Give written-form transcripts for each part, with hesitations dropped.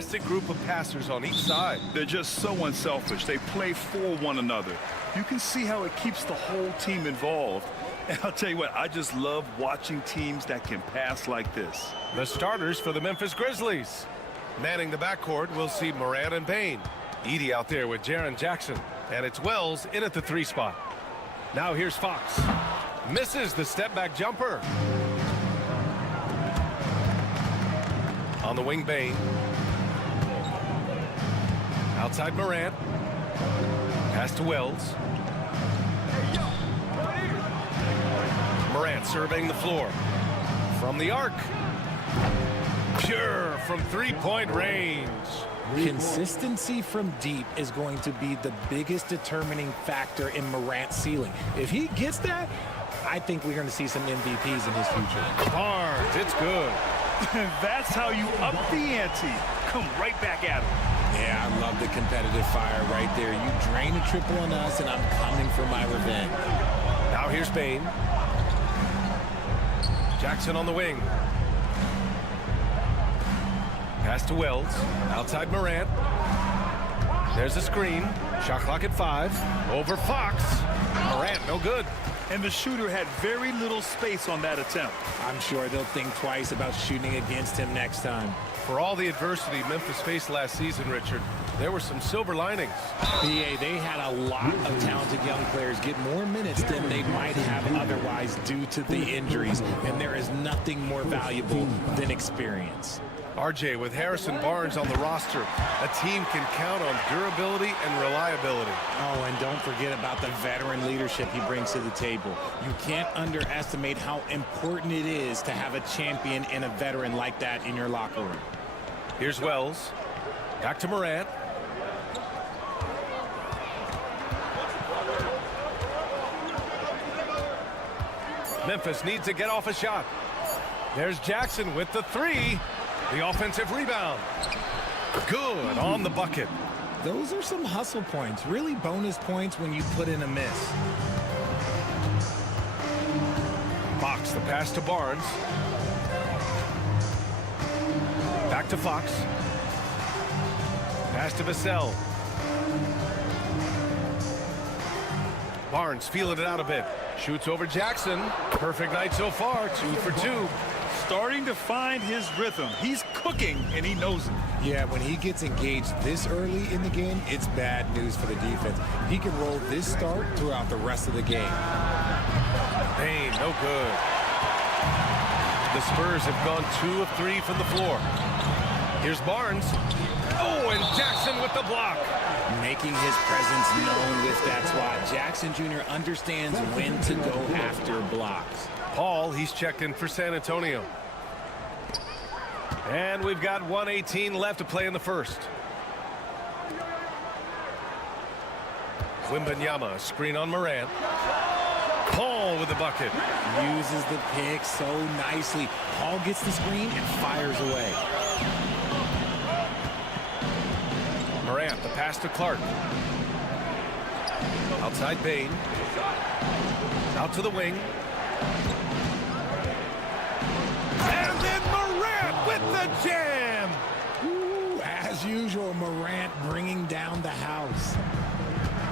fantastic group of passers on each side. They're just so unselfish. They play for one another. You can see how it keeps the whole team involved. And I'll tell you what, I just love watching teams that can pass like this. The starters for the Memphis Grizzlies. Manning the backcourt, we'll see Morant and Bane. Edey out there with Jaren Jackson. And it's Wells in at the 3 spot. Now here's Fox. Misses the step-back jumper. On the wing, Bane. Outside Morant. Pass to Wells. Morant surveying the floor. From the arc. Pure from three-point range. Consistency from deep is going to be the biggest determining factor in Morant's ceiling. If he gets that, I think we're going to see some MVPs in his future. Barnes, it's good. That's how you up the ante. Come right back at him. Yeah, I love the competitive fire right there. You drain a triple on us, and I'm coming for my revenge. Now here's Bane. Jackson on the wing. Pass to Wells. Outside Morant. There's a screen. Shot clock at 5. Over Fox. Morant, no good. And the shooter had very little space on that attempt. I'm sure they'll think twice about shooting against him next time. For all the adversity Memphis faced last season, Richard, there were some silver linings. BA, they had a lot of talented young players get more minutes than they might have otherwise due to the injuries, and there is nothing more valuable than experience. RJ, with Harrison Barnes on the roster, a team can count on durability and reliability. Oh, and don't forget about the veteran leadership he brings to the table. You can't underestimate how important it is to have a champion and a veteran like that in your locker room. Here's Wells. Back to Morant. Memphis needs to get off a shot. There's Jackson with the 3. The offensive rebound. Good on the bucket. Those are some hustle points, really bonus points when you put in a miss. Fox, the pass to Barnes. Back to Fox. Pass to Vassell. Barnes feeling it out a bit. Shoots over Jackson. Perfect night so far, 2 for 2. Starting to find his rhythm. He's cooking, and he knows it. Yeah, when he gets engaged this early in the game, it's bad news for the defense. He can roll this start throughout the rest of the game. Bane, no good. The Spurs have gone 2 of 3 from the floor. Here's Barnes. Oh, and Jackson with the block. Making his presence known with that swat. Jackson Jr. understands when to go after blocks. Paul, he's checked in for San Antonio. And we've got 1:18 left to play in the first. Wembanyama, screen on Morant. Paul with the bucket. Uses the pick so nicely. Paul gets the screen and fires away. Morant, the pass to Clark. Outside Bane. Out to the wing. And then Morant with the jam. Ooh, as usual, Morant bringing down the house.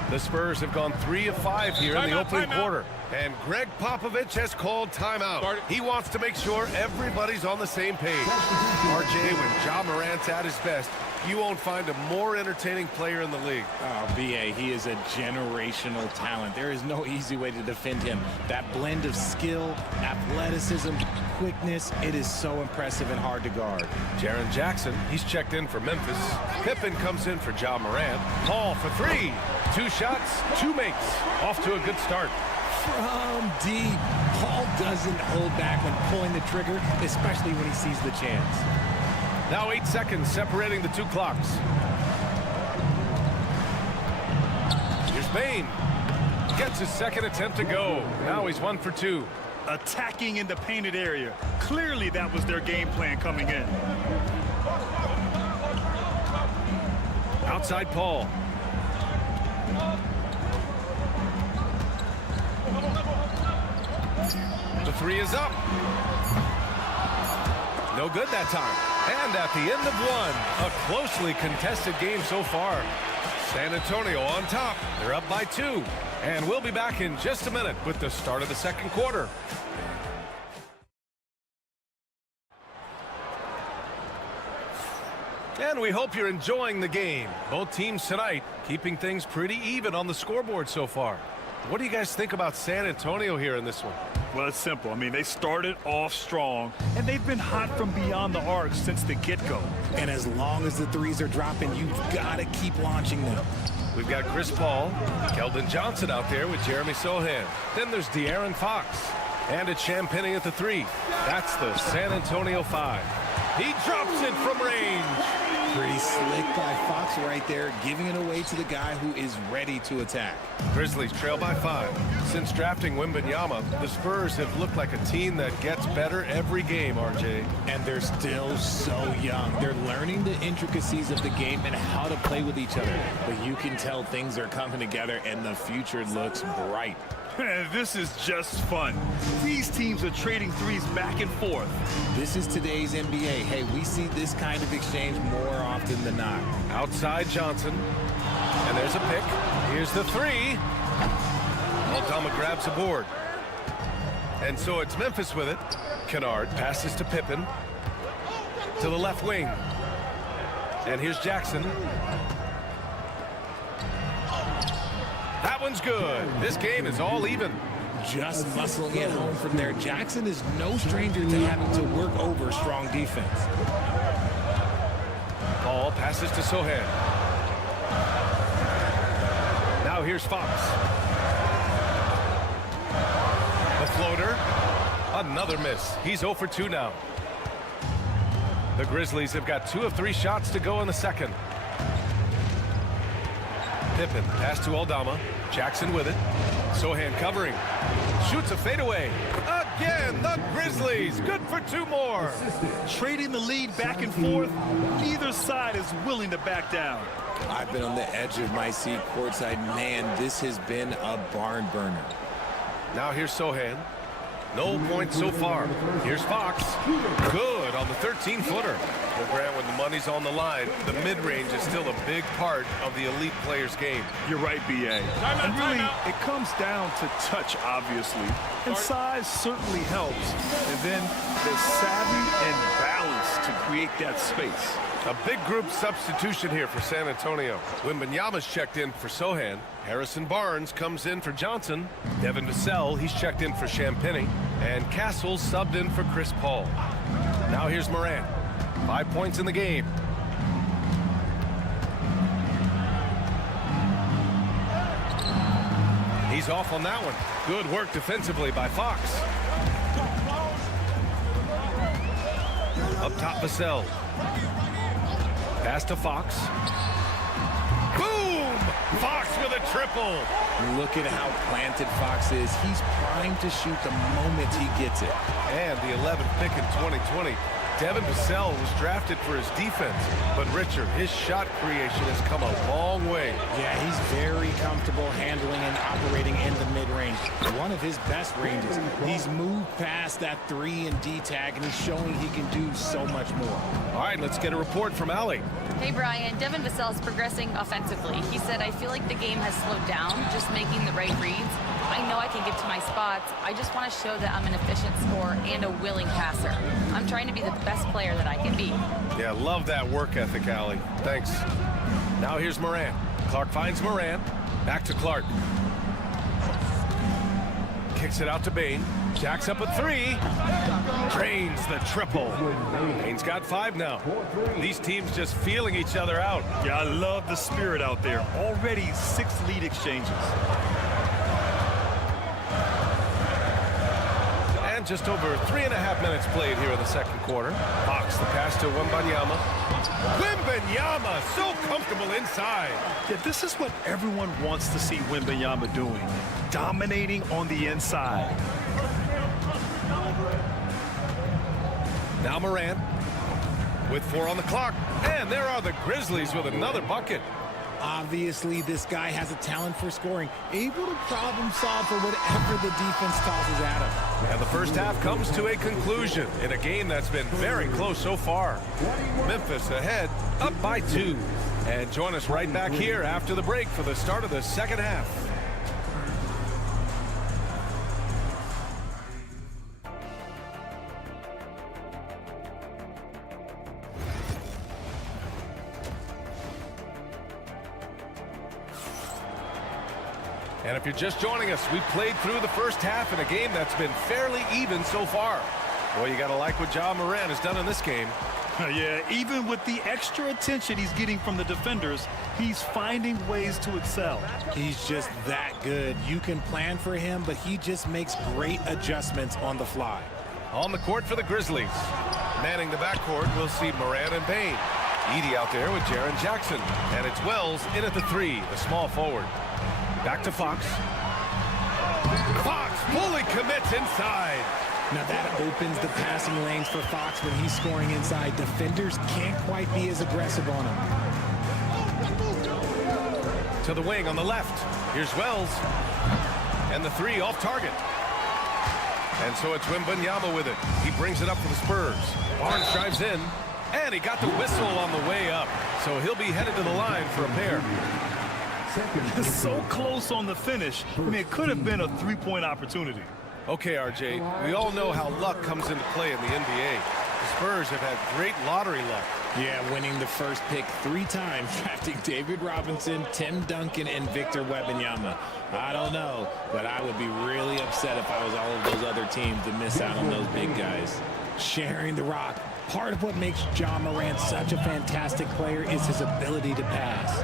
The Spurs have gone 3 of 5 here in the opening quarter. And Greg Popovich has called timeout. He wants to make sure everybody's on the same page. RJ, when Ja Morant's at his best, you won't find a more entertaining player in the league. Oh, BA, he is a generational talent. There is no easy way to defend him. That blend of skill, athleticism, quickness, it is so impressive and hard to guard. Jaren Jackson, he's checked in for Memphis. Pippen comes in for Ja Morant. Paul for 3. 2 shots, 2 makes. Off to a good start. From deep, Paul doesn't hold back when pulling the trigger, especially when he sees the chance. Now 8 seconds separating the 2 clocks. Here's Bane. Gets his second attempt to go. Now he's 1 for 2. Attacking in the painted area. Clearly that was their game plan coming in. Outside Paul. The 3 is up. No good that time. And at the end of one, a closely contested game so far. San Antonio on top. They're up by 2. And we'll be back in just a minute with the start of the second quarter. And we hope you're enjoying the game. Both teams tonight keeping things pretty even on the scoreboard so far. What do you guys think about San Antonio here in this one? Well, it's simple. I mean, they started off strong, and they've been hot from beyond the arc since the get-go. And as long as the threes are dropping, you've got to keep launching them. We've got Chris Paul, Keldon Johnson out there with Jeremy Sohan. Then there's De'Aaron Fox. And it's Champagnie at the 3. That's the San Antonio 5. He drops it from range. Pretty slick by Fox right there, giving it away to the guy who is ready to attack. Grizzlies trail by 5. Since drafting Wembanyama, the Spurs have looked like a team that gets better every game, RJ. And they're still so young. They're learning the intricacies of the game and how to play with each other. But you can tell things are coming together and the future looks bright. This is just fun. These teams are trading threes back and forth. This is today's NBA. Hey, we see this kind of exchange more often than not. Outside Johnson. And there's a pick. Here's the 3. Aldama grabs a board. And so it's Memphis with it. Kennard passes to Pippen. To the left wing. And here's Jackson. That one's good. This game is all even. Just muscling it home from there. Jackson is no stranger to having to work over strong defense. Paul passes to Sohan. Now here's Fox. The floater. Another miss. He's 0 for 2 now. The Grizzlies have got 2 of 3 shots to go in the second. Pippen, pass to Aldama. Jackson with it. Sohan covering. Shoots a fadeaway. Again, the Grizzlies. Good for 2 more. Trading the lead back and forth. Neither side is willing to back down. I've been on the edge of my seat courtside. Man, this has been a barn burner. Now here's Sohan. No points so far. Here's Fox. Good on the 13-footer. Well, Grant, when the money's on the line, the mid-range is still a big part of the elite player's game. You're right, B.A. And really, it comes down to touch, obviously. And size certainly helps. And then the savvy and balance to create that space. A big group substitution here for San Antonio. Wembanyama's checked in for Sohan. Harrison Barnes comes in for Johnson. Devin Vassell, he's checked in for Champagnie. And Castle's subbed in for Chris Paul. Now here's Morant. 5 points in the game. He's off on that one. Good work defensively by Fox. Up top, Vassell. Pass to Fox. Boom! Fox with a triple. Look at how planted Fox is. He's primed to shoot the moment he gets it. And the 11th pick in 2020. Devin Vassell was drafted for his defense. But Richard, his shot creation has come a long way. Yeah, he's very comfortable handling and operating in the mid-range. One of his best ranges. He's moved past that 3 and D tag, and he's showing he can do so much more. All right, let's get a report from Allie. Hey, Brian. Devin Vassell is progressing offensively. He said, I feel like the game has slowed down, just making the right reads. I know I can get to my spots. I just want to show that I'm an efficient scorer and a willing passer. I'm trying to be the best player that I can be. Yeah, love that work ethic, Allie. Thanks. Now here's Morant. Clark finds Morant. Back to Clark. Kicks it out to Bane. Jacks up a 3. Drains the triple. Bane's got 5 now. These teams just feeling each other out. Yeah, I love the spirit out there. Already 6 lead exchanges. And just over 3.5 minutes played here in the second quarter. Fox, the pass to Wembanyama. Wembanyama, so comfortable inside. Yeah, this is what everyone wants to see Wembanyama doing. Dominating on the inside. Now Morant with 4 on the clock. And there are the Grizzlies with another bucket. Obviously, this guy has a talent for scoring, able to problem solve for whatever the defense tosses at him. And the first half comes to a conclusion in a game that's been very close so far. Memphis ahead, up by 2. And join us right back here after the break for the start of the second half. And if you're just joining us, we played through the first half in a game that's been fairly even so far. Boy, you got to like what Ja Morant has done in this game. Yeah, even with the extra attention he's getting from the defenders, he's finding ways to excel. He's just that good. You can plan for him, but he just makes great adjustments on the fly. On the court for the Grizzlies. Manning the backcourt, we'll see Morant and Bane. Edey out there with Jaren Jackson. And it's Wells in at the 3, the small forward. Back to Fox. Fox fully commits inside. Now that opens the passing lanes for Fox when he's scoring inside. Defenders can't quite be as aggressive on him. To the wing on the left. Here's Wells. And the 3 off target. And so it's Wembanyama with it. He brings it up for the Spurs. Barnes drives in. And he got the whistle on the way up. So he'll be headed to the line for a pair. So close on the finish. I mean, it could have been a 3-point opportunity. Okay, RJ, we all know how luck comes into play in the NBA. The Spurs have had great lottery luck. Yeah, winning the first pick 3 times, drafting David Robinson, Tim Duncan, and Victor Wembanyama. I don't know, but I would be really upset if I was all of those other teams to miss out on those big guys. Sharing the rock. Part of what makes Ja Morant such a fantastic player is his ability to pass.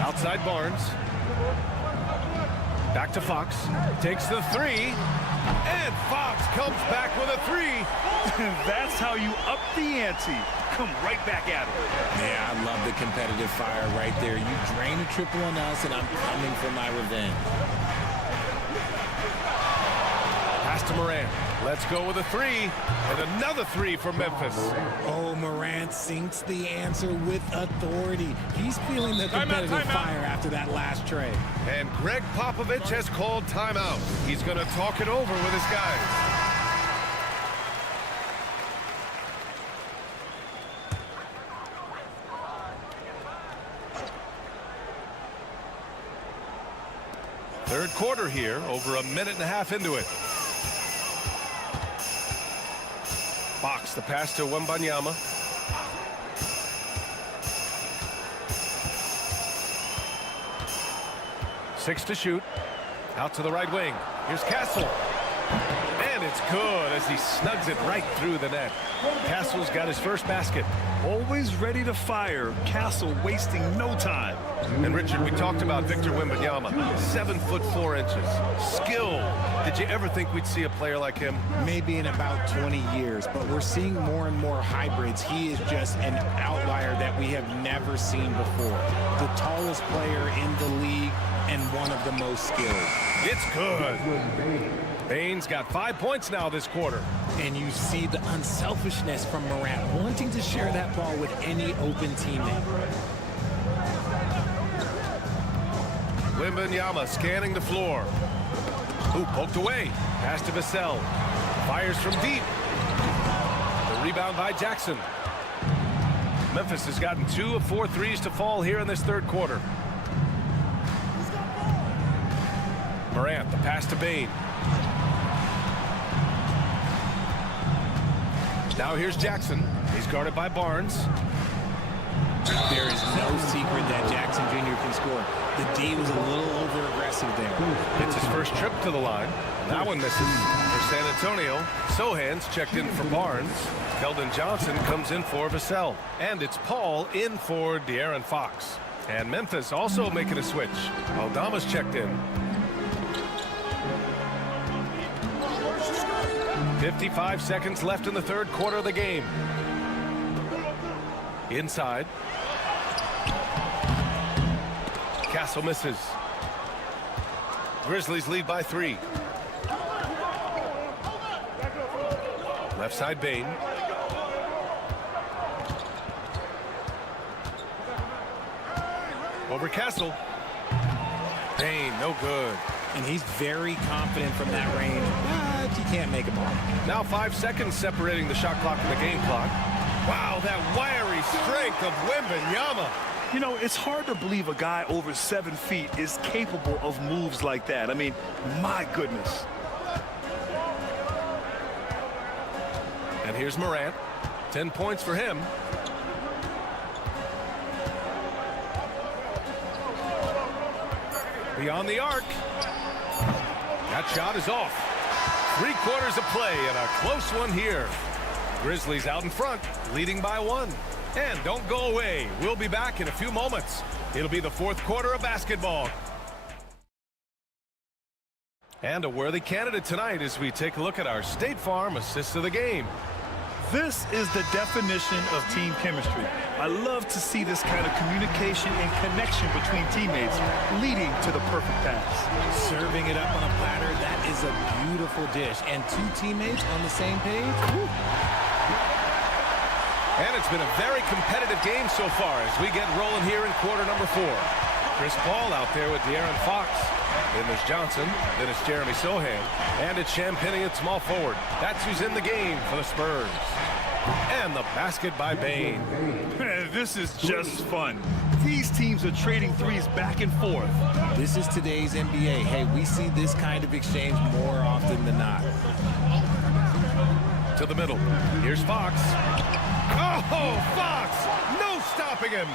Outside Barnes. Back to Fox. Takes the 3. And Fox comes back with a 3. That's how you up the ante. Come right back at it. Yeah, I love the competitive fire right there. You drain a triple on us, and I'm coming for my revenge. Pass to Morant. Let's go with a 3. And another 3 for Memphis. Oh, Morant sinks the answer with authority. He's feeling the competitive fire after that last trade. And Greg Popovich has called timeout. He's going to talk it over with his guys. Third quarter here, over a minute and a half into it. Fox, the pass to Wembanyama. Six to shoot. Out to the right wing. Here's Castle. And it's good as he snugs it right through the net. Castle's got his first basket. Always ready to fire. Castle wasting no time. And Richard, we talked about Victor Wembanyama. 7'4". Skill. Did you ever think we'd see a player like him? Maybe in about 20 years, but we're seeing more and more hybrids. He is just an outlier that we have never seen before. The tallest player in the league and one of the most skilled. It's good. Bane's got 5 points now this quarter. And you see the unselfishness from Morant, wanting to share that ball with any open teammate. Wembanyama scanning the floor. Ooh, poked away. Pass to Vassell. Fires from deep. The rebound by Jackson. Memphis has gotten 2 of 4 threes to fall here in this third quarter. Morant, the pass to Bane. Now here's Jackson. He's guarded by Barnes. There is no secret that Jackson Jr. can score. The D was a little over-aggressive there. It's his first trip to the line. That one misses. For San Antonio, Sohan's checked in for Barnes. Keldon Johnson comes in for Vassell. And it's Paul in for De'Aaron Fox. And Memphis also making a switch. Aldama's checked in. 55 seconds left in the third quarter of the game. Inside. Castle misses. Grizzlies lead by 3. Left side Bane. Over Kessel. Bain, no good. And he's very confident from that range, but you can't make him all. Now 5 seconds separating the shot clock and the game clock. Wow, that wiry strength of Wembanyama. You know, it's hard to believe a guy over 7 feet is capable of moves like that. I mean, my goodness. And here's Morant. 10 points for him. Beyond the arc. That shot is off. 3/4 of play and a close one here. Grizzlies out in front, leading by 1. And don't go away. We'll be back in a few moments. It'll be the 4th quarter of basketball. And a worthy candidate tonight as we take a look at our State Farm assist of the game. This is the definition of team chemistry. I love to see this kind of communication and connection between teammates leading to the perfect pass. Serving it up on a platter, that is a beautiful dish. And 2 teammates on the same page. Woo. And it's been a very competitive game so far as we get rolling here in quarter number 4. Chris Paul out there with De'Aaron Fox. Then there's Johnson. Then it's Jeremy Sohan. And it's Champagnie at small forward. That's who's in the game for the Spurs. And the basket by Bain. This is just fun. These teams are trading threes back and forth. This is today's NBA. Hey, we see this kind of exchange more often than not. To the middle. Here's Fox. Oh, Fox! No stopping him!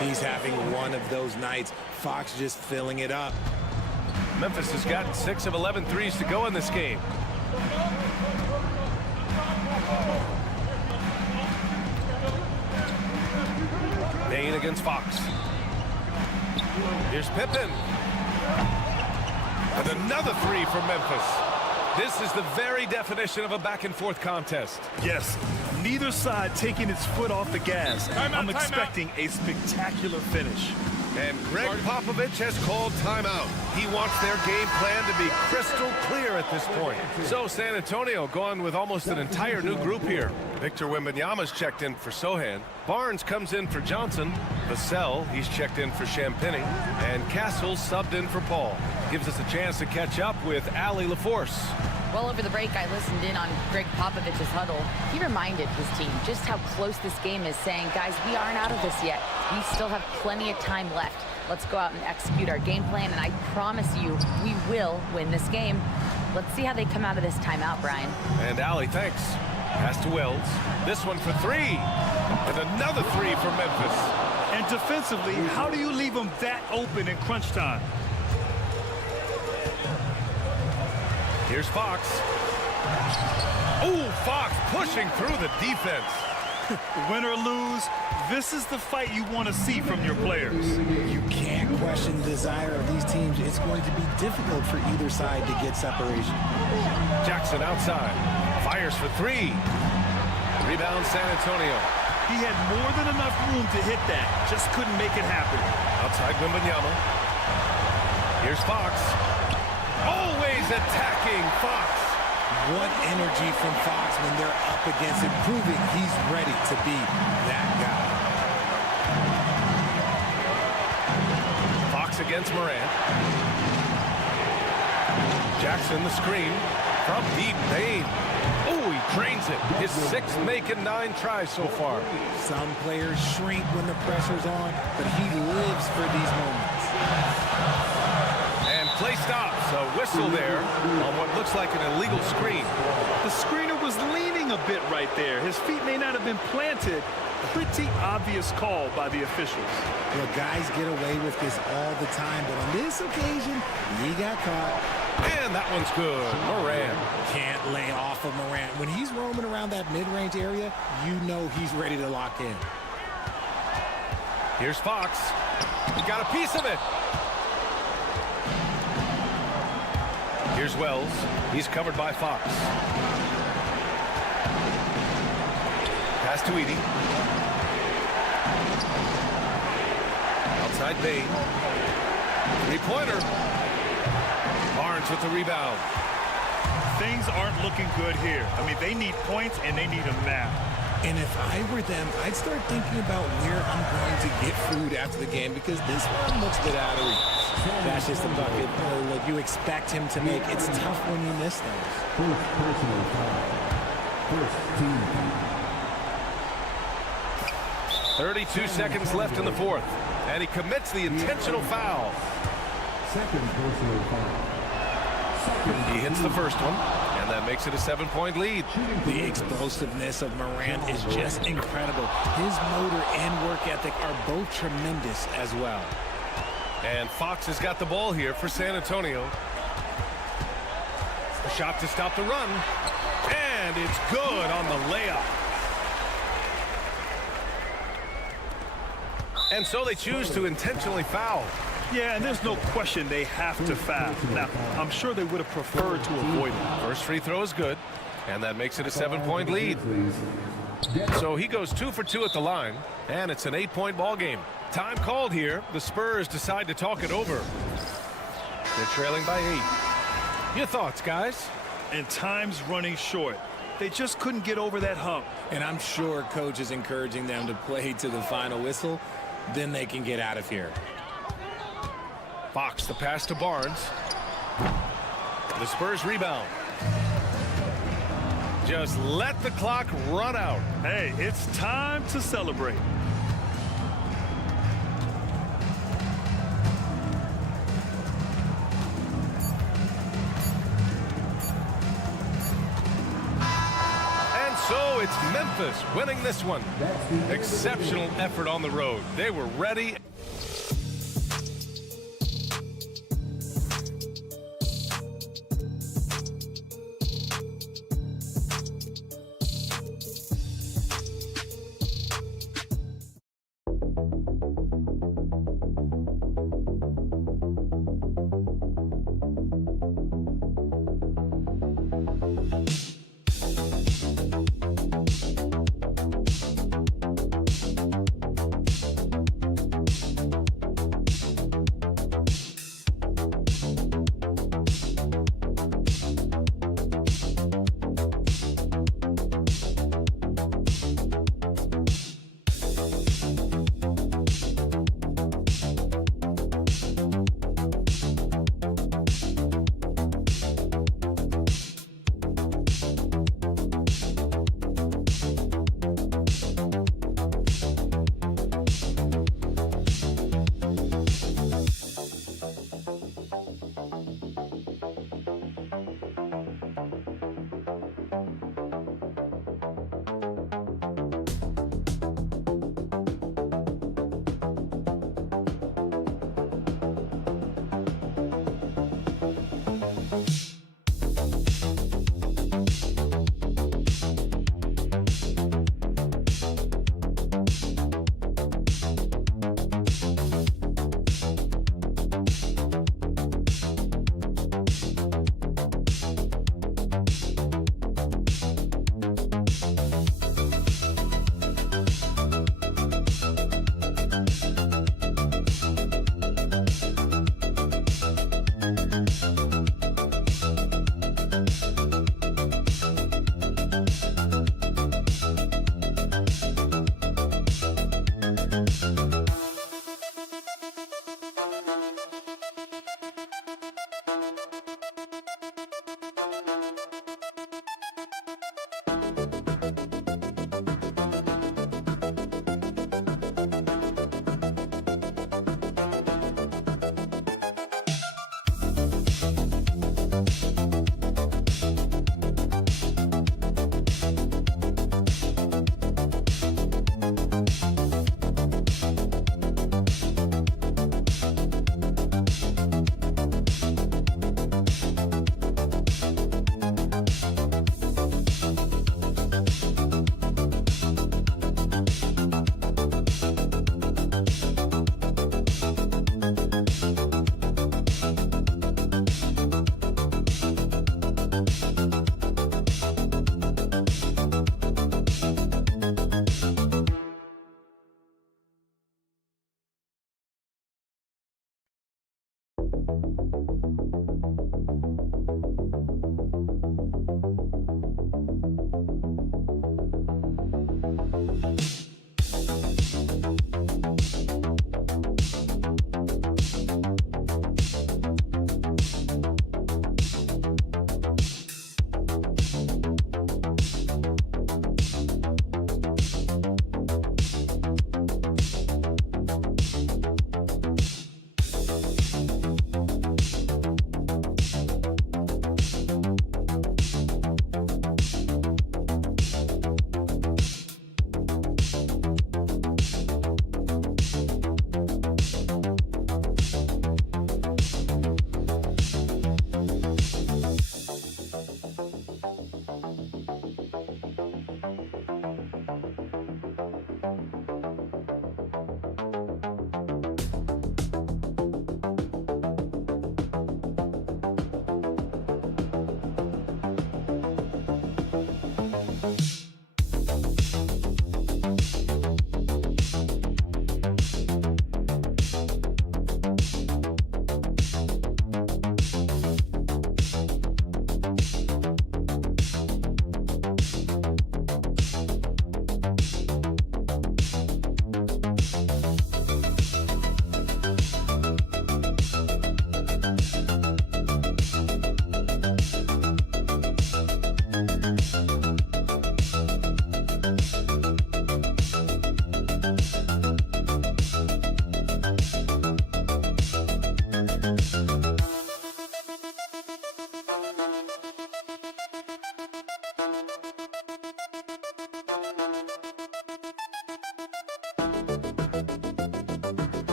He's having one of those nights. Fox just filling it up. Memphis has gotten 6 of 11 threes to go in this game. Bain against Fox. Here's Pippen. And another 3 from Memphis. This is the very definition of a back-and-forth contest. Yes, neither side taking its foot off the gas. I'm expecting a spectacular finish. And Greg Popovich has called timeout. He wants their game plan to be crystal clear at this point. So San Antonio going with almost an entire new group here. Victor Wembanyama's checked in for Sohan. Barnes comes in for Johnson. Vassell, he's checked in for Champagnie. And Castle subbed in for Paul. Gives us a chance to catch up with Allie LaForce. Well, over the break, I listened in on Greg Popovich's huddle. He reminded his team just how close this game is, saying, guys, we aren't out of this yet. We still have plenty of time left. Let's go out and execute our game plan, and I promise you, we will win this game. Let's see how they come out of this timeout, Brian. And Allie, thanks. Pass to Wells. This one for 3. And another 3 for Memphis. And defensively, how do you leave them that open in crunch time? Here's Fox. Oh, Fox pushing through the defense. Win or lose, this is the fight you want to see from your players. You can't question the desire of these teams. It's going to be difficult for either side to get separation. Jackson outside. Fires for 3. Rebound San Antonio. He had more than enough room to hit that. Just couldn't make it happen. Outside Wembanyama. Here's Fox. Always attacking Fox. What energy from Fox when they're up against it, proving he's ready to be that guy. Fox against Morant. Jackson the screen. From deep, Bain. Oh, he drains it. His 6th make and 9 tries so far. Some players shrink when the pressure's on, but he lives for these moments. And play stops. A whistle there on what looks like an illegal screen. The screener was leaning a bit right there. His feet may not have been planted. Pretty obvious call by the officials. Well, guys get away with this all the time, but on this occasion, he got caught. And that one's good. Morant. Can't lay off of Morant. When he's roaming around that mid-range area, you know he's ready to lock in. Here's Fox. He got a piece of it. Here's Wells. He's covered by Fox. Pass to Edey. Outside Bain. 3-pointer. Barnes with the rebound. Things aren't looking good here. I mean, they need points and they need them now. And if I were them, I'd start thinking about where I'm going to get food after the game because this one looks a bit out of reach. That's just a bucket like you expect him to make. It's tough when you miss those. First personal foul. First team foul. 32 seconds left in the fourth. And he commits the intentional foul. Second personal foul. He hits the first one, and that makes it a 7-point lead. The explosiveness of Morant is just incredible. His motor and work ethic are both tremendous as well. And Fox has got the ball here for San Antonio. A shot to stop the run. And it's good on the layup. And so they choose to intentionally foul. Yeah, and there's no question they have to foul. Now, I'm sure they would have preferred to avoid it. First free throw is good, and that makes it a 7-point lead. So he goes 2 for 2 at the line, and it's an 8-point ball game. Time called here. The Spurs decide to talk it over. They're trailing by 8. Your thoughts, guys? And time's running short. They just couldn't get over that hump. And I'm sure coach is encouraging them to play to the final whistle. Then they can get out of here. Fox, the pass to Barnes. The Spurs rebound. Just let the clock run out. Hey, it's time to celebrate. And so it's Memphis winning this one. Exceptional effort on the road. They were ready.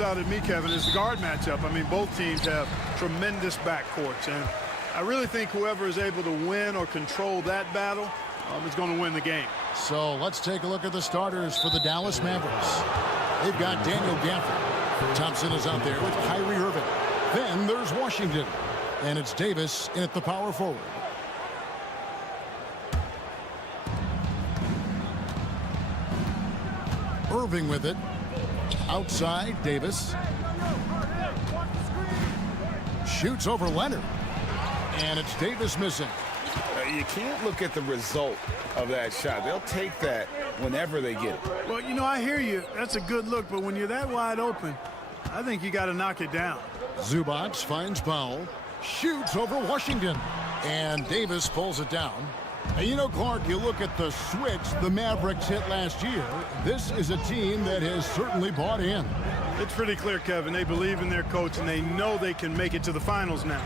Out at me, Kevin, is the guard matchup. I mean, both teams have tremendous backcourts, and I really think whoever is able to win or control that battle is going to win the game. So let's take a look at the starters for the Dallas Mavericks. They've got Daniel Gafford. Thompson is out there with Kyrie Irving. Then there's Washington, and it's Davis in at the power forward. Irving with it. Outside, Davis. Shoots over Leonard. And it's Davis missing. You can't look at the result of that shot. They'll take that whenever they get it. Well, you know, I hear you. That's a good look, but when you're that wide open, I think you got to knock it down. Zubac finds Powell. Shoots over Washington. And Davis pulls it down. And you know, Clark, you look at the switch the Mavericks hit last year. This is a team that has certainly bought in. It's pretty clear, Kevin. They believe in their coach, and they know they can make it to the finals now.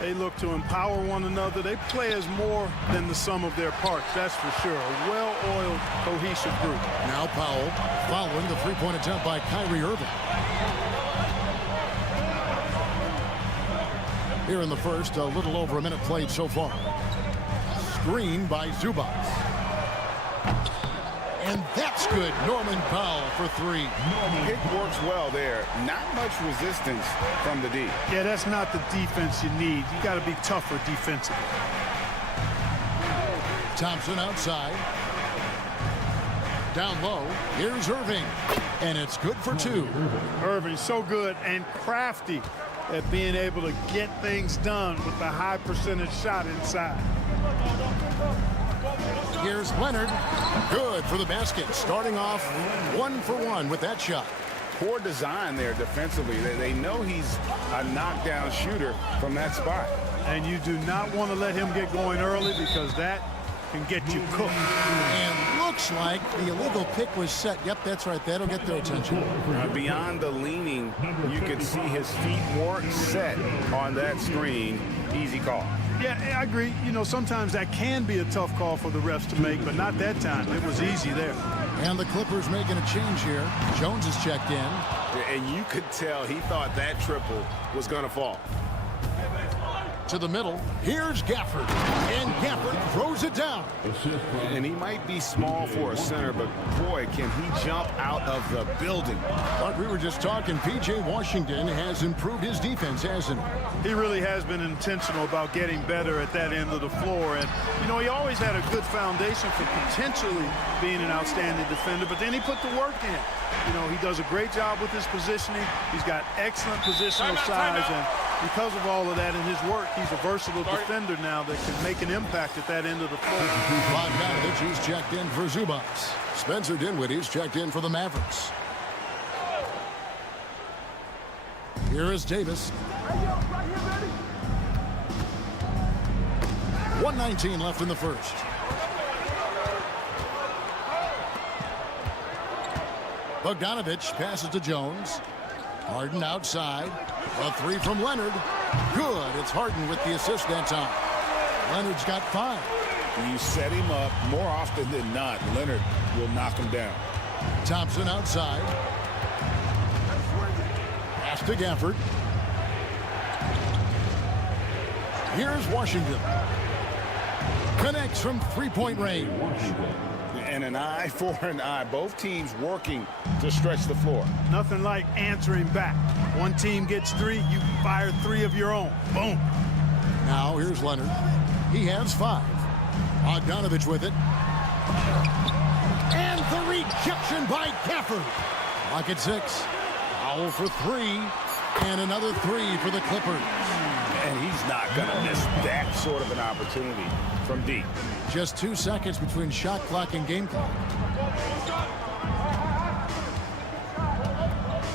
They look to empower one another. They play as more than the sum of their parts, that's for sure. A well-oiled, cohesive group. Now Powell following the three-point attempt by Kyrie Irving. Here in the first, a little over a minute played so far. Screen by Zubac. And that's good. Norman Powell for three. Pick works well there. Not much resistance from the D. Yeah, that's not the defense you need. You got to be tougher defensively. Thompson outside. Down low. Here's Irving. And it's good for two. Irving, so good and crafty at being able to get things done with the high percentage shot inside. Here's Leonard. Good for the basket. Starting off 1 for 1 with that shot. Poor design there defensively. They know he's a knockdown shooter from that spot. And you do not want to let him get going early because that can get you cooked. And looks like the illegal pick was set. Yep, that's right. That'll get their attention. Beyond the leaning, you could see his feet weren't set on that screen. Easy call. Yeah, I agree. You know, sometimes that can be a tough call for the refs to make, but not that time. It was easy there. And the Clippers making a change here. Jones is checked in. And you could tell he thought that triple was going to fall. To the middle. Here's Gafford. And Gafford throws it down. And he might be small for a center, but boy, can he jump out of the building. But we were just talking, P.J. Washington has improved his defense, hasn't he? He really has been intentional about getting better at that end of the floor. And, you know, he always had a good foundation for potentially being an outstanding defender, but then he put the work in. You know, he does a great job with his positioning. He's got excellent positional size, and because of all of that in his work, he's a versatile defender now that can make an impact at that end of the floor. Bogdanovich, he's checked in for Zubac. Spencer Dinwiddie's checked in for the Mavericks. Here is Davis. 1:19 left in the first. Bogdanovich passes to Jones. Harden outside. A three from Leonard. Good. It's Harden with the assist that time. Leonard's got 5. You set him up more often than not. Leonard will knock him down. Thompson outside. Pass to Gafford. Here's Washington. Connects from three-point range. And an eye for an eye. Both teams working to stretch the floor. Nothing like answering back. One team gets 3, you fire 3 of your own. Boom. Now here's Leonard. He has 5. Bogdanovich with it. And the rejection by Gafford. Lock at 6. Foul for 3. And another 3 for the Clippers. And he's not going to miss that sort of an opportunity from deep. Just 2 seconds between shot clock and game clock.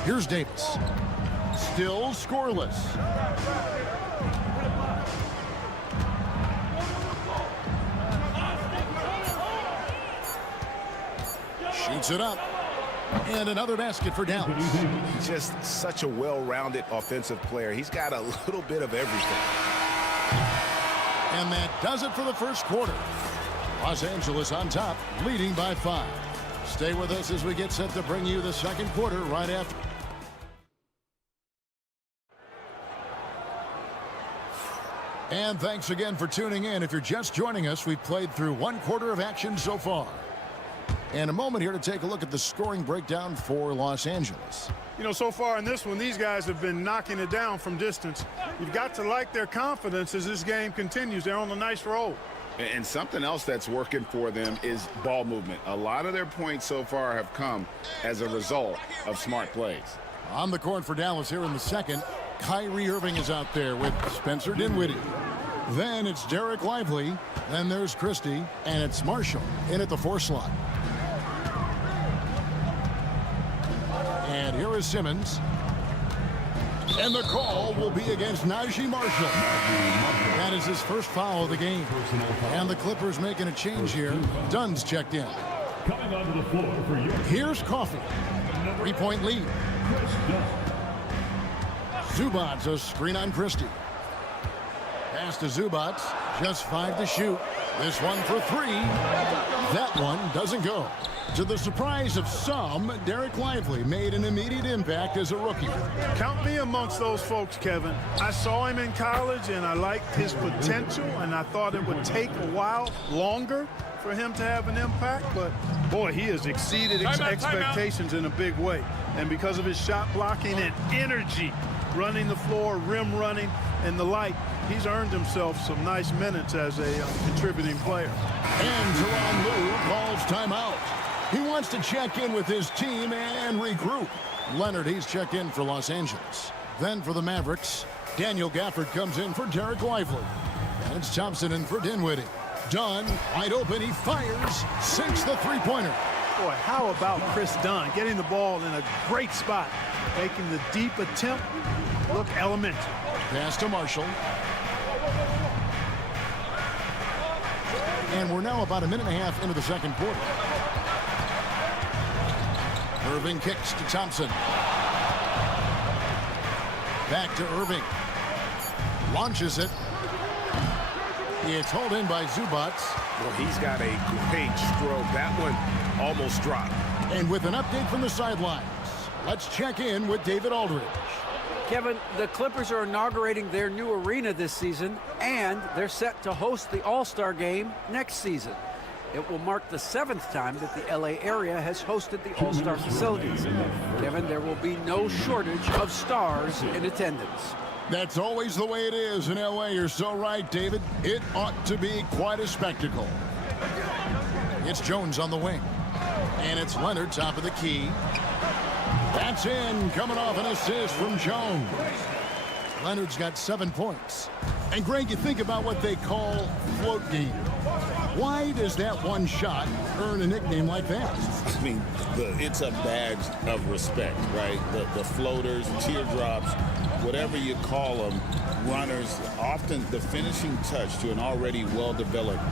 Here's Davis. Still scoreless. Shoots it up. And another basket for Dallas. Just such a well-rounded offensive player. He's got a little bit of everything. And that does it for the first quarter. Los Angeles on top, leading by 5. Stay with us as we get set to bring you the second quarter right after. And thanks again for tuning in. If you're just joining us, we've played through 1 quarter of action so far. And a moment here to take a look at the scoring breakdown for Los Angeles. You know, so far in this one, these guys have been knocking it down from distance. You've got to like their confidence as this game continues. They're on a nice roll. And something else that's working for them is ball movement. A lot of their points so far have come as a result of smart plays. On the court for Dallas here in the second, Kyrie Irving is out there with Spencer Dinwiddie. Then it's Derek Lively. Then there's Christie. And it's Marshall in at the 4 slot. And here is Simmons. And the call will be against Najee Marshall. That is his first foul of the game. And the Clippers making a change here. Dunn's checked in. Coming onto the floor for your Here's Coffey. 3-point lead. Zubac, a screen on Christie. Pass to Zubac. Just 5 to shoot. This one for 3. That one doesn't go. To the surprise of some, Derek Lively made an immediate impact as a rookie. Count me amongst those folks, Kevin. I saw him in college, and I liked his potential, and I thought it would take a while longer for him to have an impact. But, boy, he has exceeded expectations in a big way. And because of his shot blocking and energy, running the floor, rim running, and the like, he's earned himself some nice minutes as a contributing player. And Tyronn Lue calls timeout. He wants to check in with his team and regroup. Leonard, he's checked in for Los Angeles. Then for the Mavericks, Daniel Gafford comes in for Derek Lively. And it's Thompson in for Dinwiddie. Dunn, wide open, he fires, sinks the 3-pointer. Boy, how about Chris Dunn getting the ball in a great spot, making the deep attempt look elementary. Pass to Marshall. And we're now about a minute and a half into the second quarter. Irving kicks to Thompson. Back to Irving. Launches it. It's hauled in by Zubac. Well, he's got a great stroke. That one almost dropped. And with an update from the sidelines, let's check in with David Aldridge. Kevin, the Clippers are inaugurating their new arena this season, and they're set to host the All-Star Game next season. It will mark the 7th time that the LA area has hosted the All-Star facilities. Kevin, there will be no shortage of stars in attendance. That's always the way it is in LA. You're so right, David. It ought to be quite a spectacle. It's Jones on the wing. And it's Leonard top of the key. That's in, coming off an assist from Jones. Leonard's got 7 points. And Greg, you think about what they call float game. Why does that one shot earn a nickname like that? I mean, it's a badge of respect, right? The floaters, teardrops, whatever you call them, runners, often the finishing touch to an already well-developed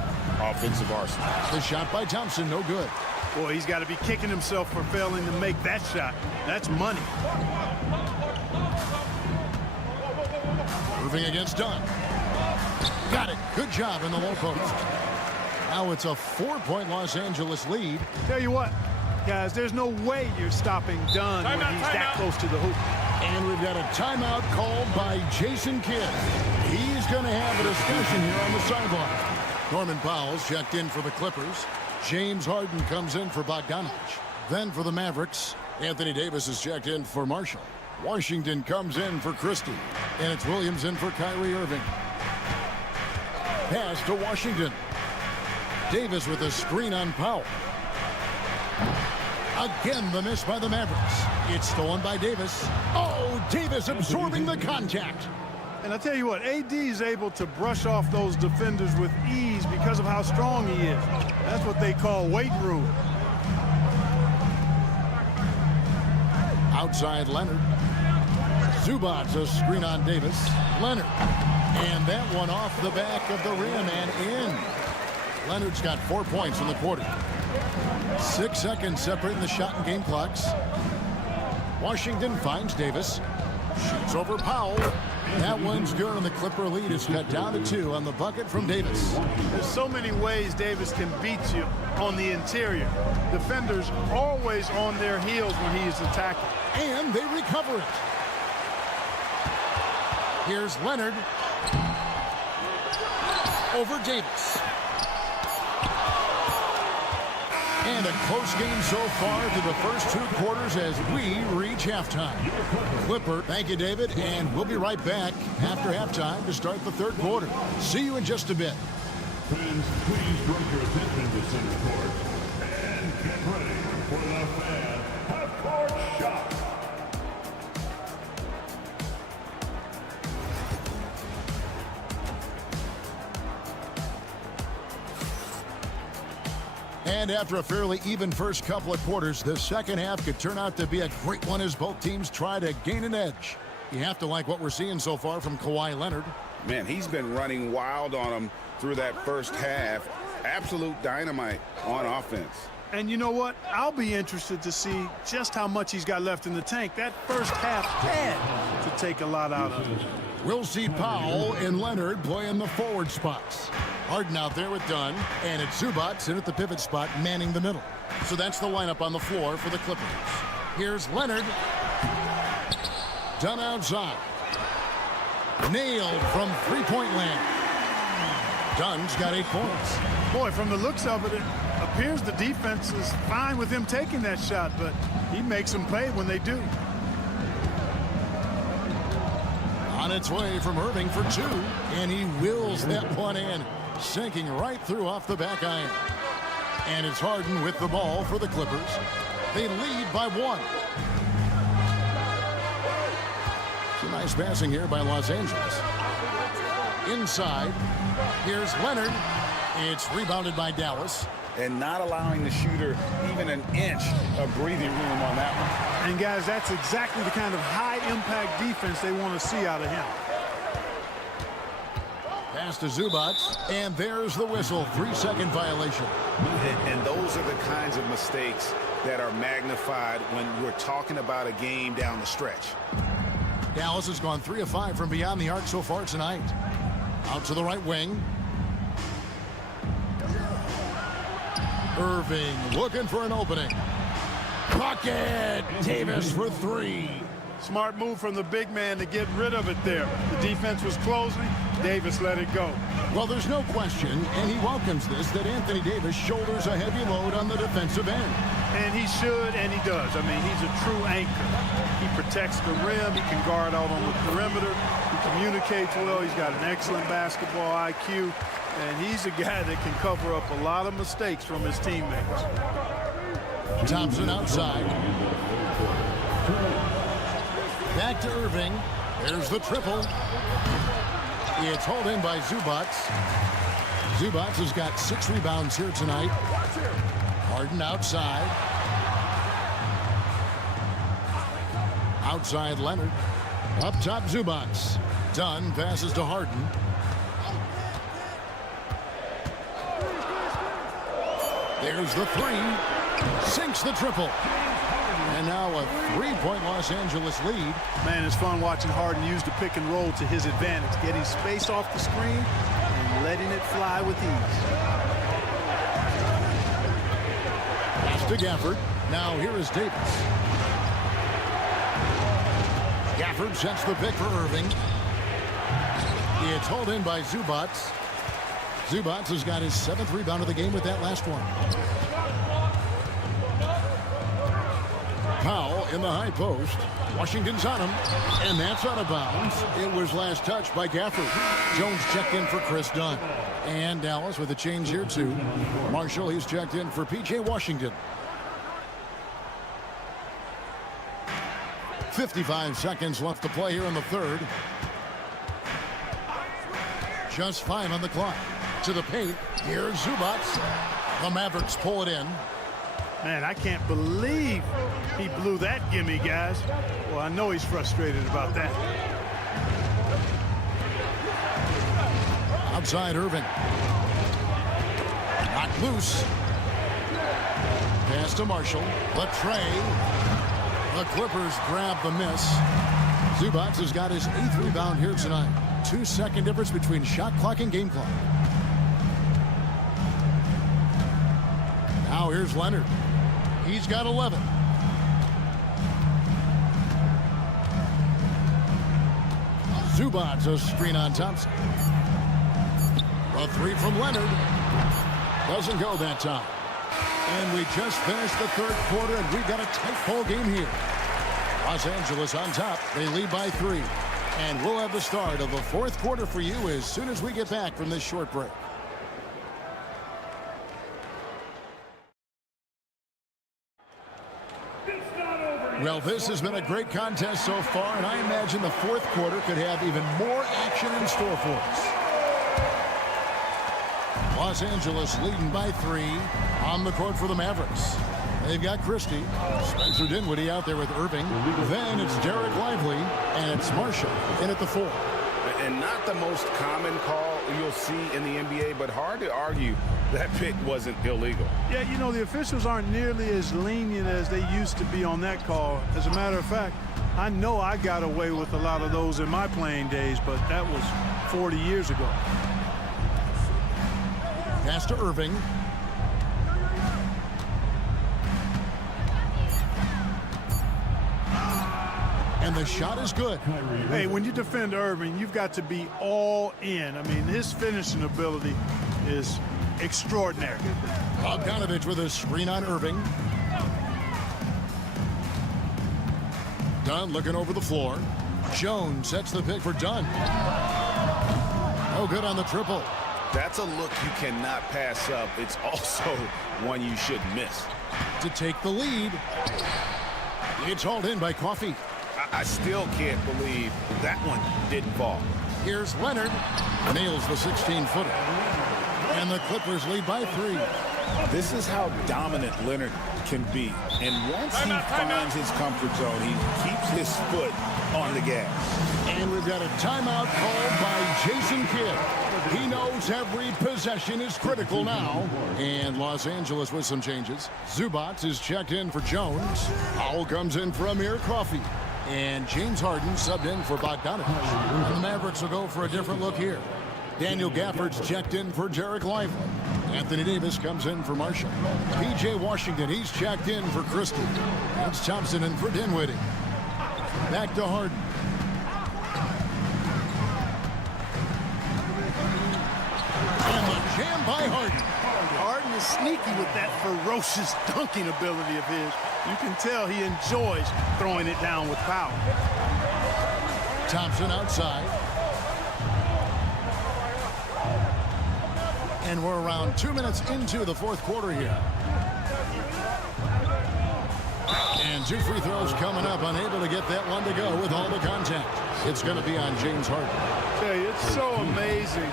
offensive arsenal. The shot by Thompson, no good. Boy, he's got to be kicking himself for failing to make that shot. That's money. Moving against Dunn. Got it. Good job in the low post. Now it's a 4-point Los Angeles lead. Tell you what, guys, there's no way you're stopping Dunn when he's that close to the hoop. And we've got a timeout called by Jason Kidd. He's going to have a discussion here on the sideline. Norman Powell's checked in for the Clippers. James Harden comes in for Bogdanovic. Then for the Mavericks, Anthony Davis is checked in for Marshall. Washington comes in for Christie. And it's Williams in for Kyrie Irving. Pass to Washington. Davis with a screen on Powell. Again, the miss by the Mavericks. It's stolen by Davis. Oh, Davis absorbing the contact. And I tell you what, AD is able to brush off those defenders with ease because of how strong he is. That's what they call weight room. Outside Leonard. Zubac, a screen on Davis. Leonard. And that one off the back of the rim and in. Leonard's got 4 points in the quarter. 6 seconds separating the shot and game clocks. Washington finds Davis. Shoots over Powell. That one's good, and the Clipper lead is cut down to 2 on the bucket from Davis. There's so many ways Davis can beat you on the interior. Defenders always on their heels when he is attacking. And they recover it. Here's Leonard. Over Davis. And a close game so far through the first 2 quarters as we reach halftime. Clipper, thank you, David, and we'll be right back after halftime to start the 3rd quarter. See you in just a bit. Fans, please bring your attention to center court and get ready for the fan half-court shot. And after a fairly even first couple of quarters, the second half could turn out to be a great one as both teams try to gain an edge. You have to like what we're seeing so far from Kawhi Leonard. Man, he's been running wild on them through that first half. Absolute dynamite on offense. And you know what? I'll be interested to see just how much he's got left in the tank. That first half had to take a lot out of it. We'll see Powell and Leonard playing the forward spots. Harden out there with Dunn, and it's Zubac in at the pivot spot, manning the middle. So that's the lineup on the floor for the Clippers. Here's Leonard. Dunn outside. Nailed from three-point land. Dunn's got 8 points. Boy, from the looks of it, it appears the defense is fine with him taking that shot, but he makes them pay when they do. On its way from Irving for 2, and he wills that one in, sinking right through off the back iron. And it's Harden with the ball for the Clippers. They lead by 1. Some nice passing here by Los Angeles. Inside, here's Leonard. It's rebounded by Dallas. And not allowing the shooter even an inch of breathing room on that one. And guys, that's exactly the kind of high-impact defense they want to see out of him. Pass to Zubac, and there's the whistle. 3-second violation. And those are the kinds of mistakes that are magnified when we're talking about a game down the stretch. Dallas has gone 3 of 5 from beyond the arc so far tonight. Out to the right wing. Irving looking for an opening. Bucket! Davis for three. Smart move from the big man to get rid of it there. The defense was closing. Davis let it go. Well, there's no question, and he welcomes this, that Anthony Davis shoulders a heavy load on the defensive end. And he should, and he does. I mean, he's a true anchor. He protects the rim. He can guard out on the perimeter. He communicates well. He's got an excellent basketball IQ. And he's a guy that can cover up a lot of mistakes from his teammates. Thompson outside. Back to Irving. There's the triple. It's hauled in by Zubac. Zubac has got 6 rebounds here tonight. Harden outside. Outside Leonard. Up top Zubac. Dunn passes to Harden. There's the three. Sinks the triple. And now a 3-point Los Angeles lead. Man, it's fun watching Harden use the pick and roll to his advantage, getting space off the screen and letting it fly with ease. Pass to Gafford. Now here is Davis. Gafford sets the pick for Irving. It's hauled in by Zubac. Zubac has got his 7th rebound of the game with that last one. Powell in the high post. Washington's on him, and that's out of bounds. It was last touched by Gafford. Jones checked in for Chris Dunn. And Dallas with a change here too. Marshall, he's checked in for P.J. Washington. 55 seconds left to play here in the third. Just 5 on the clock. To the paint. Here's Zubac. The Mavericks pull it in. Man, I can't believe he blew that gimme, guys. Well, I know he's frustrated about that. Outside Irving. Not loose. Pass to Marshall. The tray. The Clippers grab the miss. Zubac has got his 8th rebound here tonight. 2-second difference between shot clock and game clock. Now here's Leonard. He's got 11. Zubac, a screen on Thompson. A 3 from Leonard. Doesn't go that time. And we just finished the third quarter, and we've got a tight ball game here. Los Angeles on top. They lead by 3. And we'll have the start of the fourth quarter for you as soon as we get back from this short break. Well, this has been a great contest so far, and I imagine the fourth quarter could have even more action in store for us. Los Angeles leading by 3 on the court for the Mavericks. They've got Christie, Spencer Dinwiddie out there with Irving. Then it's Derek Lively, and it's Marshall in at the 4. And not the most common call you'll see in the NBA, but hard to argue that pick wasn't illegal. Yeah, you know, the officials aren't nearly as lenient as they used to be on that call. As a matter of fact, I know I got away with a lot of those in my playing days, but that was 40 years ago. Pass to Irving. And the shot is good. Hey, when you defend Irving, you've got to be all in. I mean, his finishing ability is extraordinary. Bogdanovich with a screen on Irving. Dunn looking over the floor. Jones sets the pick for Dunn. Oh, good on the triple. That's a look you cannot pass up. It's also one you should miss. To take the lead. It's hauled in by Coffey. I still can't believe that one didn't fall. Here's Leonard. Nails the 16-footer. And the Clippers lead by 3. This is how dominant Leonard can be. And once he finds his comfort zone, he keeps his foot on the gas. And we've got a timeout called by Jason Kidd. He knows every possession is critical now. And Los Angeles with some changes. Zubac is checked in for Jones. Powell comes in for Amir Coffey. And James Harden subbed in for Bogdanovich. And the Mavericks will go for a different look here. Daniel Gafford's checked in for Jarek Lively. Anthony Davis comes in for Marshall. P.J. Washington, he's checked in for Christie. That's Thompson in for Dinwiddie. Back to Harden. And the jam by Harden. Harden is sneaky with that ferocious dunking ability of his. You can tell he enjoys throwing it down with power. Thompson outside. And we're around 2 minutes into the fourth quarter here. And 2 free throws coming up, unable to get that one to go with all the contact. It's going to be on James Harden. I tell you, it's so amazing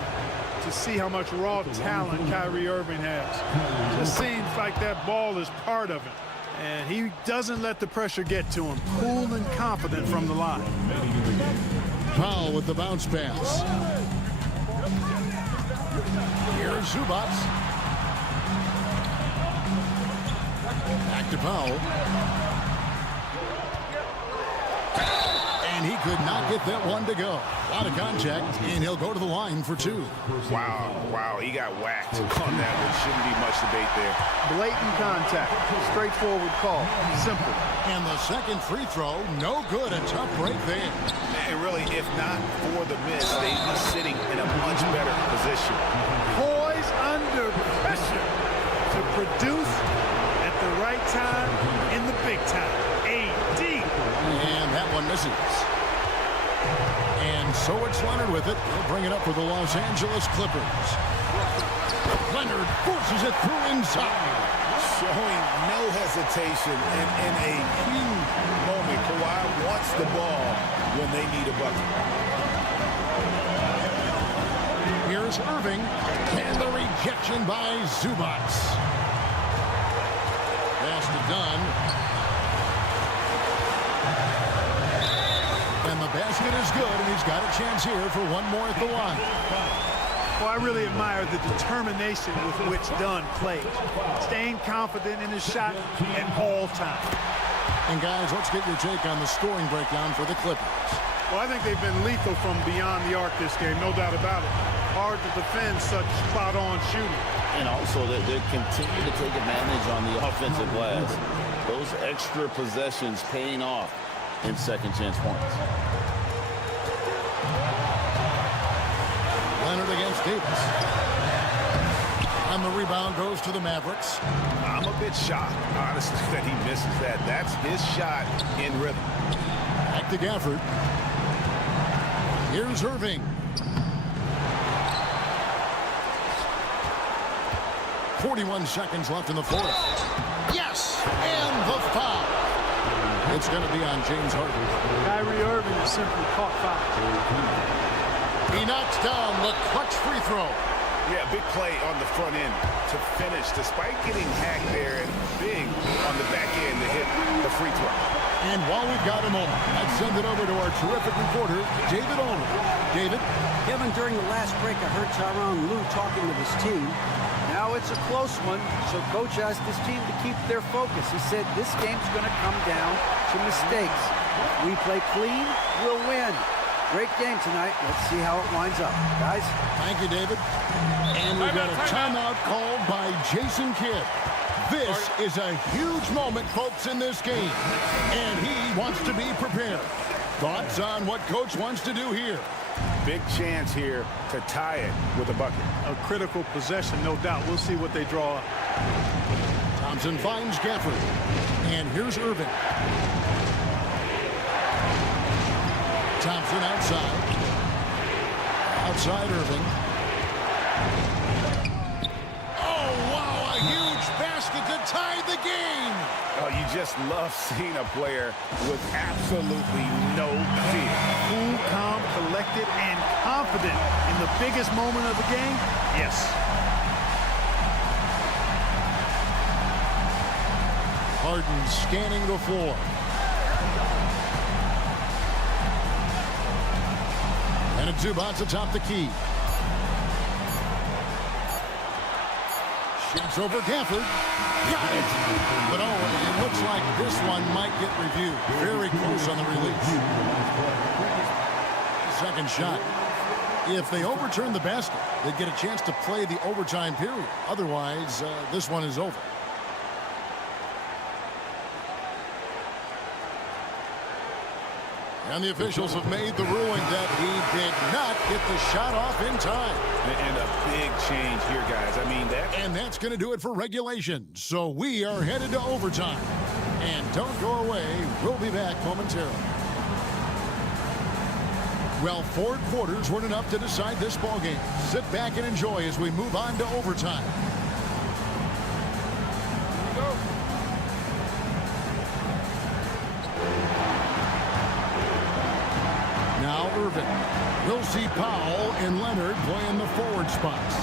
to see how much raw talent Kyrie Irving has. Just seems like that ball is part of him. And he doesn't let the pressure get to him. Cool and confident from the line. Powell with the bounce pass. Here's Zubac. Back to Powell. And he could not get that one to go. A lot of contact, and he'll go to the line for 2. Wow, he got whacked on that one. Shouldn't be much debate there. Blatant contact. Straightforward call. Simple. And the second free throw, no good. A tough break there. And really, if not for the miss, they'd be sitting in a much better position. Poised under pressure to produce at the right time in the big time. AD. And that one misses. And so it's Leonard with it. He'll bring it up for the Los Angeles Clippers. Leonard forces it through inside. Showing no hesitation in a huge moment. Kawhi wants the ball when they need a bucket. Here's Irving. And the rejection by Zubac. Pass to Dunn. And the basket is good, and he's got a chance here for one more at the line. Well, I really admire the determination with which Dunn plays. Staying confident in his shot at all times. And guys, let's get your take on the scoring breakdown for the Clippers. Well, I think they've been lethal from beyond the arc this game, no doubt about it. Hard to defend such spot-on shooting. And also, they continue to take advantage on the offensive glass. Those extra possessions paying off in second chance points. Leonard against Davis. And the rebound goes to the Mavericks. I'm a bit shocked, honestly, that he misses that. That's his shot in rhythm. Back to Gafford. Here's Irving. 41 seconds left in the fourth. Yes! And the foul. It's going to be on James Harden. Kyrie Irving is simply caught foul. He knocks down the clutch free throw. Yeah, big play on the front end to finish, despite getting hacked there, and big on the back end to hit the free throw. And while we've got a moment, let's send it over to our terrific reporter, David Olman. David? Kevin, during the last break, I heard Tyronn Lue talking with his team. Now it's a close one, so coach asked his team to keep their focus. He said this game's going to come down to mistakes. If we play clean, we'll win. Great game tonight. Let's see how it winds up. Guys? Thank you, David. And we've got a timeout called by Jason Kidd. This is a huge moment, folks, in this game. And he wants to be prepared. Thoughts on what coach wants to do here? Big chance here to tie it with a bucket. A critical possession, no doubt. We'll see what they draw up. Thompson finds Gafford. And here's Irving. Thompson outside. Outside Irving. Oh, wow, a huge basket to tie the game. Oh, you just love seeing a player with absolutely no fear. Cool, calm, collected, and confident in the biggest moment of the game? Yes. Harden scanning the floor. And a Zubac atop the key. Shoots over Gafford. Got it. But oh, it looks like this one might get reviewed. Very close on the release. Second shot. If they overturn the basket, they get a chance to play the overtime period. Otherwise, this one is over. And the officials have made the ruling that he did not get the shot off in time. And a big change here, guys. I mean, that... And that's going to do it for regulation. So we are headed to overtime. And don't go away. We'll be back momentarily. Well, 4 quarters weren't enough to decide this ballgame. Sit back and enjoy as we move on to overtime. Here we go. Now Irving. We'll see Powell and Leonard playing the forward spots.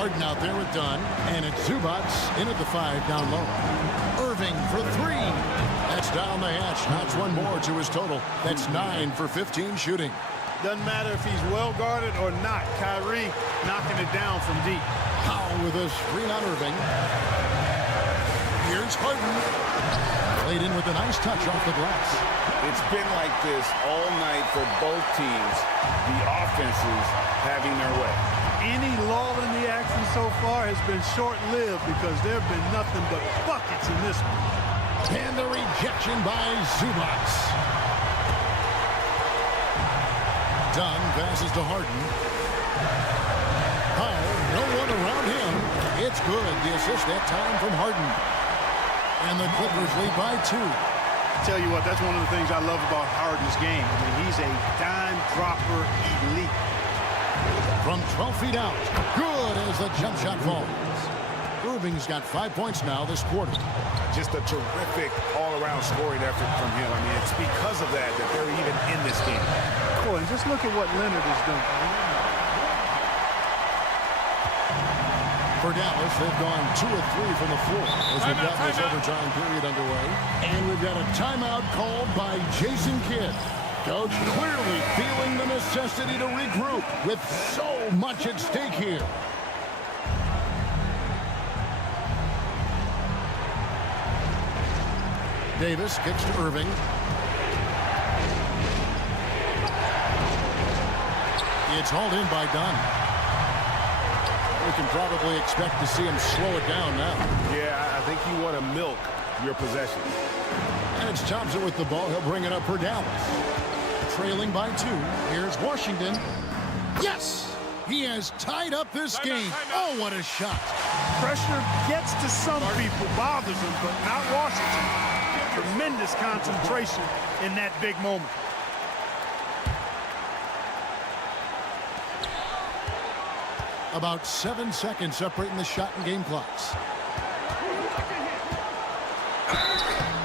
Harden out there with Dunn, and it's Zubac in at the 5 down low. Irving for 3. That's down the hatch. Knocks one more to his total. That's 9 for 15 shooting. Doesn't matter if he's well guarded or not. Kyrie knocking it down from deep. Powell with a screen on Irving. Here's Harden. Played in with a nice touch off the glass. It's been like this all night for both teams. The offenses having their way. Any lull in the action so far has been short-lived because there have been nothing but buckets in this one. And the rejection by Zubac. Dunn passes to Harden. Powell, no one around him. It's good. The assist that time from Harden. And the Clippers lead by 2. Tell you what, that's one of the things I love about Harden's game. I mean, he's a dime dropper elite. From 12 feet out. Good as the jump shot falls. Irving's got 5 points now this quarter. Just a terrific all-around scoring effort from him. I mean, it's because of that they're even in this game. Boy, and just look at what Leonard has done. For Dallas, they've gone 2 of 3 from the floor as we've got this overtime period underway. And we've got a timeout called by Jason Kidd. Coach clearly feeling the necessity to regroup with so much at stake here. Davis kicks to Irving. It's hauled in by Dunn. We can probably expect to see him slow it down now. Yeah, I think you want to milk your possession. And it's Thompson with the ball. He'll bring it up for Dallas. Trailing by 2. Here's Washington. Yes! He has tied up this game. Oh, what a shot. Pressure gets to some people, bothers them, but not Washington. Tremendous concentration in that big moment. About 7 seconds separating the shot and game clocks.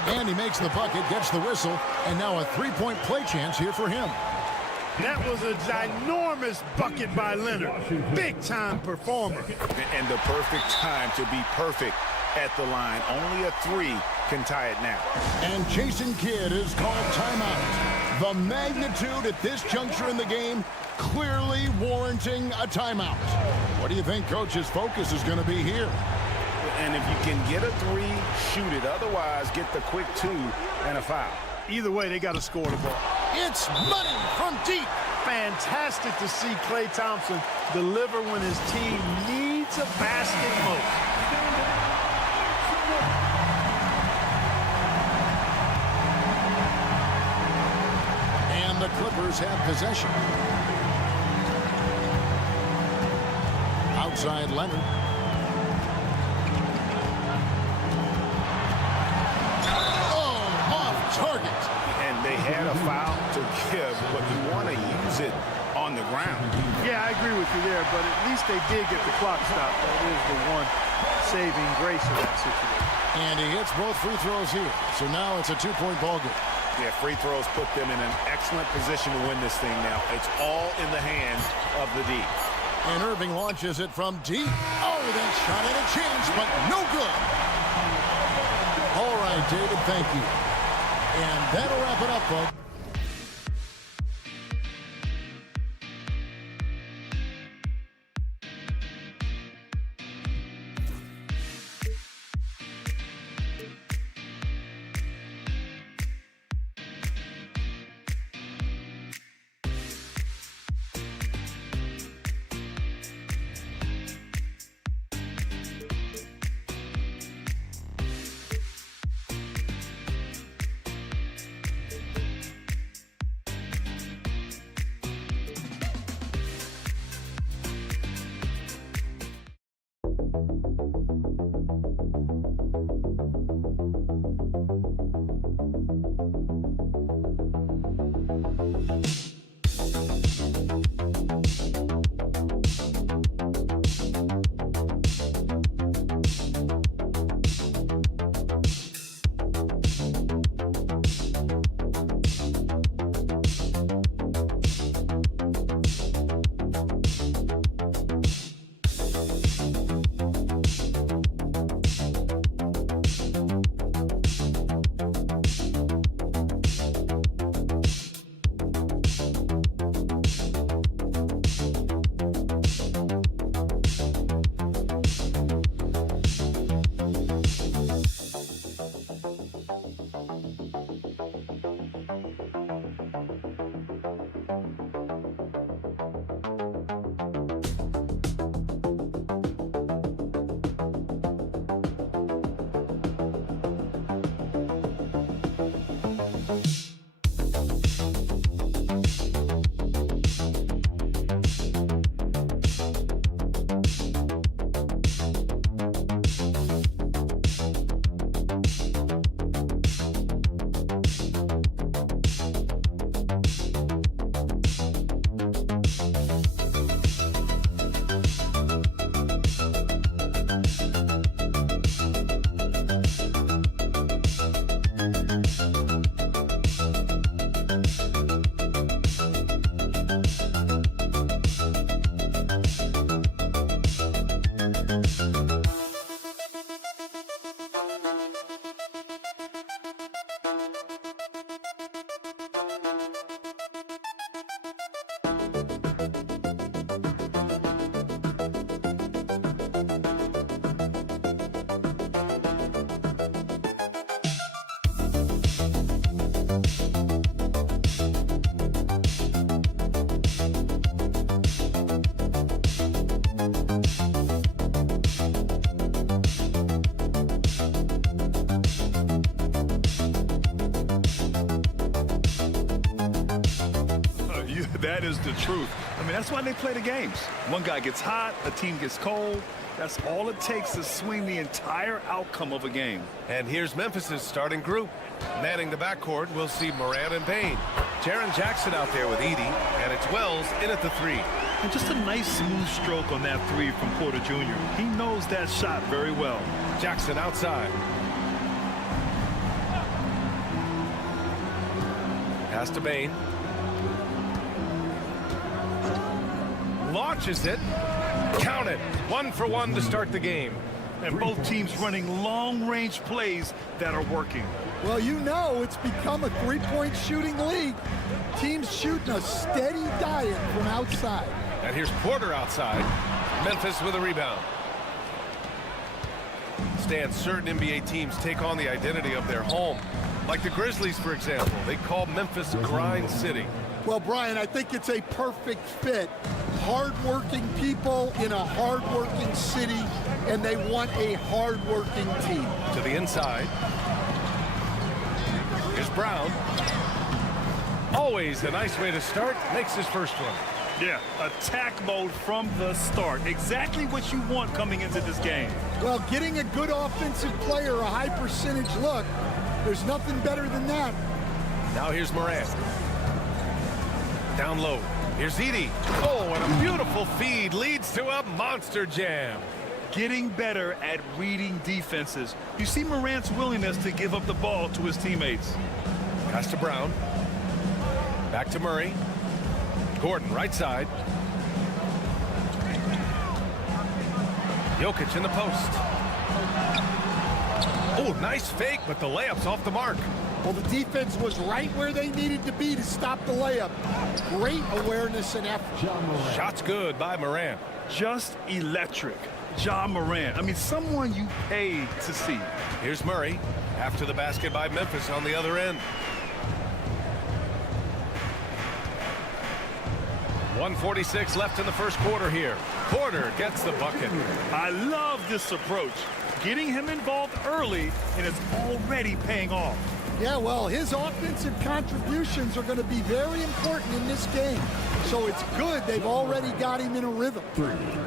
And he makes the bucket, gets the whistle, and now a 3-point play chance here for him. That was a ginormous bucket by Leonard. Big-time performer. And the perfect time to be perfect at the line. Only a 3 can tie it now. And Jason Kidd is called timeout. The magnitude at this juncture in the game clearly warranting a timeout. What do you think Coach's focus is going to be here? And if you can get a 3, shoot it. Otherwise, get the quick 2 and a foul. Either way, they got to score the ball. It's money from deep. Fantastic to see Klay Thompson deliver when his team needs a basket most. And the Clippers have possession. Outside Leonard. Oh, off target. And they had a foul to give, but you want to use it on the ground. Yeah, I agree with you there, but at least they did get the clock stopped. That is the one saving grace of that situation. And he hits both free throws here. So now it's a 2-point ball game. Yeah, free throws put them in an excellent position to win this thing now. It's all in the hands of the D. And Irving launches it from deep. Oh, that shot had a chance, but no good. All right, David, thank you. And that'll wrap it up, folks. That is the truth. I mean, that's why they play the games. One guy gets hot, a team gets cold. That's all it takes to swing the entire outcome of a game. And here's Memphis's starting group. Manning the backcourt, we'll see Morant and Payne. Jaren Jackson out there with Edey, and it's Wells in at the 3. And just a nice smooth stroke on that 3 from Porter Jr. He knows that shot very well. Jackson outside. Pass to Payne. Launches it. Count it. 1 for 1 to start the game. And both teams running long-range plays that are working. Well, you know it's become a three-point shooting league. Teams shooting a steady diet from outside. And here's Porter outside. Memphis with a rebound. Stan, certain NBA teams take on the identity of their home. Like the Grizzlies, for example. They call Memphis Grind City. Well, Brian, I think it's a perfect fit. Hard-working people in a hard-working city, and they want a hard-working team. To the inside. Here's Brown. Always a nice way to start. Makes his first one. Yeah, attack mode from the start. Exactly what you want coming into this game. Well, getting a good offensive player a high percentage look, there's nothing better than that. Now here's Morant. Down low. Here's Edey. Oh, and a beautiful feed leads to a monster jam. Getting better at reading defenses. You see Morant's willingness to give up the ball to his teammates. Pass to Brown. Back to Murray. Gordon, right side. Jokic in the post. Oh, nice fake, but the layup's off the mark. Well, the defense was right where they needed to be to stop the layup. Great awareness and effort. Shots good by Morant. Just electric. Ja Morant. I mean, someone you pay to see. Here's Murray. After the basket by Memphis on the other end. 1:46 left in the first quarter here. Porter gets the bucket. I love this approach. Getting him involved early, and it's already paying off. Yeah, well, his offensive contributions are going to be very important in this game. So it's good they've already got him in a rhythm.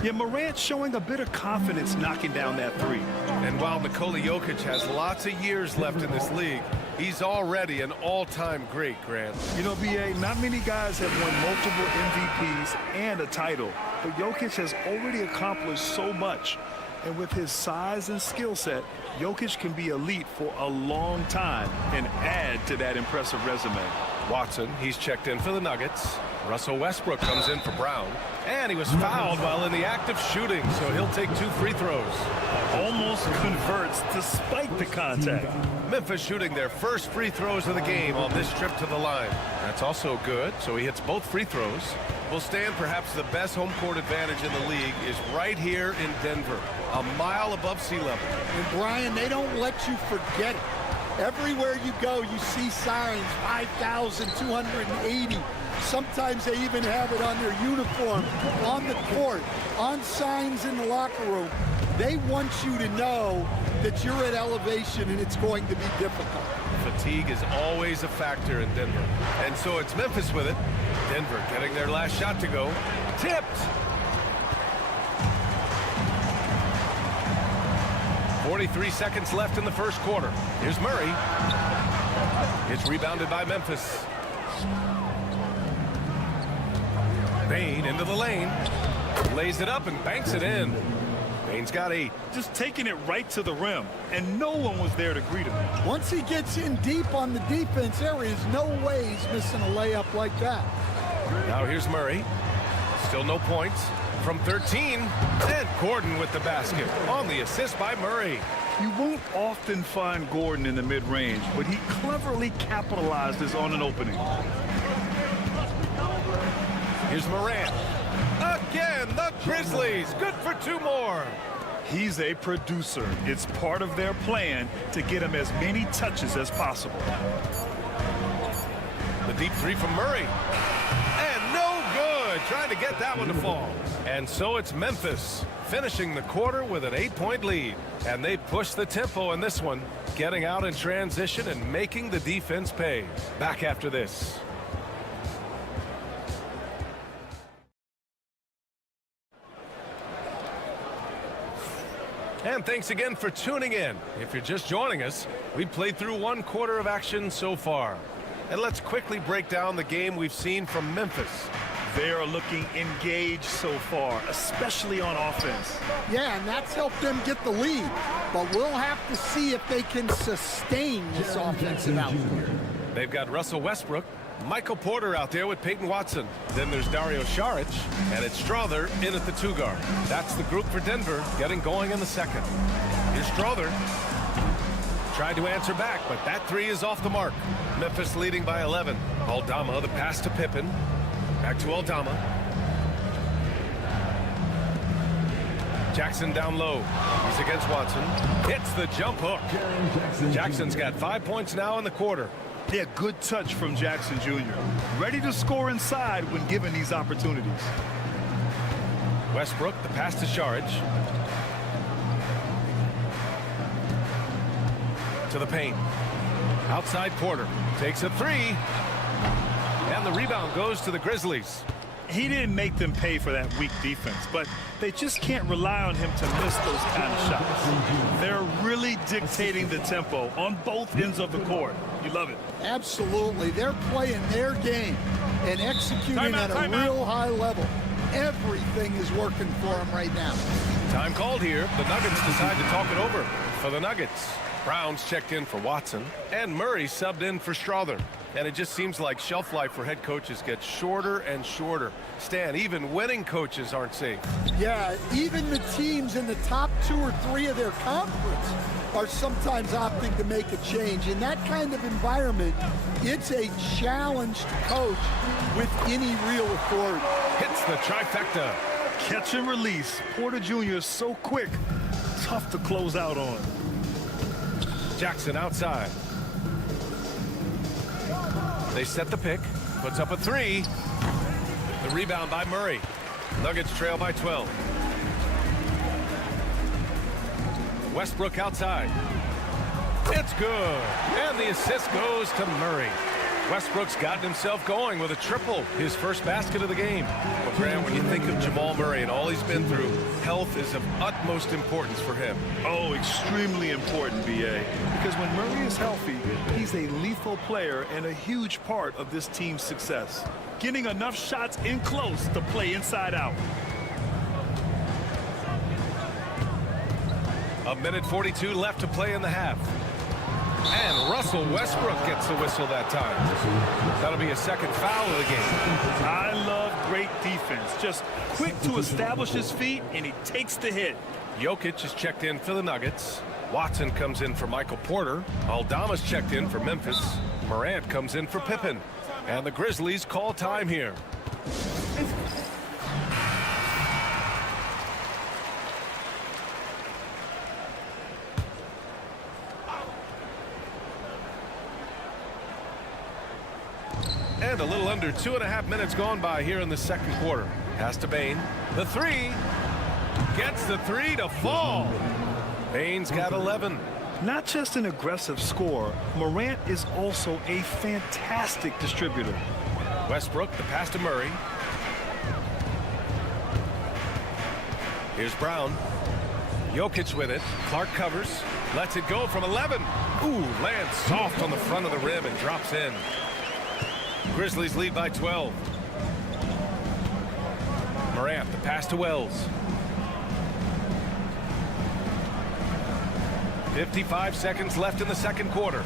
Yeah, Morant's showing a bit of confidence knocking down that three. And while Nikola Jokic has lots of years left in this league, he's already an all-time great, Grant. You know, B.A., not many guys have won multiple MVPs and a title, but Jokic has already accomplished so much. And with his size and skill set, Jokic can be elite for a long time and add to that impressive resume. Watson, he's checked in for the Nuggets. Russell Westbrook comes in for Brown. And he was fouled while in the act of shooting, so he'll take 2 free throws. Almost converts despite the contact. Memphis shooting their first free throws of the game on this trip to the line. That's also good, so he hits both free throws. Will stand perhaps the best home court advantage in the league is right here in Denver, a mile above sea level. And Brian, they don't let you forget it. Everywhere you go, you see signs, 5,280. Sometimes they even have it on their uniform, on the court, on signs in the locker room. They want you to know that you're at elevation and it's going to be difficult. Fatigue is always a factor in Denver. And so it's Memphis with it. Denver getting their last shot to go. Tipped! 43 seconds left in the first quarter. Here's Murray. It's rebounded by Memphis. Bane into the lane. Lays it up and banks it in. Bane's got 8. Just taking it right to the rim, and no one was there to greet him. Once he gets in deep on the defense, there is no way he's missing a layup like that. Now here's Murray. Still no points. From 13, and Gordon with the basket on the assist by Murray. You won't often find Gordon in the mid-range, but he cleverly capitalizes on an opening. Here's Morant. Again, the Grizzlies. Good for 2 more. He's a producer. It's part of their plan to get him as many touches as possible. The deep 3 from Murray. And no good. Trying to get that one to fall. And so it's Memphis finishing the quarter with an 8-point lead. And they push the tempo in this one, getting out in transition and making the defense pay. Back after this. And thanks again for tuning in. If you're just joining us, we've played through 1 quarter of action so far. And let's quickly break down the game we've seen from Memphis. They are looking engaged so far, especially on offense. Yeah, and that's helped them get the lead. But we'll have to see if they can sustain this offensive output. They've got Russell Westbrook, Michael Porter out there with Peyton Watson. Then there's Dario Saric, and it's Strother in at the 2 guard. That's the group for Denver getting going in the second. Here's Strother. Tried to answer back, but that 3 is off the mark. Memphis leading by 11. Aldama, the pass to Pippen. Back to Aldama. Jackson down low. He's against Watson. Hits the jump hook. Jackson's got 5 points now in the quarter. Yeah, good touch from Jackson Jr. Ready to score inside when given these opportunities. Westbrook, the pass to Saric. To the paint. Outside Porter. Takes a 3. And the rebound goes to the Grizzlies. He didn't make them pay for that weak defense, but they just can't rely on him to miss those kind of shots. They're really dictating the tempo on both ends of the court. You love it. Absolutely. They're playing their game and executing at a real high level. Everything is working for them right now. Time called here. The Nuggets decide to talk it over for the Nuggets. Brown's checked in for Watson, and Murray subbed in for Strother. And it just seems like shelf life for head coaches gets shorter and shorter. Stan, even winning coaches aren't safe. Yeah, even the teams in the top 2 or 3 of their conference are sometimes opting to make a change. In that kind of environment, it's a challenge to coach with any real authority. Hits the trifecta. Catch and release. Porter Jr. is so quick. Tough to close out on. Jackson outside. They set the pick. Puts up a 3. The rebound by Murray. Nuggets trail by 12. Westbrook outside. It's good. And the assist goes to Murray. Westbrook's gotten himself going with a triple, his first basket of the game. Well, Grant, when you think of Jamal Murray and all he's been through, health is of utmost importance for him. Oh, extremely important, B.A. Because when Murray is healthy, he's a lethal player and a huge part of this team's success. Getting enough shots in close to play inside out. A minute 42 left to play in the half. And Russell Westbrook gets the whistle that time. That'll be a second foul of the game. I love great defense. Just quick to establish his feet, and he takes the hit. Jokic is checked in for the Nuggets. Watson comes in for Michael Porter. Aldama's checked in for Memphis. Morant comes in for Pippen. And the Grizzlies call time here. And a little under 2.5 minutes gone by here in the second quarter. Pass to Bane. The three. Gets the three to fall. Bane's got 11. Not just an aggressive scorer, Morant is also a fantastic distributor. Westbrook, the pass to Murray. Here's Brown. Jokic with it. Clark covers. Lets it go from 11. Ooh, lands soft on the front of the rim and drops in. Grizzlies lead by 12. Morant, the pass to Wells. 55 seconds left in the second quarter.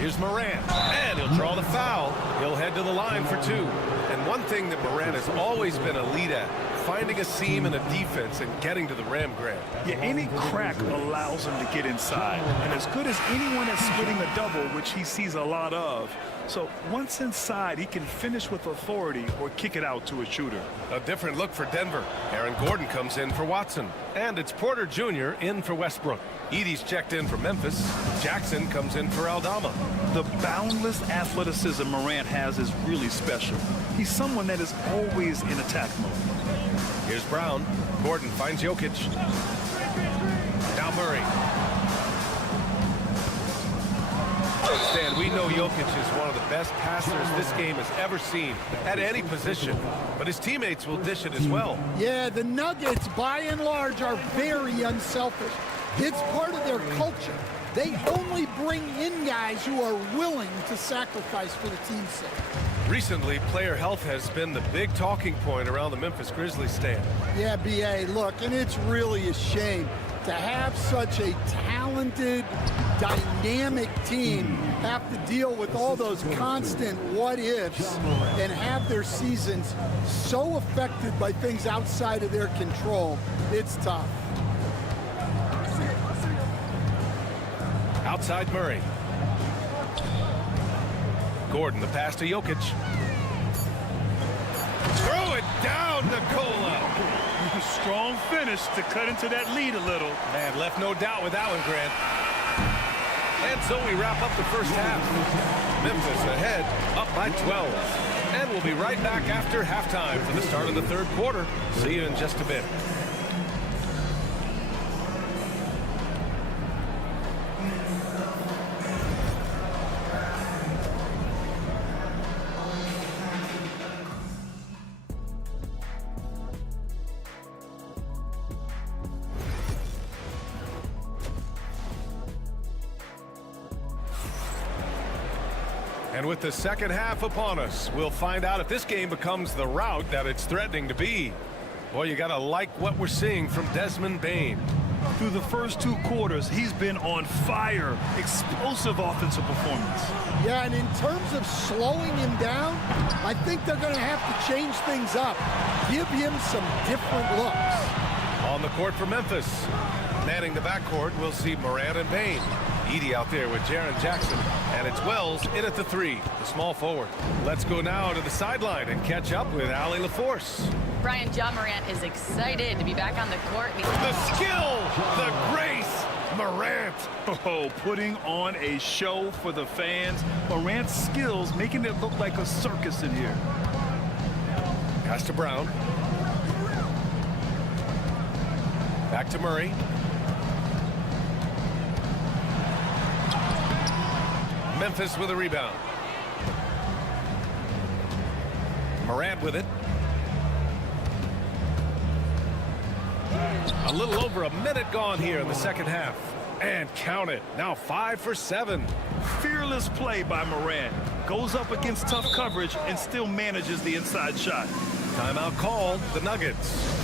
Here's Morant, and he'll draw the foul. He'll head to the line for two. And one thing that Morant has always been elite at, finding a seam in a defense and getting to the rim, Grant. Yeah, any crack allows him to get inside. And as good as anyone at splitting a double, which he sees a lot of. So once inside, he can finish with authority or kick it out to a shooter. A different look for Denver. Aaron Gordon comes in for Watson. And it's Porter Jr. in for Westbrook. Edie's checked in for Memphis. Jackson comes in for Aldama. The boundless athleticism Morant has is really special. He's someone that is always in attack mode. Here's Brown. Gordon finds Jokic. Now Murray. Stan, we know Jokic is one of the best passers this game has ever seen at any position, but his teammates will dish it as well. Yeah, the Nuggets, by and large, are very unselfish. It's part of their culture. They only bring in guys who are willing to sacrifice for the team's sake. Recently, player health has been the big talking point around the Memphis Grizzlies stand. Yeah, B.A., look, and it's really a shame to have such a talented, dynamic team have to deal with all those constant what-ifs and have their seasons so affected by things outside of their control. It's tough. Outside Murray. Gordon, the pass to Jokic. Throw it down, Nikola. Strong finish to cut into that lead a little. Man, left no doubt with that one, Grant. And so we wrap up the first half. Memphis ahead, up by 12. And we'll be right back after halftime for the start of the third quarter. See you in just a bit. And with the second half upon us, we'll find out if this game becomes the rout that it's threatening to be. Boy, you got to like what we're seeing from Desmond Bane. Through the first two quarters, he's been on fire. Explosive offensive performance. Yeah, and in terms of slowing him down, I think they're going to have to change things up. Give him some different looks. On the court for Memphis. Manning the backcourt, we'll see Morant and Bane. Edie out there with Jaren Jackson. And it's Wells in at the three, the small forward. Let's go now to the sideline and catch up with Allie LaForce. Brian, John Morant is excited to be back on the court. The skill, the grace, Morant. Oh, putting on a show for the fans. Morant's skills making it look like a circus in here. Pass to Brown. Back to Murray. Memphis with a rebound. Morant with it. A little over a minute gone here in the second half. And count it. Now 5 for 7. Fearless play by Morant. Goes up against tough coverage and still manages the inside shot. Timeout called, the Nuggets.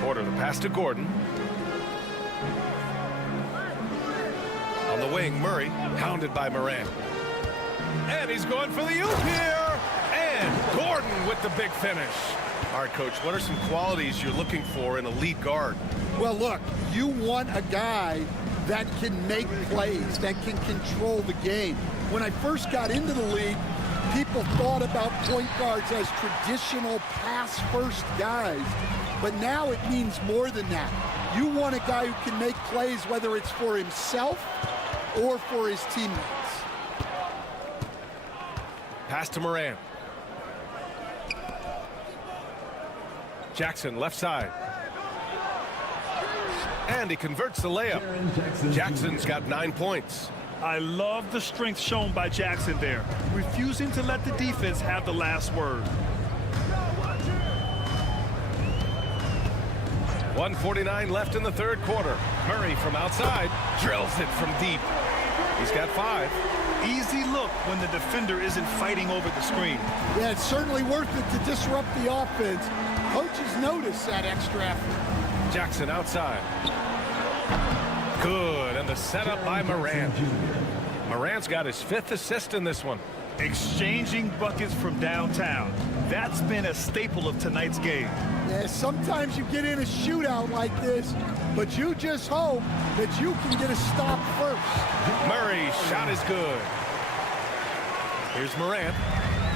Porter, the pass to Gordon. On the wing, Murray, hounded by Morant. And he's going for the oop here. And Gordon with the big finish. All right, Coach, what are some qualities you're looking for in a lead guard? Well, look, you want a guy that can make plays, that can control the game. When I first got into the league, people thought about point guards as traditional pass-first guys. But now it means more than that. You want a guy who can make plays, whether it's for himself or for his teammates. Pass to Morant. Jackson, left side. And he converts the layup. Jackson's got 9 points. I love the strength shown by Jackson there, refusing to let the defense have the last word. 1:49 left in the third quarter. Murray from outside drills it from deep. He's got 5. Easy look when the defender isn't fighting over the screen. Yeah, it's certainly worth it to disrupt the offense. Coaches notice that extra effort. Jackson outside. Good, and the setup by Morant. Morant's got his 5th assist in this one. Exchanging buckets from downtown. That's been a staple of tonight's game. Yeah, sometimes you get in a shootout like this, but you just hope that you can get a stop first. Murray's shot is good. Here's Morant.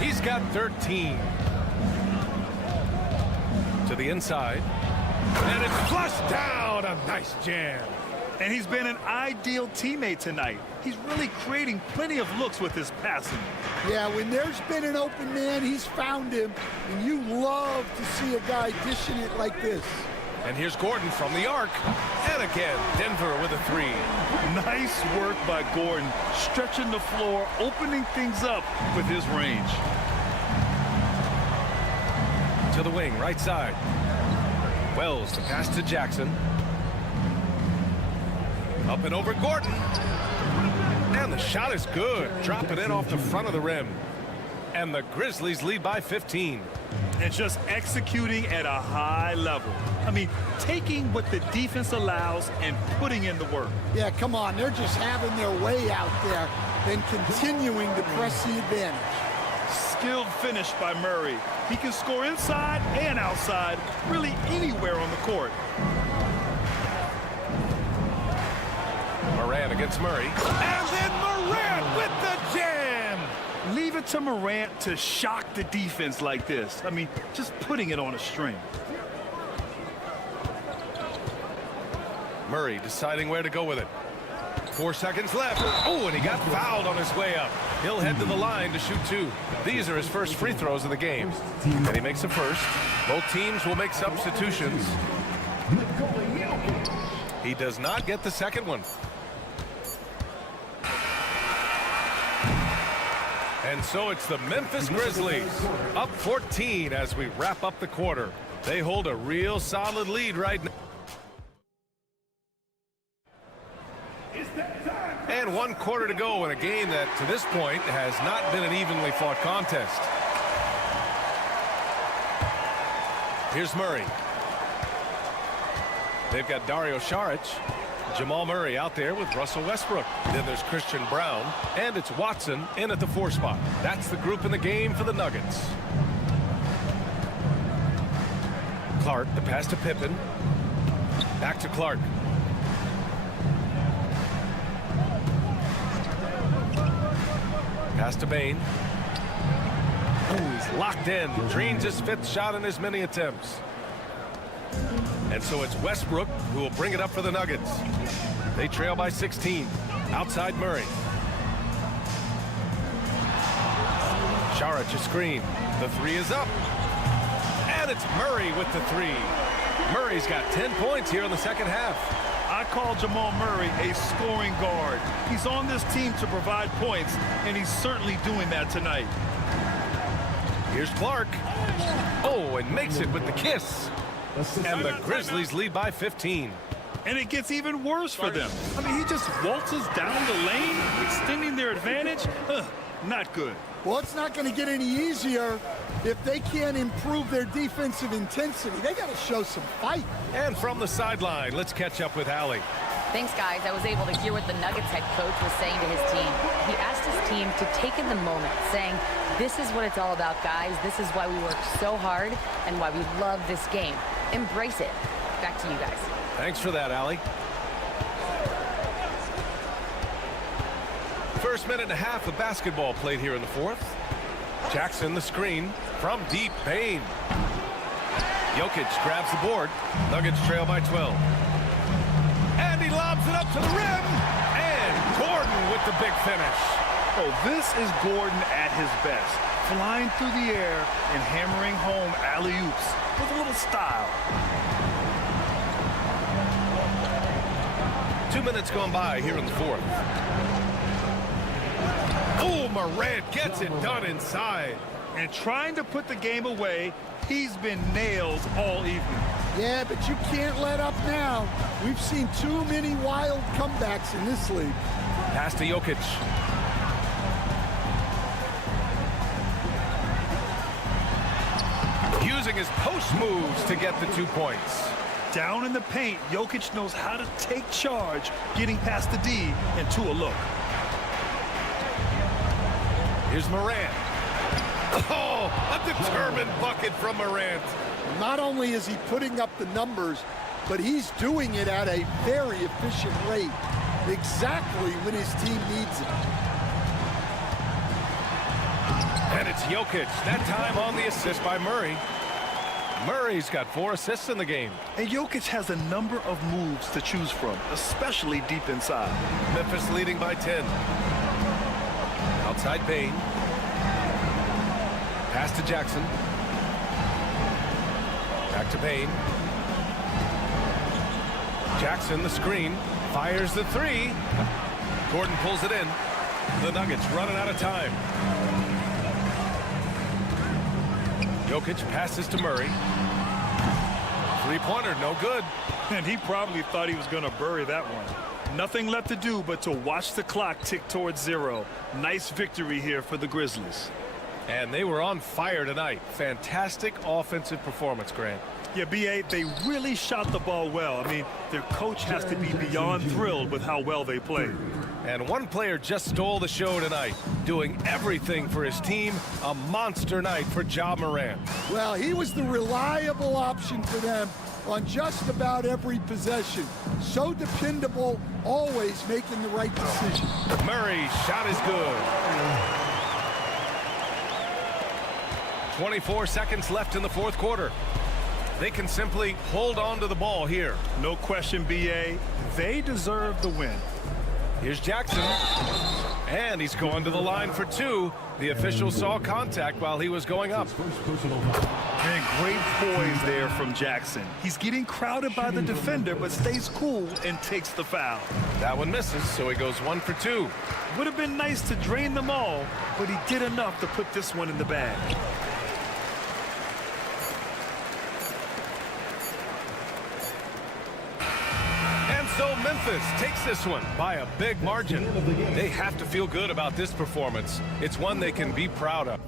He's got 13. To the inside. And it's flushed down. A nice jam. And he's been an ideal teammate tonight. He's really creating plenty of looks with his passing. Yeah, when there's been an open man, he's found him. And you love to see a guy dishing it like this. And here's Gordon from the arc. And again, Denver with a 3. Nice work by Gordon, stretching the floor, opening things up with his range. To the wing, right side. Wells, the pass to Jackson. Up and over Gordon. And the shot is good. Dropping in off the front of the rim. And the Grizzlies lead by 15. And just executing at a high level. I mean, taking what the defense allows and putting in the work. Yeah, come on. They're just having their way out there and continuing to press the advantage. Skilled finish by Murray. He can score inside and outside, really anywhere on the court. Morant against Murray. And then Morant with the jam. Leave it to Morant to shock the defense like this. I mean, just putting it on a string. Murray deciding where to go with it. 4 seconds left. Oh, and he got fouled on his way up. He'll head to the line to shoot 2. These are his first free throws of the game. And he makes the first. Both teams will make substitutions. He does not get the second one. And so it's the Memphis Grizzlies up 14 as we wrap up the quarter. They hold a real solid lead right now. And 1 quarter to go in a game that to this point has not been an evenly fought contest. Here's Murray. They've got Dario Saric. Jamal Murray out there with Russell Westbrook. Then there's Christian Brown, and it's Watson in at the 4 spot. That's the group in the game for the Nuggets. Clark, the pass to Pippen. Back to Clark. Pass to Bain. Oh, he's locked in. Drains his 5th shot in his many attempts. And so it's Westbrook who will bring it up for the Nuggets. They trail by 16. Outside Murray. Saric a screen. The 3 is up. And it's Murray with the three. Murray's got 10 points here in the second half. I call Jamal Murray a scoring guard. He's on this team to provide points, and he's certainly doing that tonight. Here's Clark. Oh, and makes it with the kiss. And the Grizzlies lead by 15. And it gets even worse for them. I mean, he just waltzes down the lane, extending their advantage. Not good. Well, it's not going to get any easier if they can't improve their defensive intensity. They got to show some fight. And from the sideline, let's catch up with Allie. Thanks, guys. I was able to hear what the Nuggets head coach was saying to his team. He asked his team to take in the moment, saying, this is what it's all about, guys. This is why we work so hard and why we love this game. Embrace it. Back to you guys. Thanks for that, Allie. First minute and a half of basketball played here in the fourth. Jackson the screen from deep. Payne. Jokic grabs the board. Nuggets trail by 12. And he lobs it up to the rim. And Gordon with the big finish. Oh, this is Gordon at his best. Flying through the air and hammering home alley-oops with a little style. 2 minutes gone by here in the fourth. Oh, Morant gets it done inside. And trying to put the game away, he's been nails all evening. Yeah, but you can't let up now. We've seen too many wild comebacks in this league. Pass to Jokic. Using his post moves to get the 2 points. Down in the paint, Jokic knows how to take charge, getting past the D and to a look. Here's Morant. Oh, a determined bucket from Morant. Not only is he putting up the numbers, but he's doing it at a very efficient rate, exactly when his team needs it. And it's Jokic, that time on the assist by Murray. Murray's got 4 assists in the game. And Jokic has a number of moves to choose from, especially deep inside. Memphis leading by 10. Outside Payne. Pass to Jackson. Back to Payne. Jackson, the screen, fires the three. Gordon pulls it in. The Nuggets running out of time. Jokic passes to Murray. Three-pointer, no good. And he probably thought he was going to bury that one. Nothing left to do but to watch the clock tick towards 0. Nice victory here for the Grizzlies. And they were on fire tonight. Fantastic offensive performance, Grant. Yeah, B.A., they really shot the ball well. I mean, their coach has to be beyond thrilled with how well they played. And one player just stole the show tonight, doing everything for his team. A monster night for Ja Morant. Well, he was the reliable option for them on just about every possession. So dependable, always making the right decision. Murray's shot is good. 24 seconds left in the fourth quarter. They can simply hold on to the ball here. No question, B.A., they deserve the win. Here's Jackson. And he's going to the line for 2. The official saw contact while he was going up. And great poise there from Jackson. He's getting crowded by the defender, but stays cool and takes the foul. That one misses, so he goes 1 for 2. Would have been nice to drain them all, but he did enough to put this one in the bag. So Memphis takes this one by a big margin. They have to feel good about this performance. It's one they can be proud of.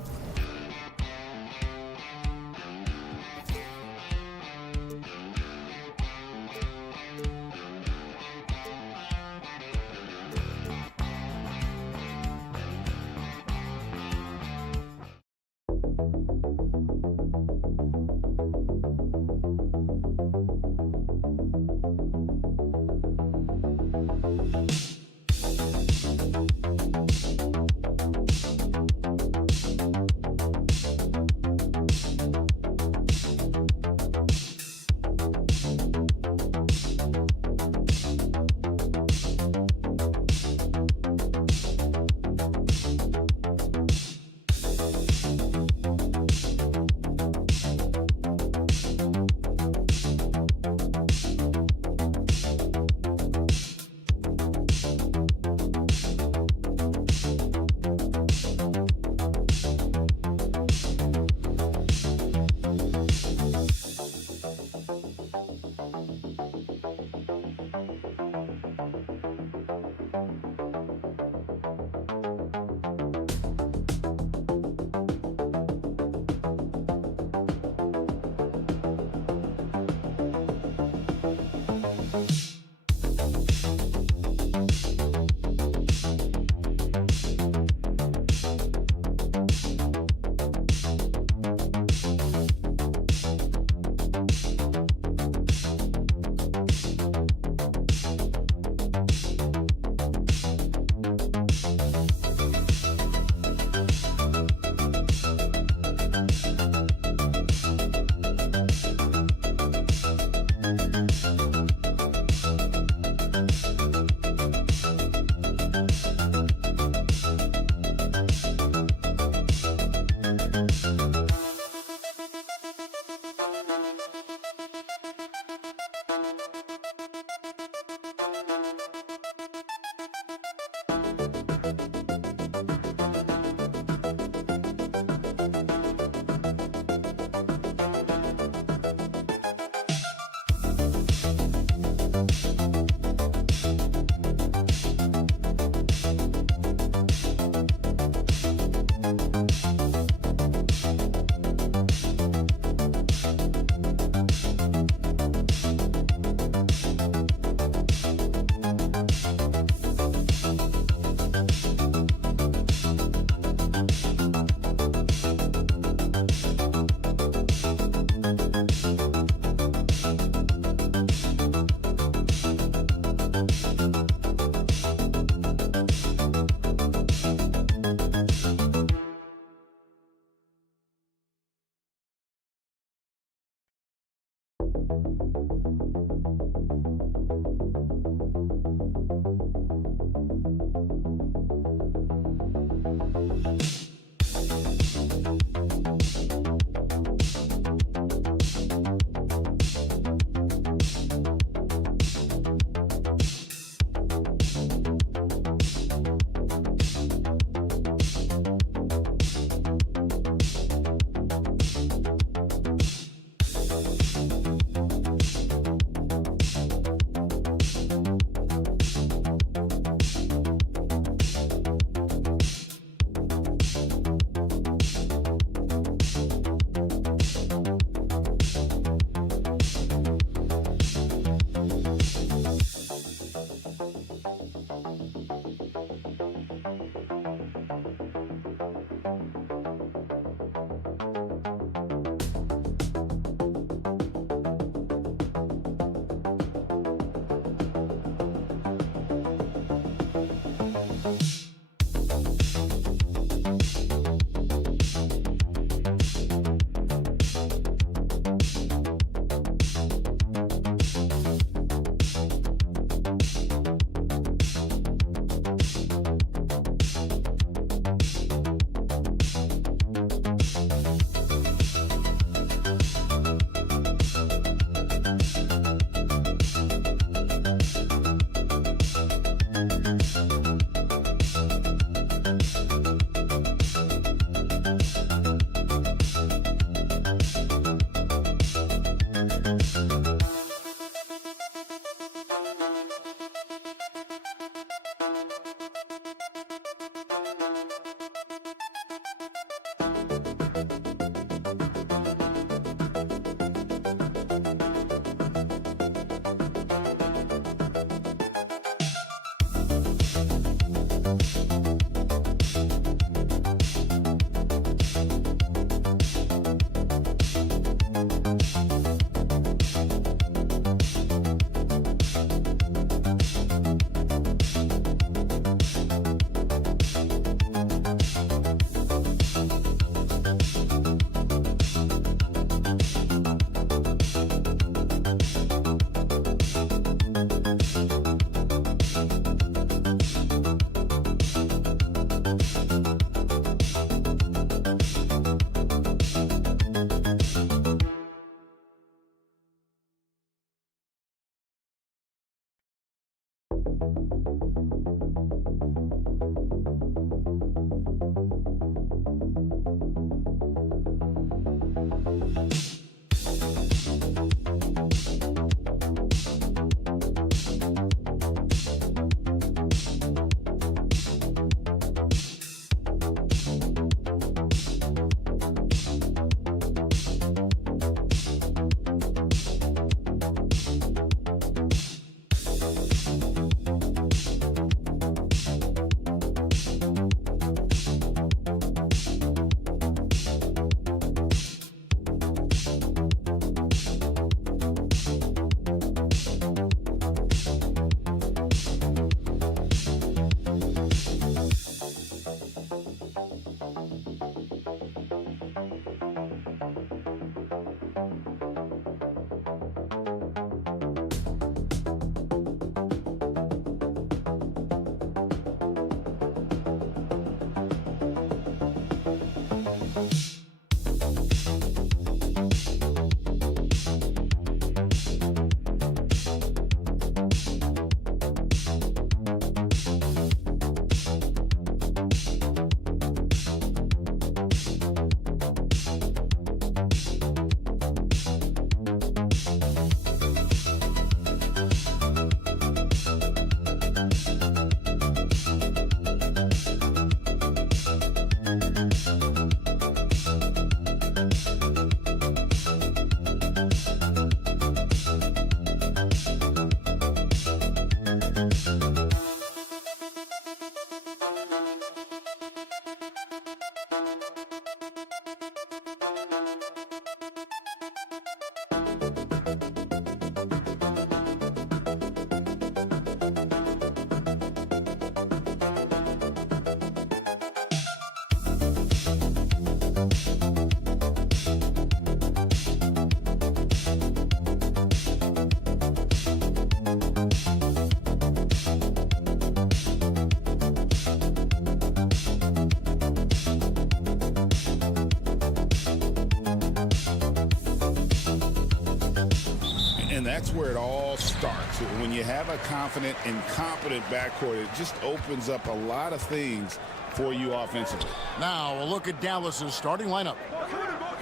And that's where it all starts. When you have a confident and competent backcourt, it just opens up a lot of things for you offensively. Now, a look at Dallas's starting lineup.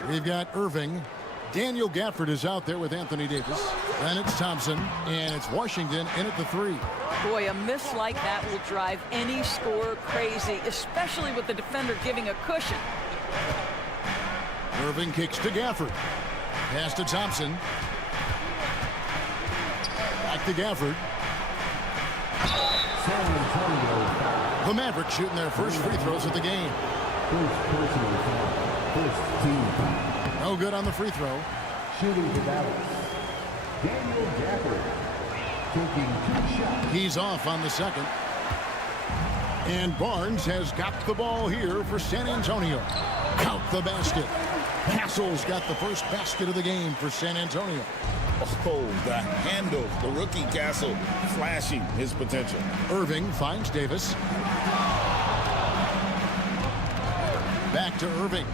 We've got Irving. Daniel Gafford is out there with Anthony Davis. Then it's Thompson, and it's Washington in at the 3. Boy, a miss like that will drive any scorer crazy, especially with the defender giving a cushion. Irving kicks to Gafford. Pass to Thompson. Back to Gafford. The Mavericks shooting their first free throws of the game. No good on the free throw. Shooting for Dallas, Daniel Gafford, taking 2 shots. He's off on the second. And Barnes has got the ball here for San Antonio. Count the basket. Castle's got the first basket of the game for San Antonio. Oh, the handle. The rookie Castle flashing his potential. Irving finds Davis. Back to Irving.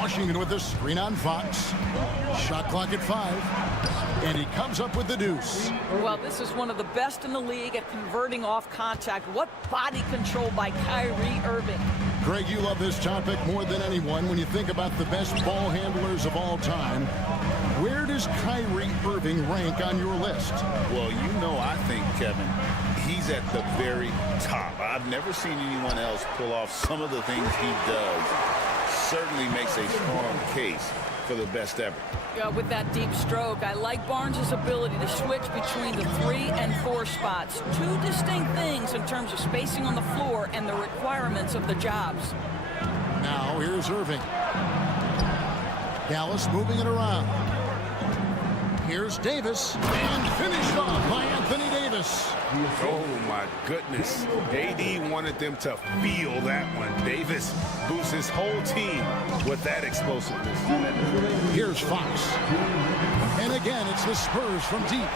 Washington with the screen on Fox. Shot clock at 5. And he comes up with the deuce. Well, this is one of the best in the league at converting off contact. What body control by Kyrie Irving. Greg, you love this topic more than anyone. When you think about the best ball handlers of all time, where does Kyrie Irving rank on your list? Well, you know, I think, Kevin, he's at the very top. I've never seen anyone else pull off some of the things he does. Certainly makes a strong case for the best ever. Yeah, with that deep stroke, I like Barnes' ability to switch between the 3 and 4 spots. 2 distinct things in terms of spacing on the floor and the requirements of the jobs. Now here's Irving. Dallas moving it around. Here's Davis, and finished off by Anthony Davis. Oh, my goodness. AD wanted them to feel that one. Davis boosts his whole team with that explosiveness. Here's Fox. And again, it's the Spurs from deep.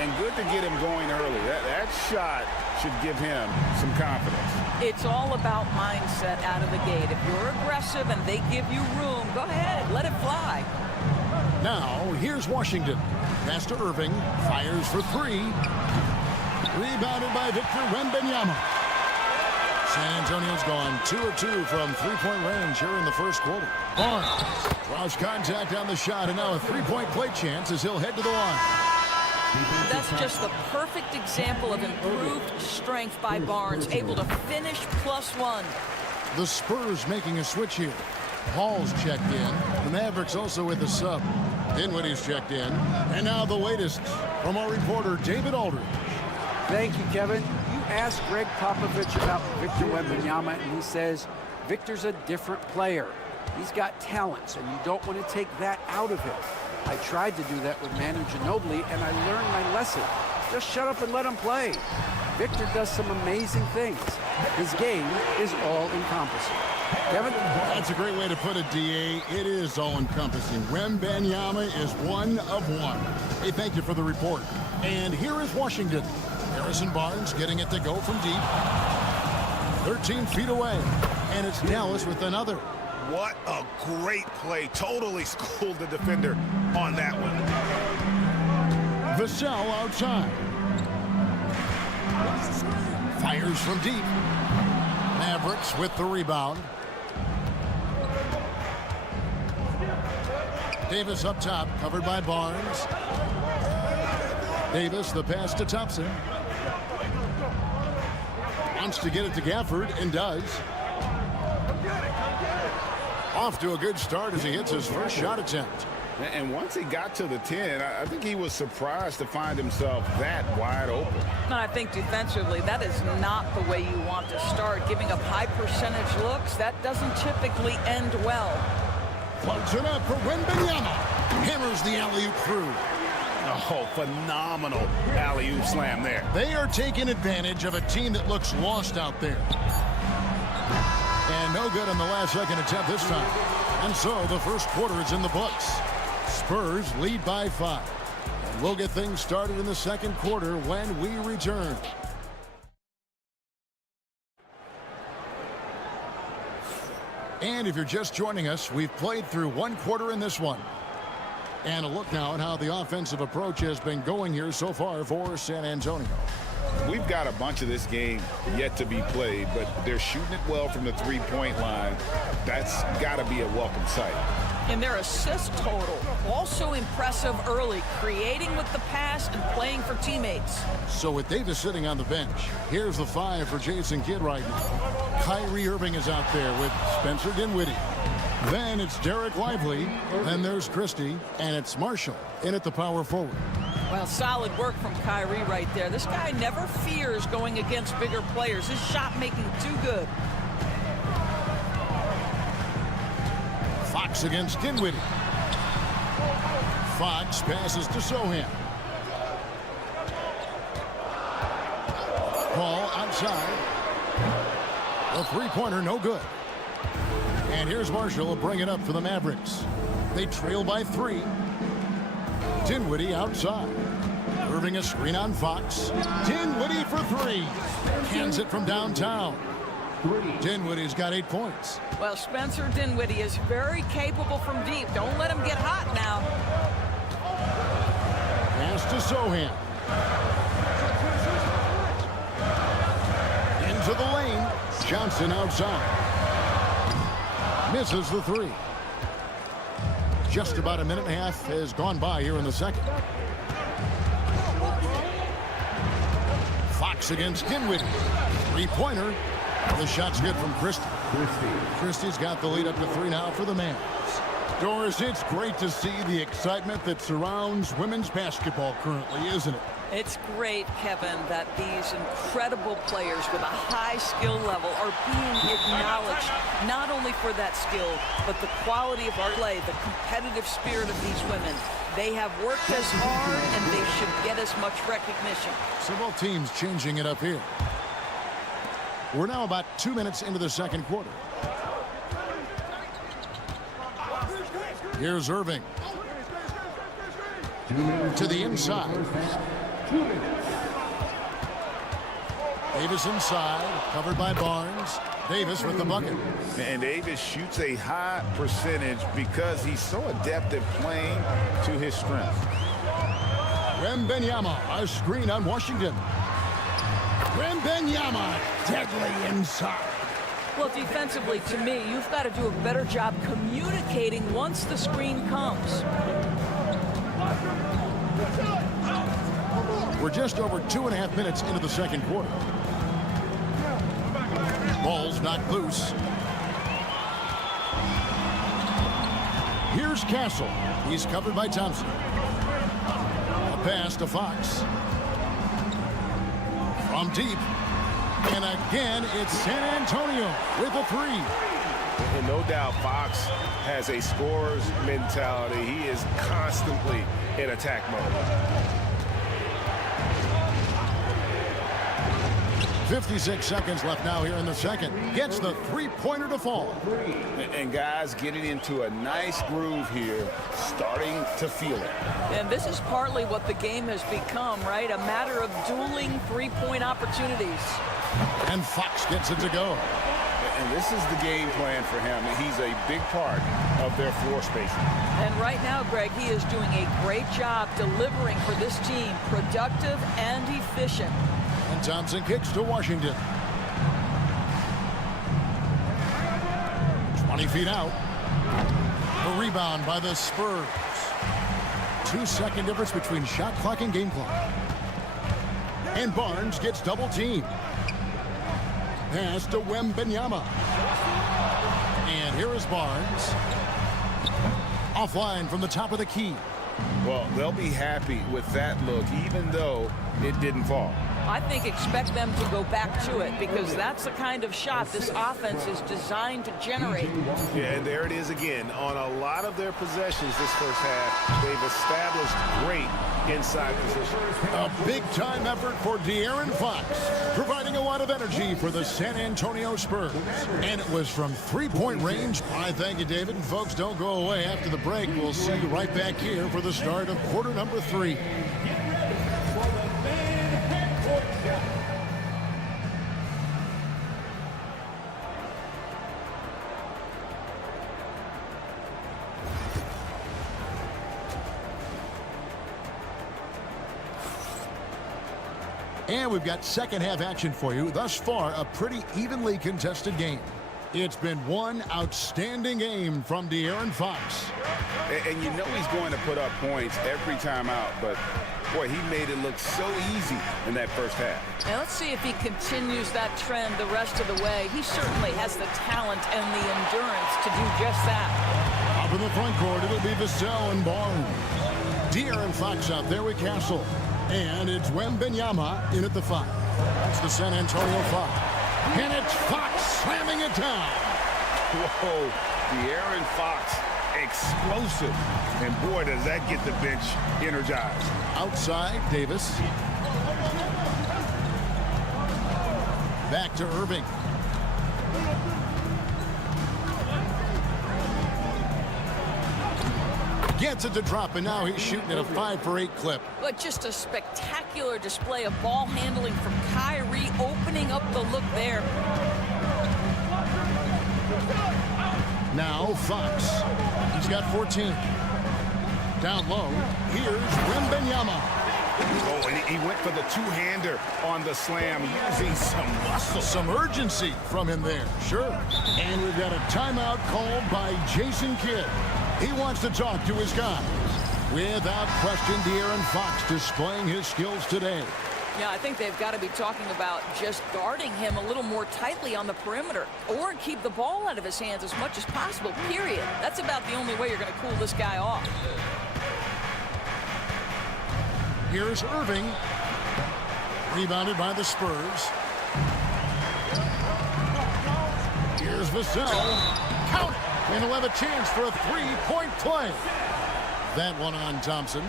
And good to get him going early. That shot should give him some confidence. It's all about mindset out of the gate. If you're aggressive and they give you room, go ahead, let it fly. Now, here's Washington. Pass to Irving. Fires for 3. Rebounded by Victor Wembanyama. San Antonio's gone 2 of 2 from three-point range here in the first quarter. Barnes draws contact on the shot, and now a three-point play chance as he'll head to the line. That's just the perfect example of improved strength by Barnes, able to finish +1. The Spurs making a switch here. Hall's checked in. The Mavericks also with a sub. Dinwiddie's checked in. And now the latest from our reporter, David Aldridge. Thank you, Kevin. You asked Greg Popovich about Victor Wembanyama, and he says Victor's a different player. He's got talents, and you don't want to take that out of him. I tried to do that with Manu Ginobili, and I learned my lesson. Just shut up and let him play. Victor does some amazing things. His game is all-encompassing. Kevin? That's a great way to put it, D.A. It is all-encompassing. Wembanyama is 1 of 1. Hey, thank you for the report. And here is Washington. Harrison Barnes getting it to go from deep. 13 feet away. And it's Dallas with another. What a great play. Totally schooled the defender on that one. Vassell outside. Fires from deep. Mavericks with the rebound. Davis up top, covered by Barnes. Davis, the pass to Thompson. Wants to get it to Gafford, and does. Off to a good start as he hits his first shot attempt. And once he got to the 10, I think he was surprised to find himself that wide open. And I think defensively, that is not the way you want to start. Giving up high percentage looks, that doesn't typically end well. Plugs it up for Wembanyama. Hammers the alley-oop through. Oh, phenomenal alley-oop slam there. They are taking advantage of a team that looks lost out there. And no good on the last second attempt this time. And so the first quarter is in the books. Spurs lead by 5. And we'll get things started in the second quarter when we return. And if you're just joining us, we've played through one quarter in this one. And a look now at how the offensive approach has been going here so far for San Antonio. We've got a bunch of this game yet to be played, but they're shooting it well from the three-point line. That's got to be a welcome sight. And their assist total, also impressive early, creating with the pass and playing for teammates. So with Davis sitting on the bench, here's the 5 for Jason Kidd right now. Kyrie Irving is out there with Spencer Dinwiddie. Then it's Derek Lively. Then there's Christie. And it's Marshall in at the power forward. Well, solid work from Kyrie right there. This guy never fears going against bigger players. His shot making too good. Fox against Dinwiddie. Fox passes to Sohan. Paul outside. A three-pointer, no good. And here's Marshall bring it up for the Mavericks. They trail by 3. Dinwiddie outside. Irving a screen on Fox. Dinwiddie for 3. Hands it from downtown. Dinwiddie's got 8 points. Well, Spencer Dinwiddie is very capable from deep. Don't let him get hot now. Pass to Sohan. Into the lane. Johnson outside. Misses the 3. Just about a minute and a half has gone by here in the second. Fox against Dinwiddie. Three-pointer. The shot's good from Christie. Christie's got the lead up to 3 now for the Mavs. Doris, it's great to see the excitement that surrounds women's basketball currently, isn't it? It's great, Kevin, that these incredible players with a high skill level are being acknowledged, not only for that skill, but the quality of play, the competitive spirit of these women. They have worked as hard, and they should get as much recognition. Several teams changing it up here. We're now about 2 minutes into the second quarter. Here's Irving. To the inside. Davis inside, covered by Barnes. Davis with the bucket. And Davis shoots a high percentage because he's so adept at playing to his strength. Wembanyama, a screen on Washington. Wembanyama, deadly inside. Well, defensively, to me, you've got to do a better job communicating once the screen comes. We're just over 2.5 minutes into the second quarter. Ball's knocked loose. Here's Castle. He's covered by Thompson. A pass to Fox. From deep. And again, it's San Antonio with a 3. And no doubt Fox has a scorer's mentality. He is constantly in attack mode. 56 seconds left now here in the second. Gets the three-pointer to fall. And guys getting into a nice groove here, starting to feel it. And this is partly what the game has become, right? A matter of dueling three-point opportunities. And Fox gets it to go. And this is the game plan for him. He's a big part of their floor spacing. And right now, Greg, he is doing a great job delivering for this team, productive and efficient. And Thompson kicks to Washington. 20 feet out. The rebound by the Spurs. 2-second difference between shot clock and game clock. And Barnes gets double teamed. Pass to Wembanyama. And here is Barnes. Offline from the top of the key. Well, they'll be happy with that look, even though it didn't fall. I think expect them to go back to it because that's the kind of shot this offense is designed to generate. Yeah, and there it is again. On a lot of their possessions this first half, they've established great inside position. A big-time effort for De'Aaron Fox, providing a lot of energy for the San Antonio Spurs. And it was from three-point range. I thank you, David. And folks, don't go away after the break. We'll see you right back here for the start of quarter number 3. And we've got second half action for you. Thus far, a pretty evenly contested game. It's been one outstanding game from De'Aaron Fox. And you know he's going to put up points every time out, but boy, he made it look so easy in that first half. Now let's see if he continues that trend the rest of the way. He certainly has the talent and the endurance to do just that. Up in the front court, it'll be Vassell and Barnes. De'Aaron Fox out there with Castle. And it's Wembanyama in at the 5. That's the San Antonio 5. And it's Fox slamming it down. Whoa, De'Aaron Fox, explosive. And boy, does that get the bench energized. Outside, Davis. Back to Irving. Gets it to drop, and now he's shooting at a 5-for-8 clip. But just a spectacular display of ball handling from Kyrie, opening up the look there. Now Fox. He's got 14. Down low, here's Wembanyama. Oh, and he went for the two-hander on the slam, using some muscle. Some urgency from him there, sure. And we've got a timeout called by Jason Kidd. He wants to talk to his guys. Without question, De'Aaron Fox displaying his skills today. Yeah, I think they've got to be talking about just guarding him a little more tightly on the perimeter or keep the ball out of his hands as much as possible, period. That's about the only way you're going to cool this guy off. Here's Irving. Rebounded by the Spurs. Here's Vassell. Count it. And he'll have a chance for a 3-point play. That one on Thompson.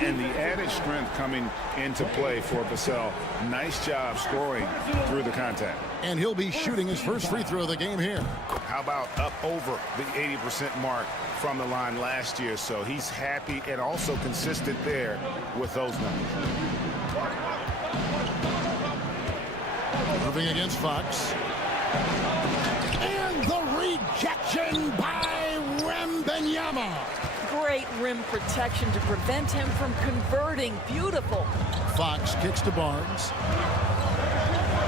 And the added strength coming into play for Vassell. Nice job scoring through the contact. And he'll be shooting his first free throw of the game here. How about up over the 80% mark from the line last year? So he's happy and also consistent there with those numbers. Irving against Fox. And the rejection by Wembanyama. Great rim protection to prevent him from converting. Beautiful. Fox kicks to Barnes.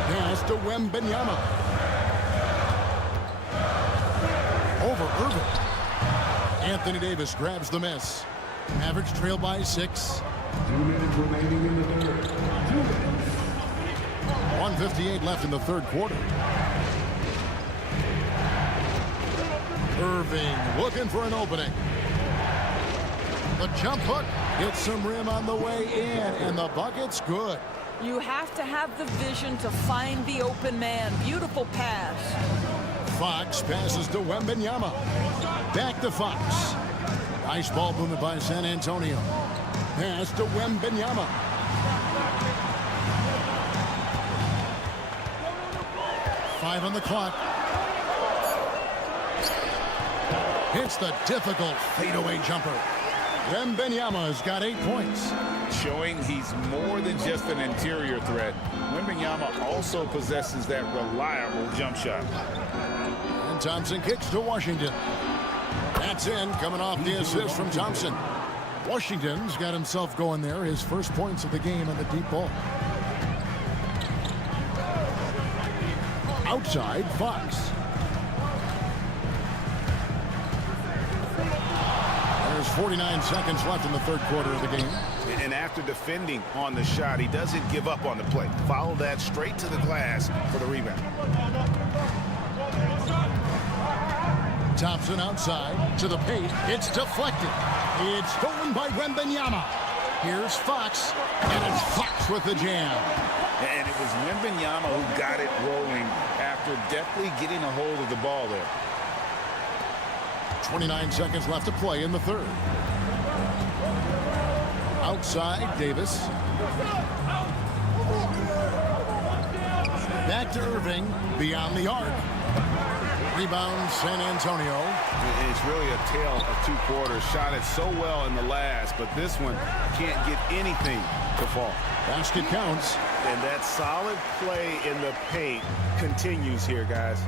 Pass to Wembanyama. Over Irving. Anthony Davis grabs the miss. Mavericks trail by 6. 2 minutes remaining in the third. 2 minutes. 1:58 left in the third quarter. Irving looking for an opening. The jump hook gets some rim on the way in, and the bucket's good. You have to have the vision to find the open man. Beautiful pass. Fox passes to Wembanyama. Back to Fox. Nice ball movement by San Antonio. Pass to Wembanyama. Five on the clock. Hits the difficult fadeaway jumper. Wembanyama's got 8 points. Showing he's more than just an interior threat. Wembanyama also possesses that reliable jump shot. And Thompson kicks to Washington. That's in, coming off the assist from Thompson. Washington's got himself going there. His first points of the game on the deep ball. Outside, Fox. There's 49 seconds left in the third quarter of the game. And after defending on the shot, he doesn't give up on the play. Follow that straight to the glass for the rebound. Thompson outside to the paint. It's deflected. It's stolen by Wembanyama. Here's Fox, and it's Fox with the jam. And it was Wembanyama who got it rolling after definitely getting a hold of the ball there. 29 seconds left to play in the third. Outside, Davis. Back to Irving, beyond the arc. Rebound, San Antonio. It's really a tale of 2 quarters. Shot it so well in the last, but this one can't get anything to fall. Basket counts. And that solid play in the paint continues here, guys.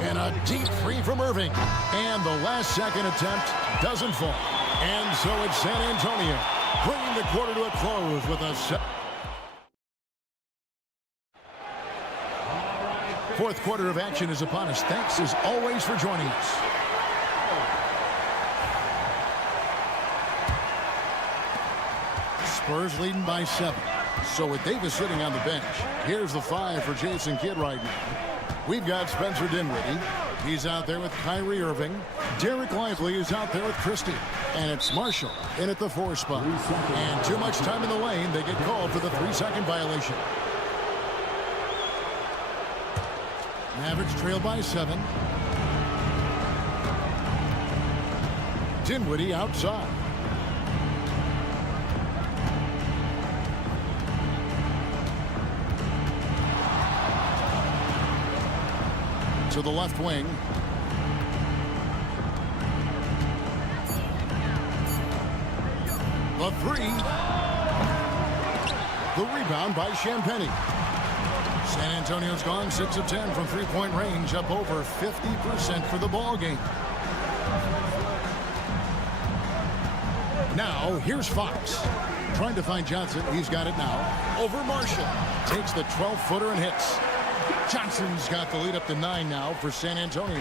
And a deep three from Irving. And the last second attempt doesn't fall. And so it's San Antonio bringing the quarter to a close with a fourth quarter of action is upon us. Thanks as always for joining us. Spurs leading by 7. So with Davis sitting on the bench, here's the 5 for Jason Kidd right now. We've got Spencer Dinwiddie. He's out there with Kyrie Irving. Derek Lively is out there with Christie. And it's Marshall in at the 4 spot. And too much time in the lane. They get called for the 3-second violation. Mavericks trail by 7. Dinwiddie outside. To the left wing. The 3. The rebound by Champagnie. San Antonio's gone 6 of 10 from three-point range, up over 50% for the ball game. Now, here's Fox. Trying to find Johnson. He's got it now. Over Marshall. Takes the 12-footer and hits. Johnson's got the lead up to 9 now for San Antonio.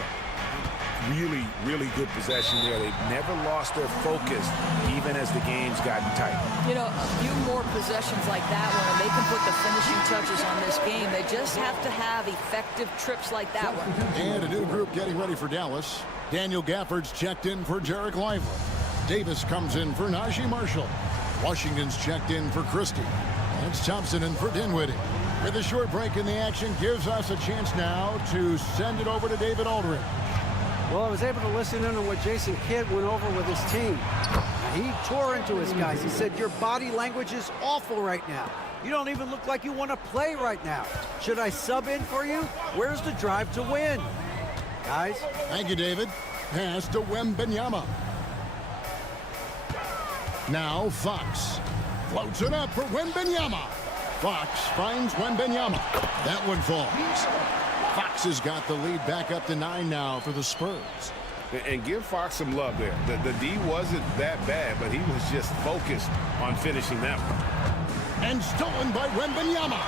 Really, really good possession there. They've never lost their focus, even as the game's gotten tight. You know, a few more possessions like that one, and they can put the finishing touches on this game. They just have to have effective trips like that one. And a new group getting ready for Dallas. Daniel Gafford's checked in for Derek Lively. Davis comes in for Najee Marshall. Washington's checked in for Christie. And it's Thompson in for Dinwiddie. With a short break in the action, gives us a chance now to send it over to David Aldridge. Well, I was able to listen in on what Jason Kidd went over with his team. He tore into his guys. He said, your body language is awful right now. You don't even look like you want to play right now. Should I sub in for you? Where's the drive to win? Guys? Thank you, David. Pass to Wembanyama. Now Fox. Floats it up for Wembanyama. Fox finds Wembanyama. That one falls. Fox has got the lead back up to 9 now for the Spurs. And give Fox some love there. The D wasn't that bad, but he was just focused on finishing that one. And stolen by Wembanyama.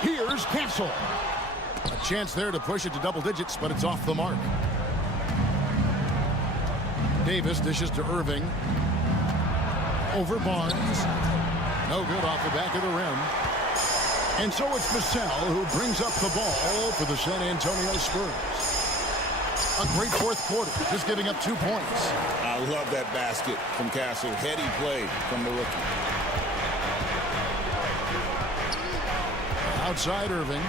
Here's Castle. A chance there to push it to double digits, but it's off the mark. Davis dishes to Irving. Over Barnes. No good off the back of the rim. And so it's Vassell who brings up the ball for the San Antonio Spurs. A great fourth quarter, just giving up 2 points. I love that basket from Castle. Heady play from the rookie. Outside Irving.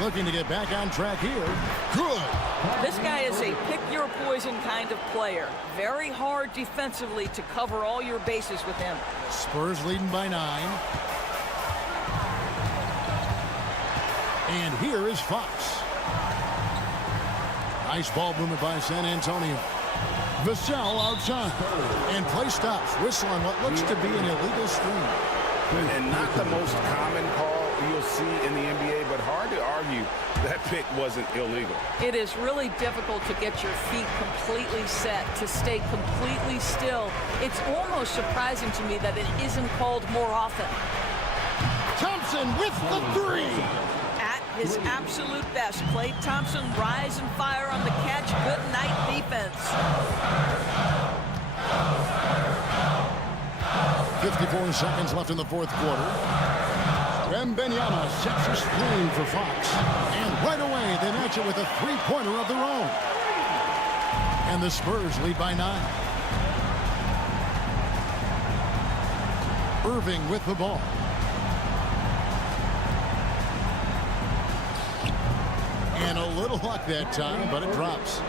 Looking to get back on track here. Good. This guy is a pick-your-poison kind of player. Very hard defensively to cover all your bases with him. Spurs leading by 9. And here is Fox. Nice ball movement by San Antonio. Vassell outside. And play stops. Whistle on what looks to be an illegal screen. And not the most common call you'll see in the NBA, but hard to argue that pick wasn't illegal. It is really difficult to get your feet completely set, to stay completely still. It's almost surprising to me that it isn't called more often. Thompson with the 3. At his absolute best, Klay Thompson rise and fire on the catch. Good night defense. 54 seconds left in the fourth quarter. Wembanyama sets a screen for Fox. And right away, they match it with a three-pointer of their own. And the Spurs lead by 9. Irving with the ball. And a little luck that time, but it drops.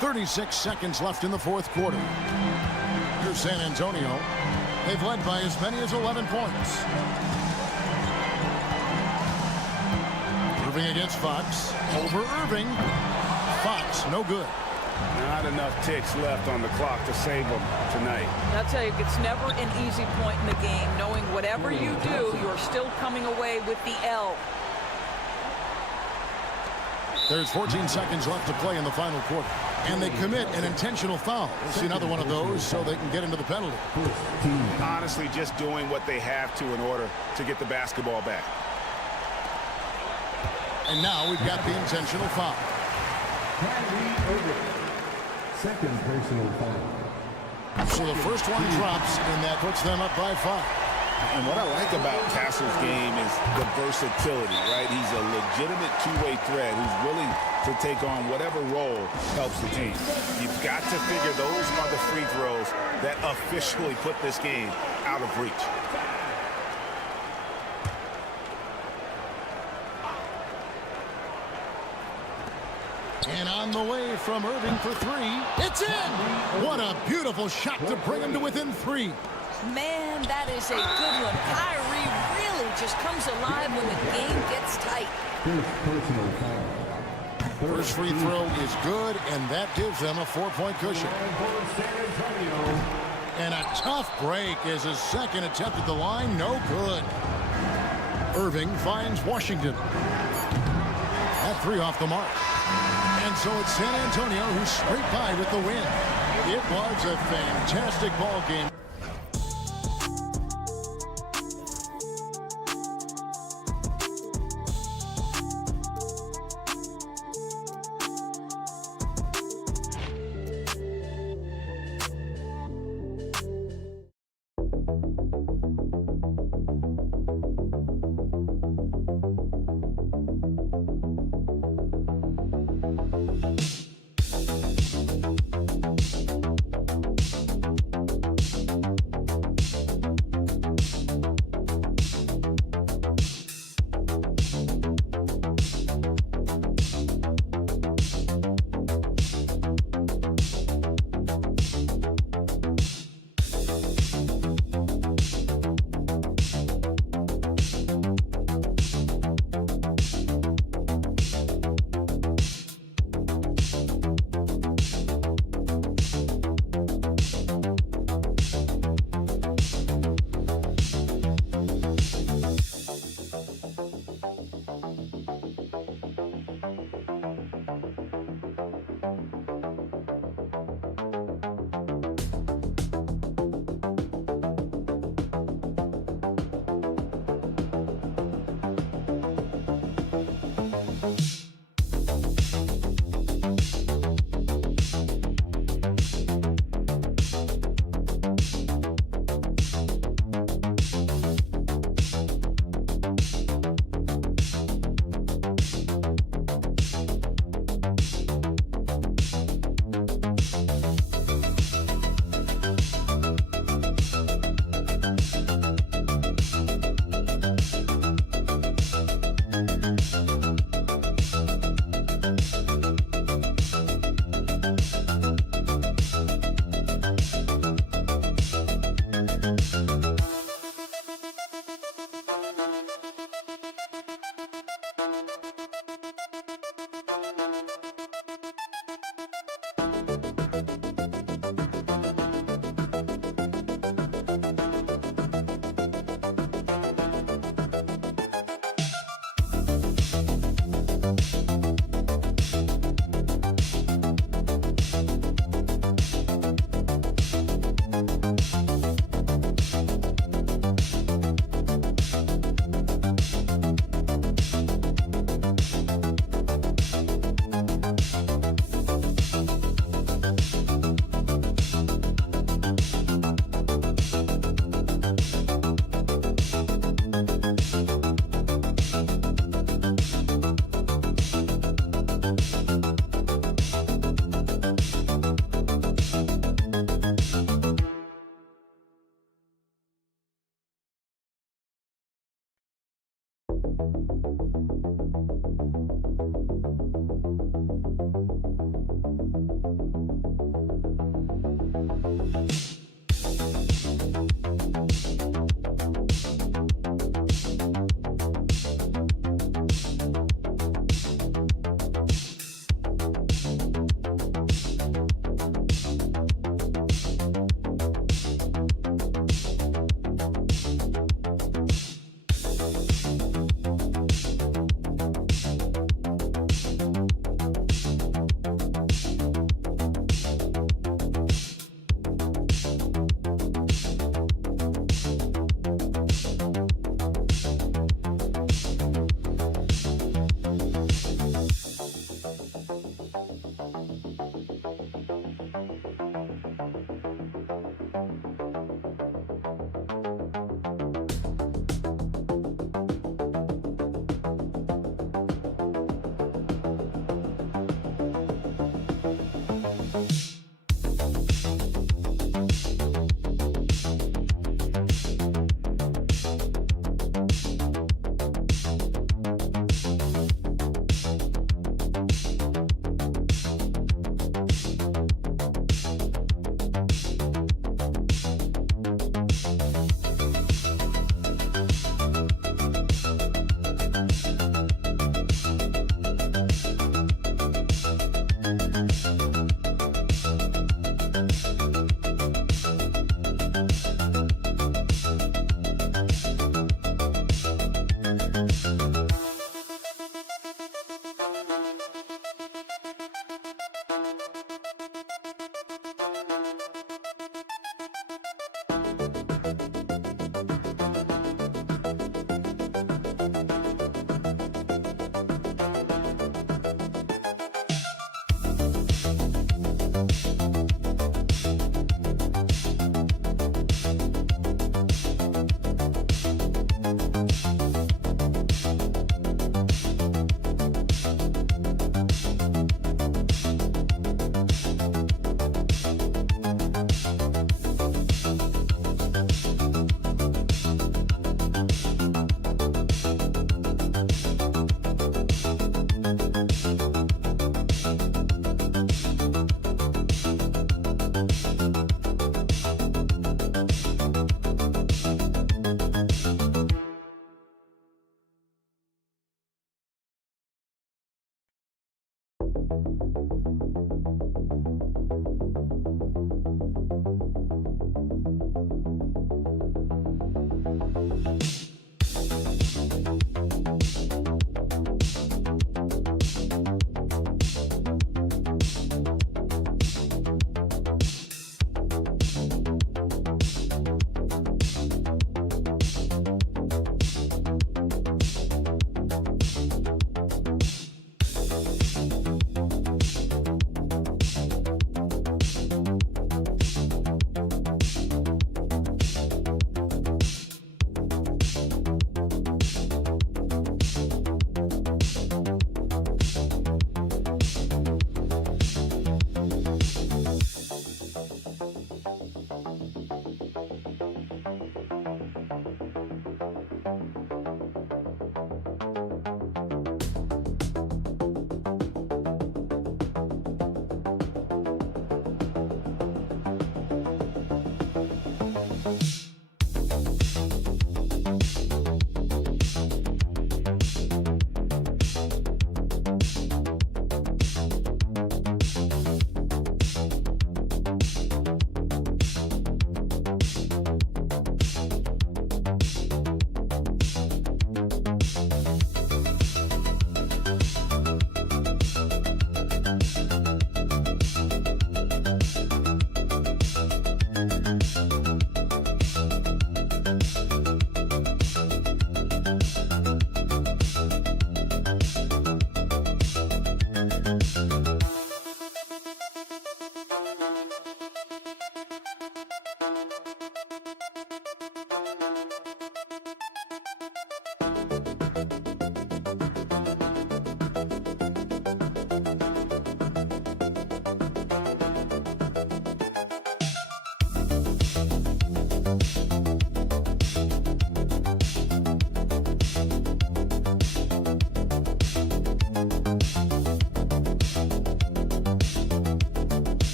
36 seconds left in the fourth quarter. Here's San Antonio. They've led by as many as 11 points. Irving against Fox. Over Irving. Fox, no good. Not enough ticks left on the clock to save them tonight. I'll tell you, it's never an easy point in the game, knowing whatever you do, you're still coming away with the L. There's 14 seconds left to play in the final quarter. And they commit an intentional foul. We'll see another one of those so they can get into the penalty. Honestly, just doing what they have to in order to get the basketball back. And now we've got the intentional foul. Second personal foul. So the first one drops, and that puts them up by 5. And what I like about Castle's game is the versatility, right? He's a legitimate two-way threat who's willing to take on whatever role helps the team. You've got to figure those are the free throws that officially put this game out of reach. And on the way from Irving for 3. It's in! What a beautiful shot to bring him to within 3. Man, that is a good one. Kyrie really just comes alive when the game gets tight. First personal foul. First free throw is good, and that gives them a 4-point cushion. And a tough break as his second attempt at the line, no good. Irving finds Washington. That 3 off the mark. And so it's San Antonio who scraped by with the win. It was a fantastic ball game.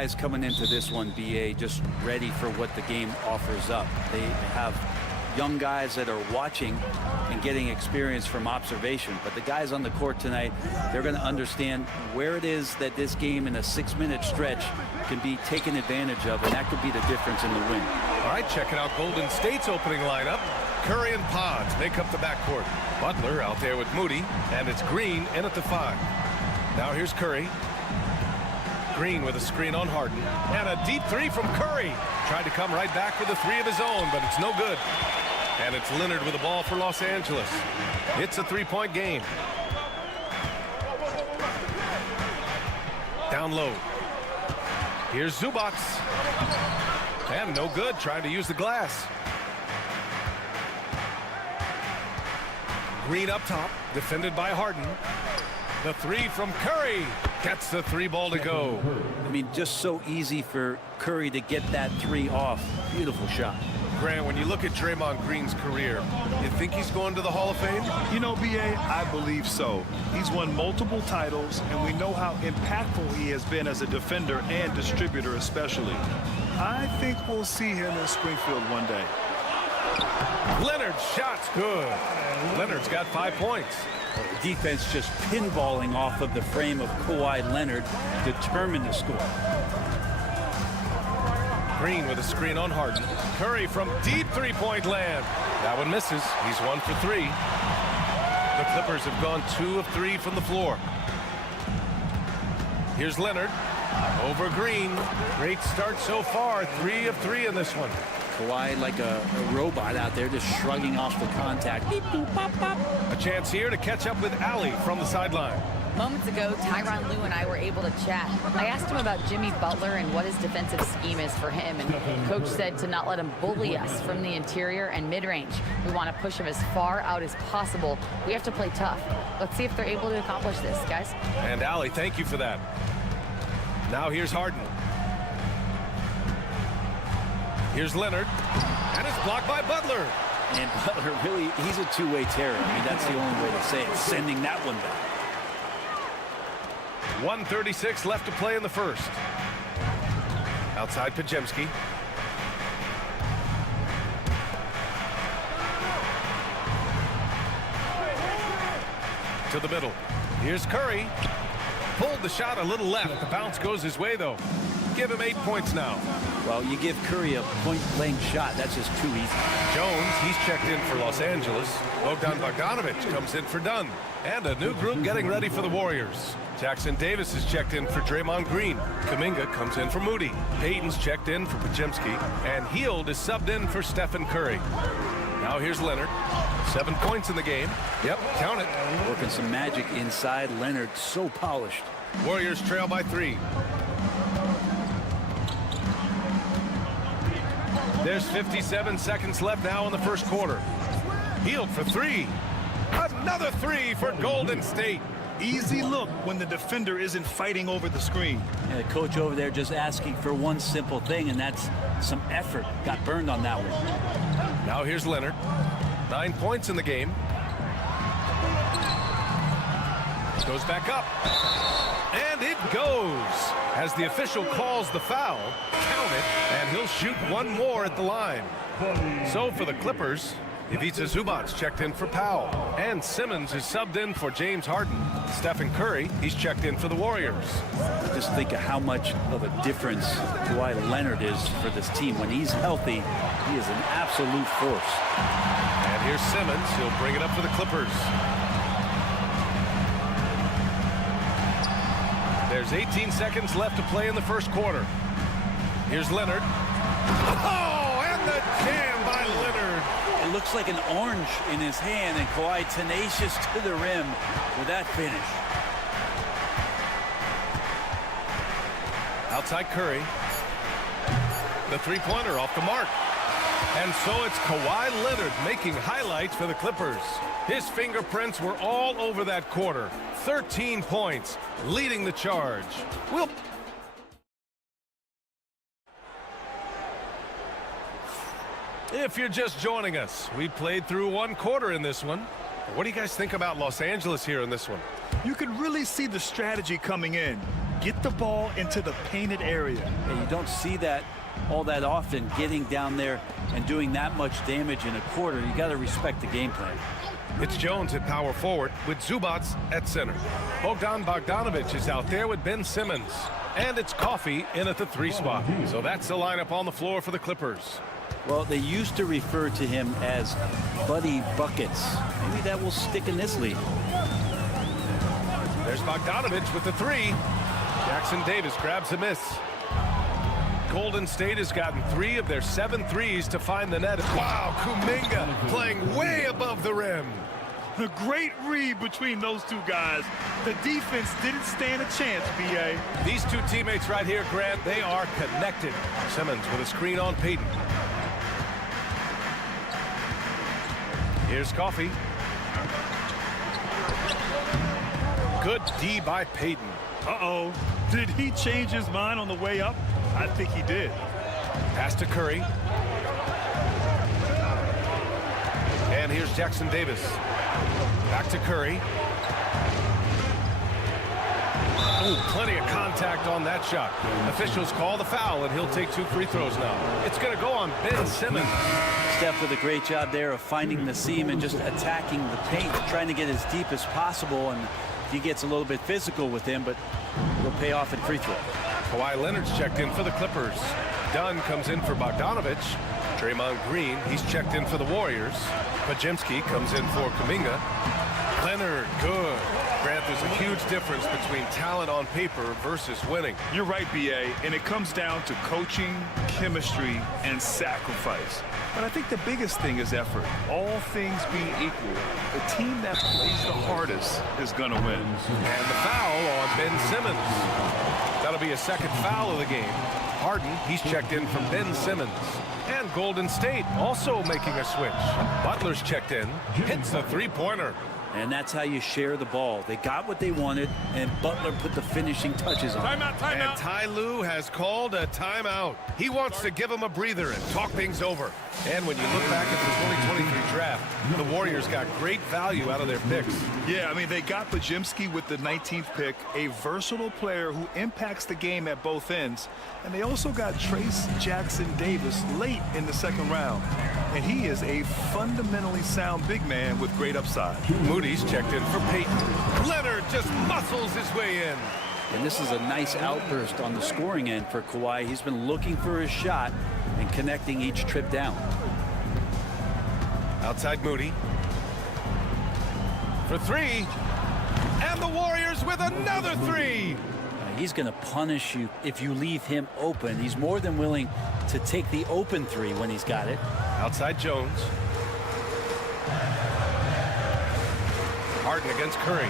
guys coming into this one, BA, just ready for what the game offers up. They have young guys that are watching and getting experience from observation. But the guys on the court tonight, they're going to understand where it is that this game in a 6-minute stretch can be taken advantage of, and that could be the difference in the win. All right, checking out Golden State's opening lineup. Curry and Pods make up the backcourt. Butler out there with Moody, and it's Green in at the 5. Now here's Curry. Green with a screen on Harden, and a deep three from Curry. Tried to come right back with a 3 of his own, but it's no good. And it's Leonard with the ball for Los Angeles. It's a three-point game. Down low. Here's Zubac. And no good, trying to use the glass. Green up top, defended by Harden. The three from Curry. Gets the three ball to go. I mean, just so easy for Curry to get that three off. Beautiful shot. Grant, when you look at Draymond Green's career, you think he's going to the Hall of Fame? You know, B.A., I believe so. He's won multiple titles, and we know how impactful he has been as a defender and distributor especially. I think we'll see him in Springfield one day. Leonard's shot's good. Leonard's got 5 points. Defense just pinballing off of the frame of Kawhi Leonard, determined to score. Green with a screen on Harden. Curry from deep three-point land. That one misses. He's 1 for 3. The Clippers have gone 2 of 3 from the floor. Here's Leonard over Green. Great start so far. 3 of 3 in this one. Kawhi like a robot out there just shrugging off the contact. Beep, boop, pop, pop. A chance here to catch up with Allie from the sideline. Moments ago, Tyronn Lue and I were able to chat. I asked him about Jimmy Butler and what his defensive scheme is for him, and Coach said to not let him bully us from the interior and mid-range. We want to push him as far out as possible. We have to play tough. Let's see if they're able to accomplish this, guys. And Allie, thank you for that. Now here's Harden. Here's Leonard, and it's blocked by Butler. And Butler, really, he's a two-way terror. I mean, that's the only way to say it, sending that one back. 1:36 left to play in the first. Outside Pajemski. To the middle. Here's Curry. Pulled the shot a little left. The bounce goes his way, though. Give him 8 points now. Well, you give Curry a point-blank shot. That's just too easy. Jones, he's checked in for Los Angeles. Bogdanovich comes in for Dunn. And a new group getting ready for the Warriors. Jackson Davis is checked in for Draymond Green. Kuminga comes in for Moody. Payton's checked in for Pajemski. And Hield is subbed in for Stephen Curry. Now here's Leonard. 7 points in the game. Yep, count it. Working some magic inside. Leonard so polished. Warriors trail by 3. There's 57 seconds left now in the first quarter. Hield for 3. Another 3 for Golden State. Easy look when the defender isn't fighting over the screen. And the coach over there just asking for one simple thing, and that's some effort. Got burned on that one. Now here's Leonard. 9 points in the game. Goes back up. And it goes. As the official calls the foul, count it, and he'll shoot one more at the line. So for the Clippers, Ivica Zubac checked in for Powell. And Simmons is subbed in for James Harden. Stephen Curry, he's checked in for the Warriors. Just think of how much of a difference Kawhi Leonard is for this team. When he's healthy, he is an absolute force. And here's Simmons. He'll bring it up for the Clippers. There's 18 seconds left to play in the first quarter. Here's Leonard. Oh, and the jam by Leonard. It looks like an orange in his hand, and Kawhi tenacious to the rim with that finish. Outside Curry. The three-pointer off the mark. And so it's Kawhi Leonard making highlights for the Clippers. His fingerprints were all over that quarter. 13 points, leading the charge. If you're just joining us, we played through one quarter in this one. What do you guys think about Los Angeles here in this one? You could really see the strategy coming in. Get the ball into the painted area. And you don't see that all that often, getting down there and doing that much damage in a quarter. You got to respect the game plan. It's Jones at power forward with Zubac at center. Bogdanovich is out there with Ben Simmons. And it's Coffey in at the 3 spot. So that's the lineup on the floor for the Clippers. Well, they used to refer to him as Buddy Buckets. Maybe that will stick in this league. There's Bogdanovich with the 3. Jackson Davis grabs a miss. Golden State has gotten 3 of their 7 threes to find the net. Wow, Kuminga playing way above the rim. A great read between those two guys. The defense didn't stand a chance, B.A. These two teammates right here, Grant, they are connected. Simmons with a screen on Payton. Here's Coffee. Good D by Payton. Uh-oh. Did he change his mind on the way up? I think he did. Pass to Curry. And here's Jackson Davis. Back to Curry. Oh, plenty of contact on that shot. Officials call the foul, and he'll take 2 free throws now. It's going to go on Ben Simmons. Steph with a great job there of finding the seam and just attacking the paint, trying to get as deep as possible. And he gets a little bit physical with him, but he'll pay off in free throw. Kawhi Leonard's checked in for the Clippers. Dunn comes in for Bogdanovich. Draymond Green, he's checked in for the Warriors. Pajemski comes in for Kuminga. Leonard, good. Grant, there's a huge difference between talent on paper versus winning. You're right, B.A., and it comes down to coaching, chemistry, and sacrifice. But I think the biggest thing is effort. All things being equal, the team that plays the hardest is going to win. And the foul on Ben Simmons. That'll be a second foul of the game. Harden, he's checked in from Ben Simmons. And Golden State also making a switch. Butler's checked in, hits the three-pointer. And that's how you share the ball. They got what they wanted, and Butler put the finishing touches on it. And Ty Lue has called a timeout. He wants to give him a breather and talk things over. And when you look back at the 2023 draft, the Warriors got great value out of their picks. Yeah, I mean, they got Pajemski with the 19th pick, a versatile player who impacts the game at both ends. And they also got Trace Jackson Davis late in the second round. And he is a fundamentally sound big man with great upside. Moody's checked in for Payton. Leonard just muscles his way in. And this is a nice outburst on the scoring end for Kawhi. He's been looking for his shot and connecting each trip down. Outside Moody. For 3. And the Warriors with another 3. He's going to punish you if you leave him open. He's more than willing to take the open 3 when he's got it. Outside Jones. Harden against Curry.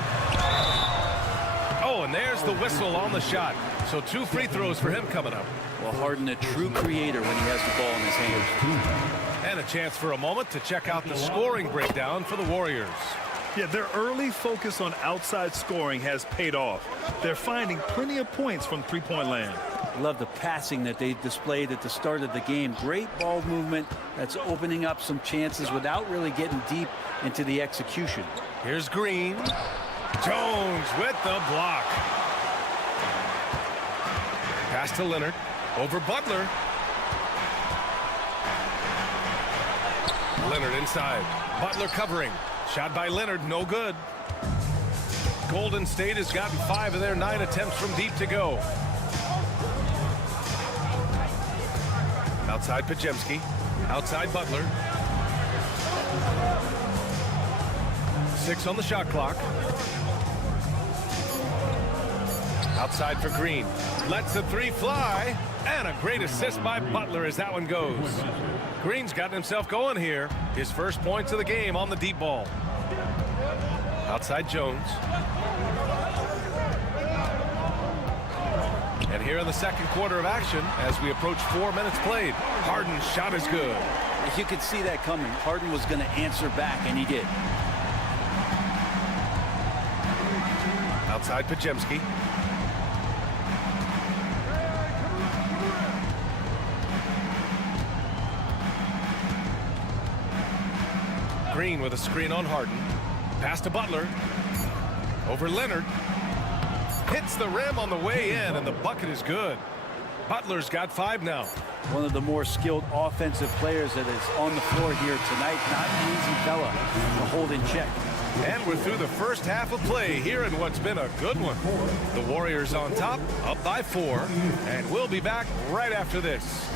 Oh, and there's the whistle on the shot. So 2 free throws for him coming up. Well, Harden, a true creator when he has the ball in his hands. And a chance for a moment to check out the scoring breakdown for the Warriors. Yeah, their early focus on outside scoring has paid off. They're finding plenty of points from three-point land. Love the passing that they displayed at the start of the game. Great ball movement that's opening up some chances without really getting deep into the execution. Here's Green. Jones with the block. Pass to Leonard. Over Butler. Leonard inside. Butler covering. Shot by Leonard, no good. Golden State has gotten 5 of their 9 attempts from deep to go. Outside Pajemski. Outside Butler. 6 on the shot clock. Outside for Green. Lets the 3 fly. And a great assist by Butler as that one goes. Green's gotten himself going here. His first points of the game on the deep ball. Outside Jones. And here in the second quarter of action, as we approach 4 minutes played, Harden's shot is good. You could see that coming. Harden was going to answer back, and he did. Outside Pajemski. Green with a screen on Harden. Pass to Butler. Over Leonard. Hits the rim on the way in, and the bucket is good. Butler's got 5 now. One of the more skilled offensive players that is on the floor here tonight. Not an easy fella to hold in check. And we're through the first half of play here in what's been a good one. The Warriors on top, up by 4, and we'll be back right after this.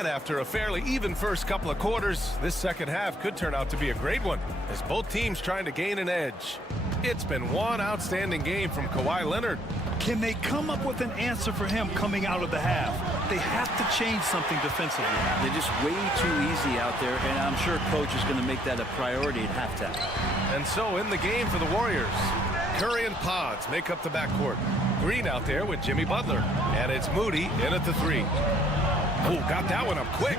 And after a fairly even first couple of quarters, this second half could turn out to be a great one, as both teams trying to gain an edge. It's been one outstanding game from Kawhi Leonard. Can they come up with an answer for him coming out of the half? They have to change something defensively. They're just way too easy out there, and I'm sure coach is going to make that a priority at halftime. And so in the game for the Warriors, Curry and Pods make up the backcourt. Green out there with Jimmy Butler. And it's Moody in at the 3. Oh, got that one up quick.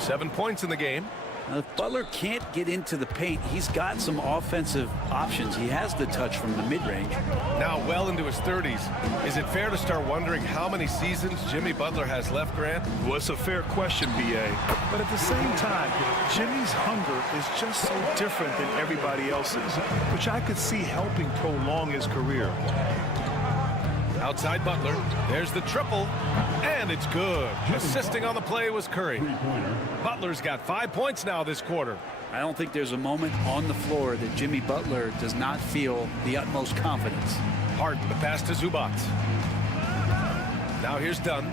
7 points in the game. Now, if Butler can't get into the paint, he's got some offensive options. He has the touch from the mid-range. Now well into his 30s. Is it fair to start wondering how many seasons Jimmy Butler has left, Grant? Well, it's a fair question, B.A. But at the same time, Jimmy's hunger is just so different than everybody else's, which I could see helping prolong his career. Outside Butler, there's the triple, and it's good. Assisting on the play was Curry. Butler's got 5 points now this quarter. I don't think there's a moment on the floor that Jimmy Butler does not feel the utmost confidence. Harden, the pass to Zubac. Now here's Dunn.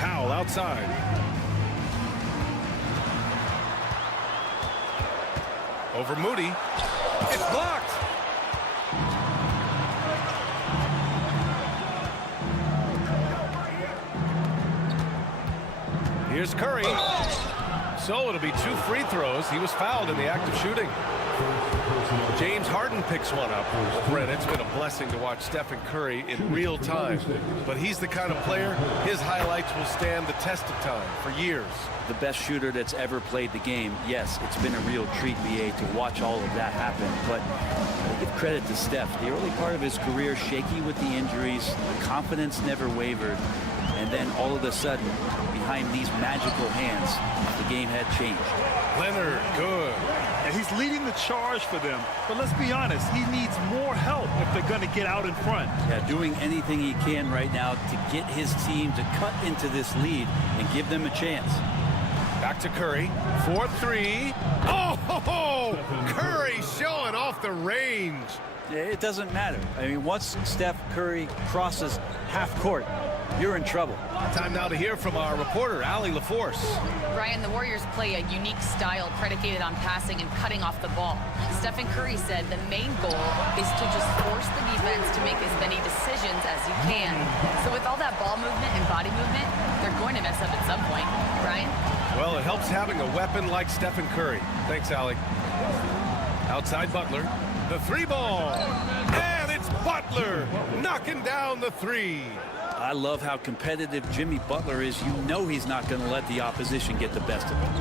Powell outside. Over Moody. It's blocked. Here's Curry. So it'll be 2 free throws. He was fouled in the act of shooting. James Harden picks one up. Brett, it's been a blessing to watch Stephen Curry in real time. But he's the kind of player, his highlights will stand the test of time for years. The best shooter that's ever played the game. Yes, it's been a real treat, BA, to watch all of that happen. But I give credit to Steph. The early part of his career, shaky with the injuries, the confidence never wavered. And then all of a sudden, behind these magical hands, the game had changed. Leonard, good. And he's leading the charge for them. But let's be honest, he needs more help if they're going to get out in front. Yeah, doing anything he can right now to get his team to cut into this lead and give them a chance. Back to Curry. 4-3. Oh, Curry showing off the range. It doesn't matter. I mean, once Steph Curry crosses half court, you're in trouble. Time now to hear from our reporter, Allie LaForce. Ryan, the Warriors play a unique style predicated on passing and cutting off the ball. Stephen Curry said the main goal is to just force the defense to make as many decisions as you can. So with all that ball movement and body movement, they're going to mess up at some point. Ryan? Well, it helps having a weapon like Stephen Curry. Thanks, Allie. Outside Butler. The 3 ball. And it's Butler knocking down the 3. I love how competitive Jimmy Butler is. You know he's not going to let the opposition get the best of him.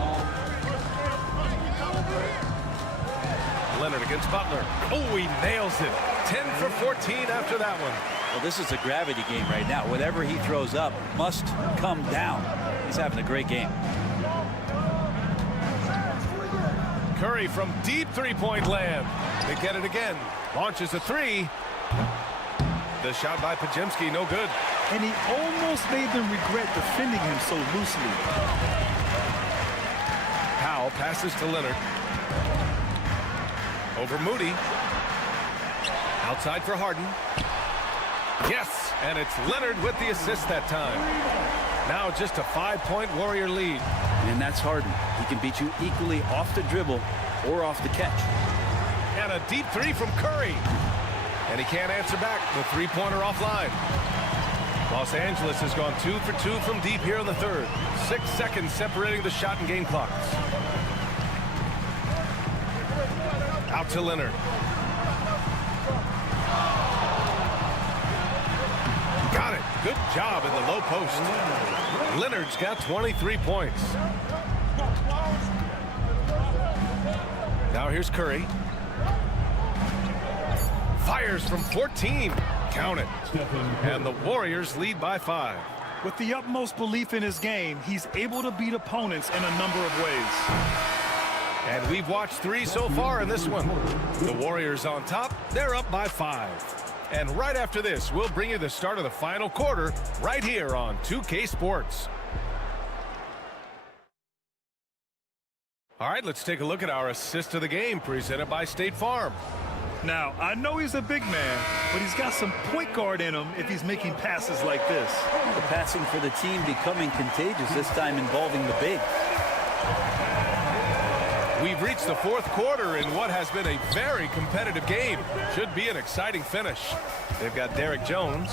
Leonard against Butler. Oh, he nails it. 10 for 14 after that one. Well, this is a gravity game right now. Whatever he throws up must come down. He's having a great game. Curry from deep three-point land. They get it again. Launches a 3. The shot by Podziemski, no good. And he almost made them regret defending him so loosely. Powell passes to Leonard. Over Moody. Outside for Harden. Yes, and it's Leonard with the assist that time. Now just a 5-point Warrior lead. And that's Harden. He can beat you equally off the dribble or off the catch. And a deep 3 from Curry. And he can't answer back. The 3-pointer offline. Los Angeles has gone 2 for 2 from deep here in the third. 6 seconds separating the shot and game clocks. Out to Leonard. Got it. Good job in the low post. Leonard's got 23 points. Now here's Curry. Fires from 14. Count it. And the Warriors lead by 5. With the utmost belief in his game, he's able to beat opponents in a number of ways. And we've watched 3 so far in this one. The Warriors on top. They're up by 5. And right after this, we'll bring you the start of the final quarter right here on 2K Sports. All right, let's take a look at our assist of the game presented by State Farm. Now, I know he's a big man, but he's got some point guard in him if he's making passes like this. The passing for the team becoming contagious, this time involving the big. We've reached the fourth quarter in what has been a very competitive game. Should be an exciting finish. They've got Derek Jones,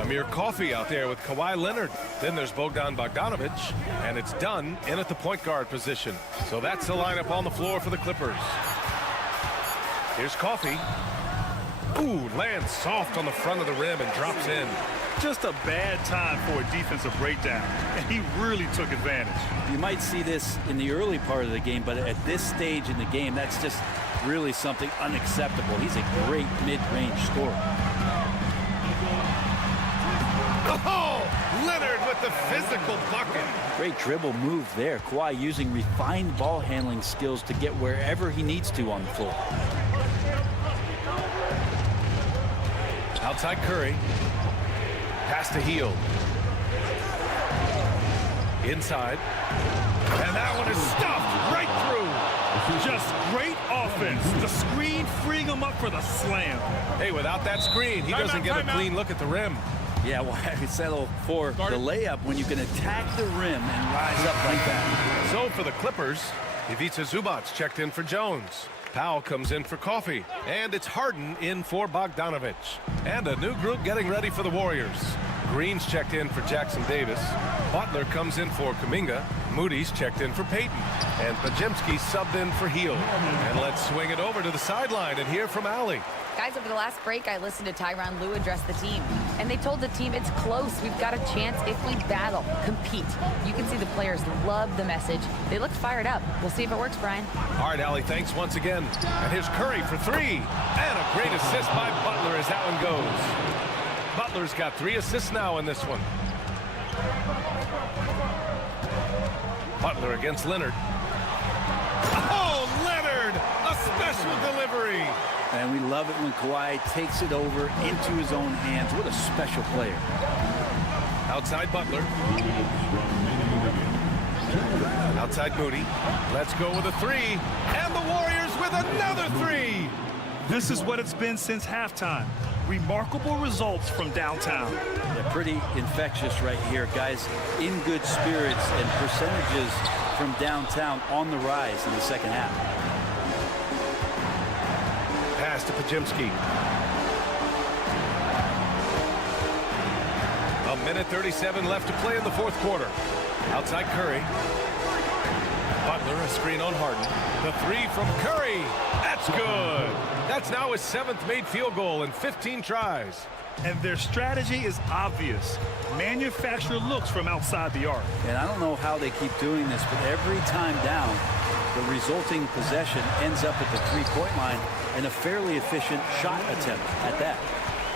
Amir Coffey out there with Kawhi Leonard. Then there's Bogdan Bogdanovic, and it's Dunn in at the point guard position. So that's the lineup on the floor for the Clippers. Here's Coffey. Ooh, lands soft on the front of the rim and drops in. Just a bad time for a defensive breakdown, and he really took advantage. You might see this in the early part of the game, but at this stage in the game, that's just really something unacceptable. He's a great mid-range scorer. Oh, Leonard with the physical bucket. Great dribble move there. Kawhi using refined ball handling skills to get wherever he needs to on the floor. Outside Curry. Pass to Hield. Inside. And that one is stuffed right through. Just great offense. The screen freeing him up for the slam. Hey, without that screen, he doesn't get a clean look at the rim. Yeah, well, I settle for the layup when you can attack the rim and rise up like that. So for the Clippers, Ivica Zubac checked in for Jones. Powell comes in for Coffey. And it's Harden in for Bogdanovic. And a new group getting ready for the Warriors. Green's checked in for Jackson Davis. Butler comes in for Kuminga. Moody's checked in for Payton. And Pajemski subbed in for Hield. And let's swing it over to the sideline and hear from Allie. Guys, over the last break, I listened to Tyronn Lue address the team. And they told the team it's close. We've got a chance if we battle, compete. You can see the players love the message. They look fired up. We'll see if it works, Brian. All right, Allie, thanks once again. And here's Curry for three. And a great assist by Butler as that one goes. Butler's got 3 assists now in this one. Butler against Leonard. Oh, Leonard! A special delivery. And we love it when Kawhi takes it over into his own hands. What a special player. Outside Butler. Outside Moody. Let's go with a 3. And the Warriors with another 3. This is what it's been since halftime. Remarkable results from downtown. Yeah, pretty infectious right here. Guys in good spirits and percentages from downtown on the rise in the second half. Pass to Pajemski. A minute 37 left to play in the fourth quarter. Outside Curry. Butler, a screen on Harden. The 3 from Curry. That's good. That's now his 7th made field goal in 15 tries. And their strategy is obvious. Manufacture looks from outside the arc. And I don't know how they keep doing this, but every time down, the resulting possession ends up at the three-point line and a fairly efficient shot attempt at that.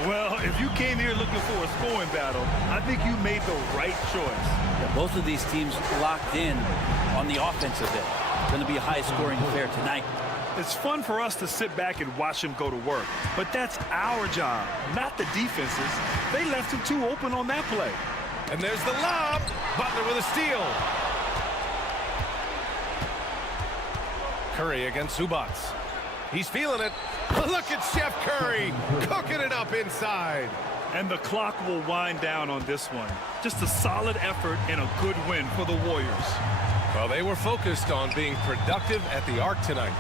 Well, if you came here looking for a scoring battle, I think you made the right choice. Yeah, both of these teams locked in on the offensive end. Going to be a high-scoring affair tonight. It's fun for us to sit back and watch him go to work, but that's our job, not the defense's. They left him too open on that play. And there's the lob. Butler with a steal. Curry against Zubac. He's feeling it. Look at Chef Curry cooking it up inside. And the clock will wind down on this one. Just a solid effort and a good win for the Warriors. Well, they were focused on being productive at the arc tonight.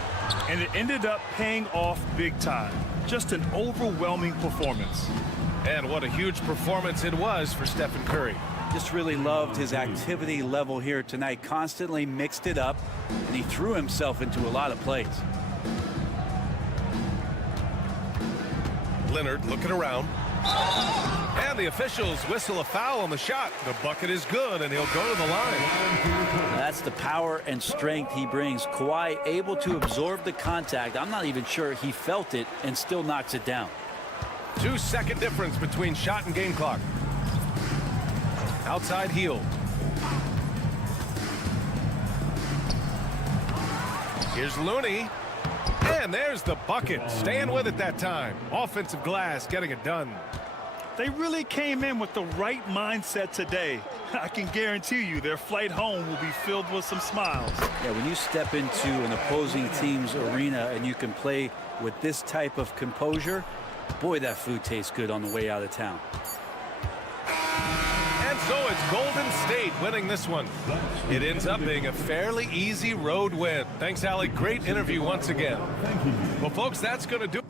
And it ended up paying off big time. Just an overwhelming performance. And what a huge performance it was for Stephen Curry. Just really loved his activity level here tonight. Constantly mixed it up, and he threw himself into a lot of plays. Leonard looking around. And the officials whistle a foul on the shot. The bucket is good, and he'll go to the line. That's the power and strength he brings. Kawhi able to absorb the contact. I'm not even sure he felt it and still knocks it down. 2-second difference between shot and game clock. Outside Hield. Here's Looney. And there's the bucket. Staying with it that time. Offensive glass getting it done. They really came in with the right mindset today. I can guarantee you their flight home will be filled with some smiles. Yeah, when you step into an opposing team's arena and you can play with this type of composure, boy, that food tastes good on the way out of town. And so it's Golden State winning this one. It ends up being a fairly easy road win. Thanks, Allie. Great interview once again. Well, folks, that's going to do it.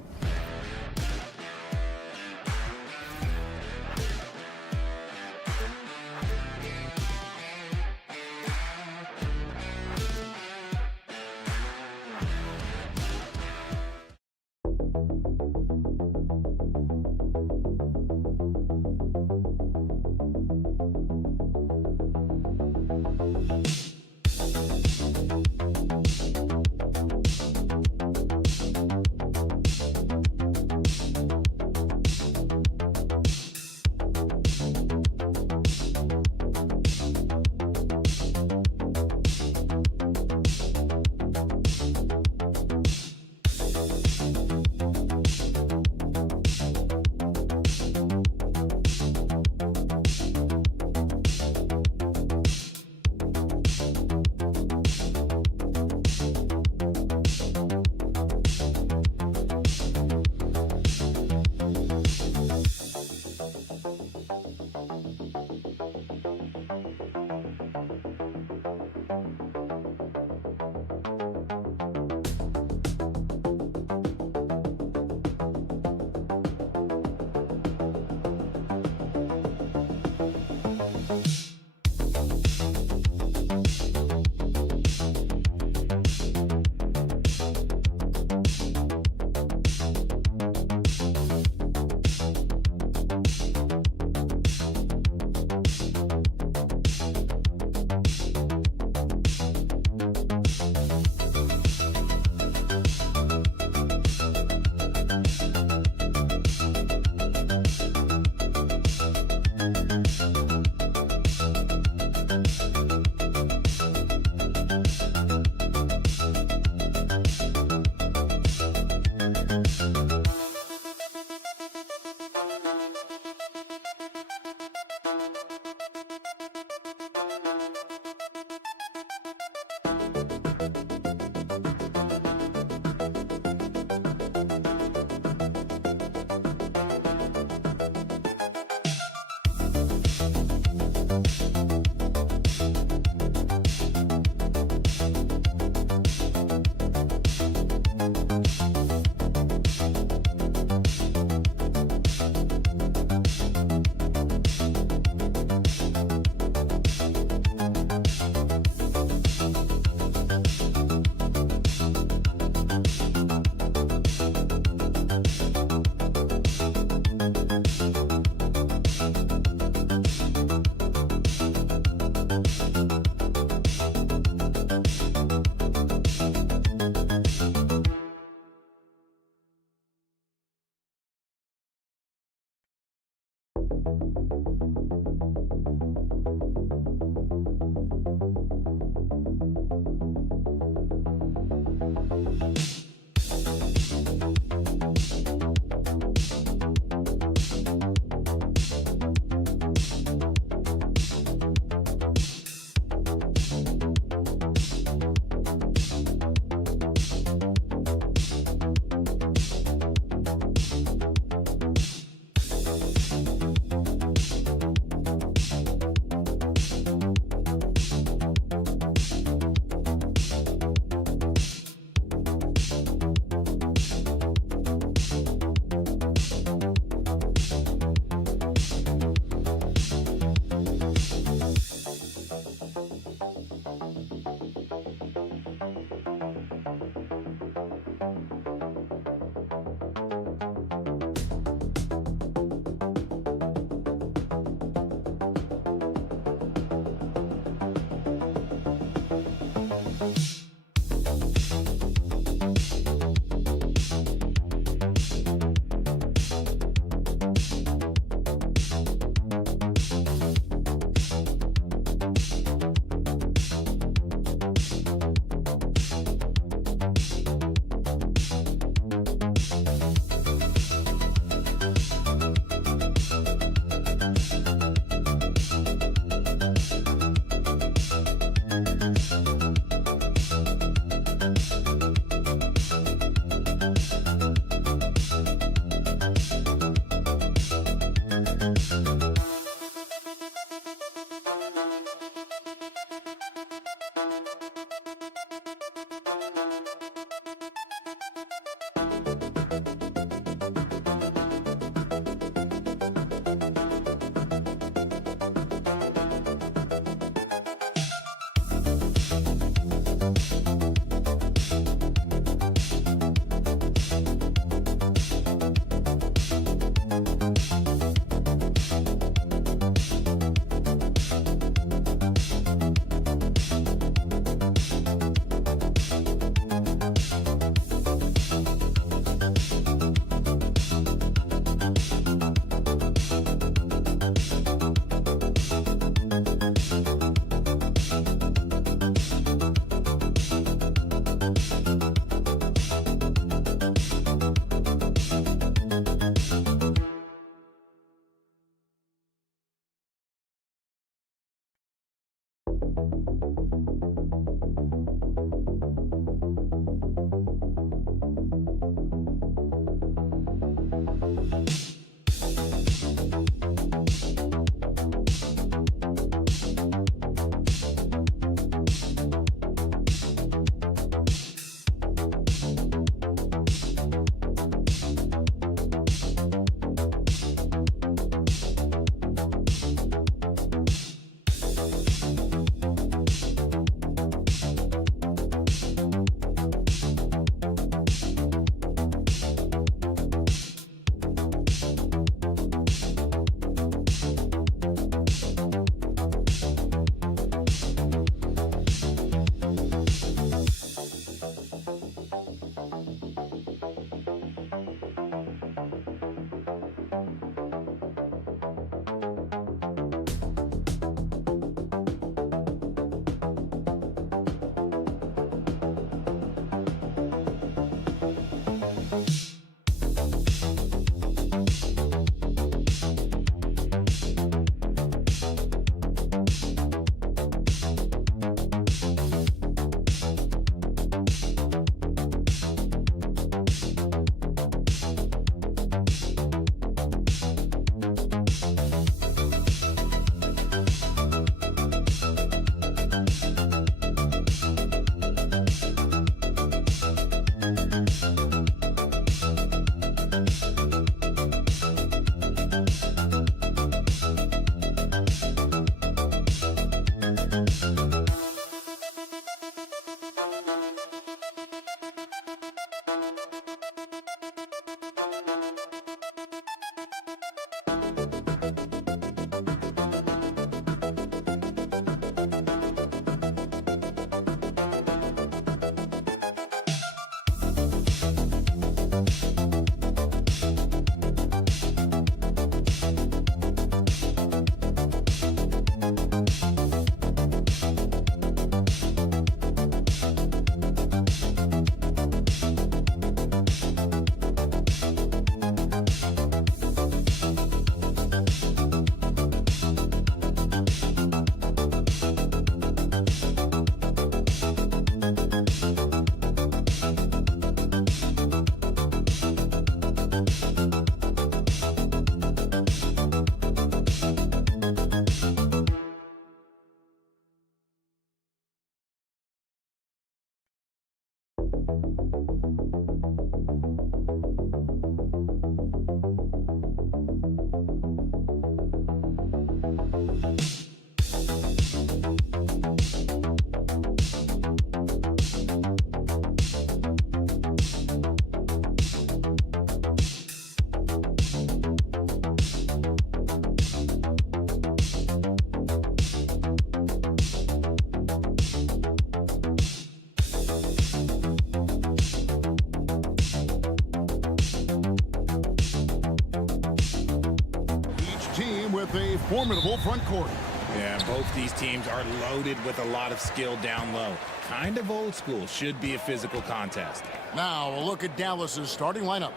with a formidable front court. Yeah, both these teams are loaded with a lot of skill down low. Kind of old school. Should be a physical contest. Now a look at Dallas's starting lineup.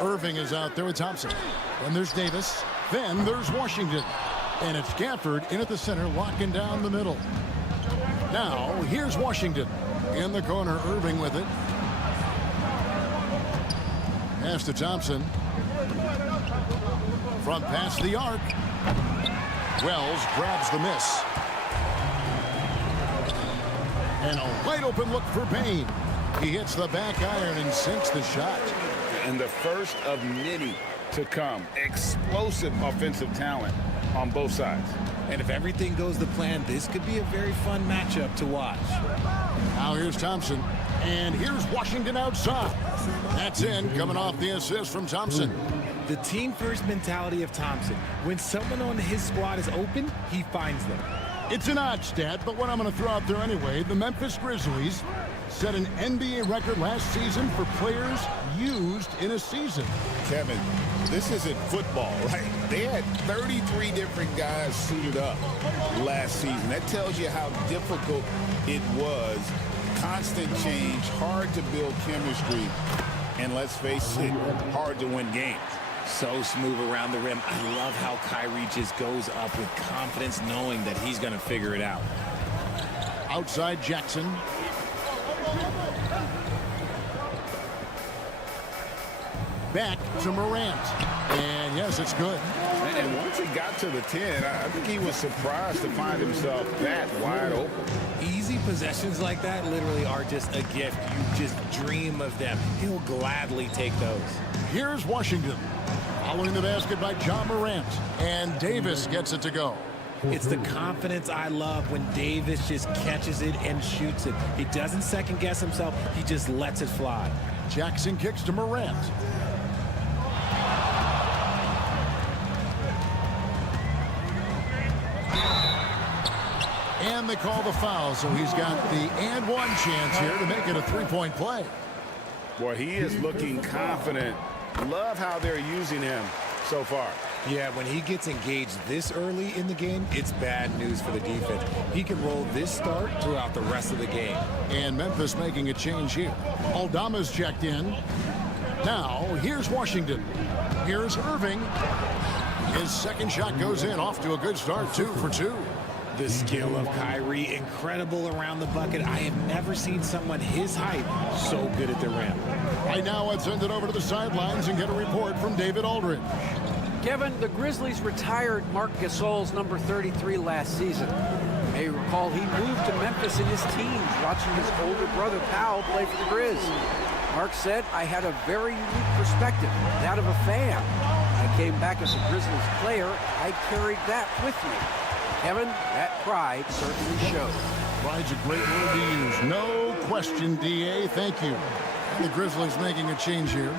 Irving is out there with Thompson. Then there's Davis. Then there's Washington. And it's Gafford in at the center, locking down the middle. Now here's Washington. In the corner, Irving with it. Pass to Thompson. Front pass the arc. Wells grabs the miss. And a wide open look for Payne. He hits the back iron and sinks the shot. And the first of many to come. Explosive offensive talent on both sides. And if everything goes to plan, this could be a very fun matchup to watch. Now here's Thompson. And here's Washington outside. That's in, coming off the assist from Thompson. The team-first mentality of Thompson. When someone on his squad is open, he finds them. It's an odd stat, but what I'm going to throw out there anyway. The Memphis Grizzlies set an NBA record last season for players used in a season. Kevin, this isn't football, right? They had 33 different guys suited up last season. That tells you how difficult it was. Constant change, hard to build chemistry, and let's face it, hard to win games. So smooth around the rim. I love how Kyrie just goes up with confidence knowing that he's going to figure it out. Outside Jackson. Back to Morant. And yes, it's good. And once he got to the 10, I think he was surprised to find himself that wide open. Easy possessions like that literally are just a gift. You just dream of them. He'll gladly take those. Here's Washington. Following the basket by John Morant. And Davis gets it to go. It's the confidence I love when Davis just catches it and shoots it. He doesn't second guess himself. He just lets it fly. Jackson kicks to Morant. And they call the foul, so he's got the and one chance here to make it a three-point play. Boy, he is looking confident. Love how they're using him so far. Yeah, when he gets engaged this early in the game, it's bad news for the defense. He can roll this start throughout the rest of the game. And Memphis making a change here. Aldama's checked in. Now, here's Washington. Here's Irving. His second shot goes in, off to a good start, 2 for 2. The skill of Kyrie, incredible around the bucket. I have never seen someone his height so good at the rim. Right now, let's send it over to the sidelines and get a report from David Aldridge. Kevin, the Grizzlies retired Marc Gasol's number 33 last season. You may recall he moved to Memphis in his teens, watching his older brother Powell play for the Grizz. Marc said, "I had a very unique perspective, that of a fan. I came back as a Grizzlies player. I carried that with me." Kevin, that pride certainly showed. Pride's a great word to use. No question, DA. Thank you. And the Grizzlies making a change here.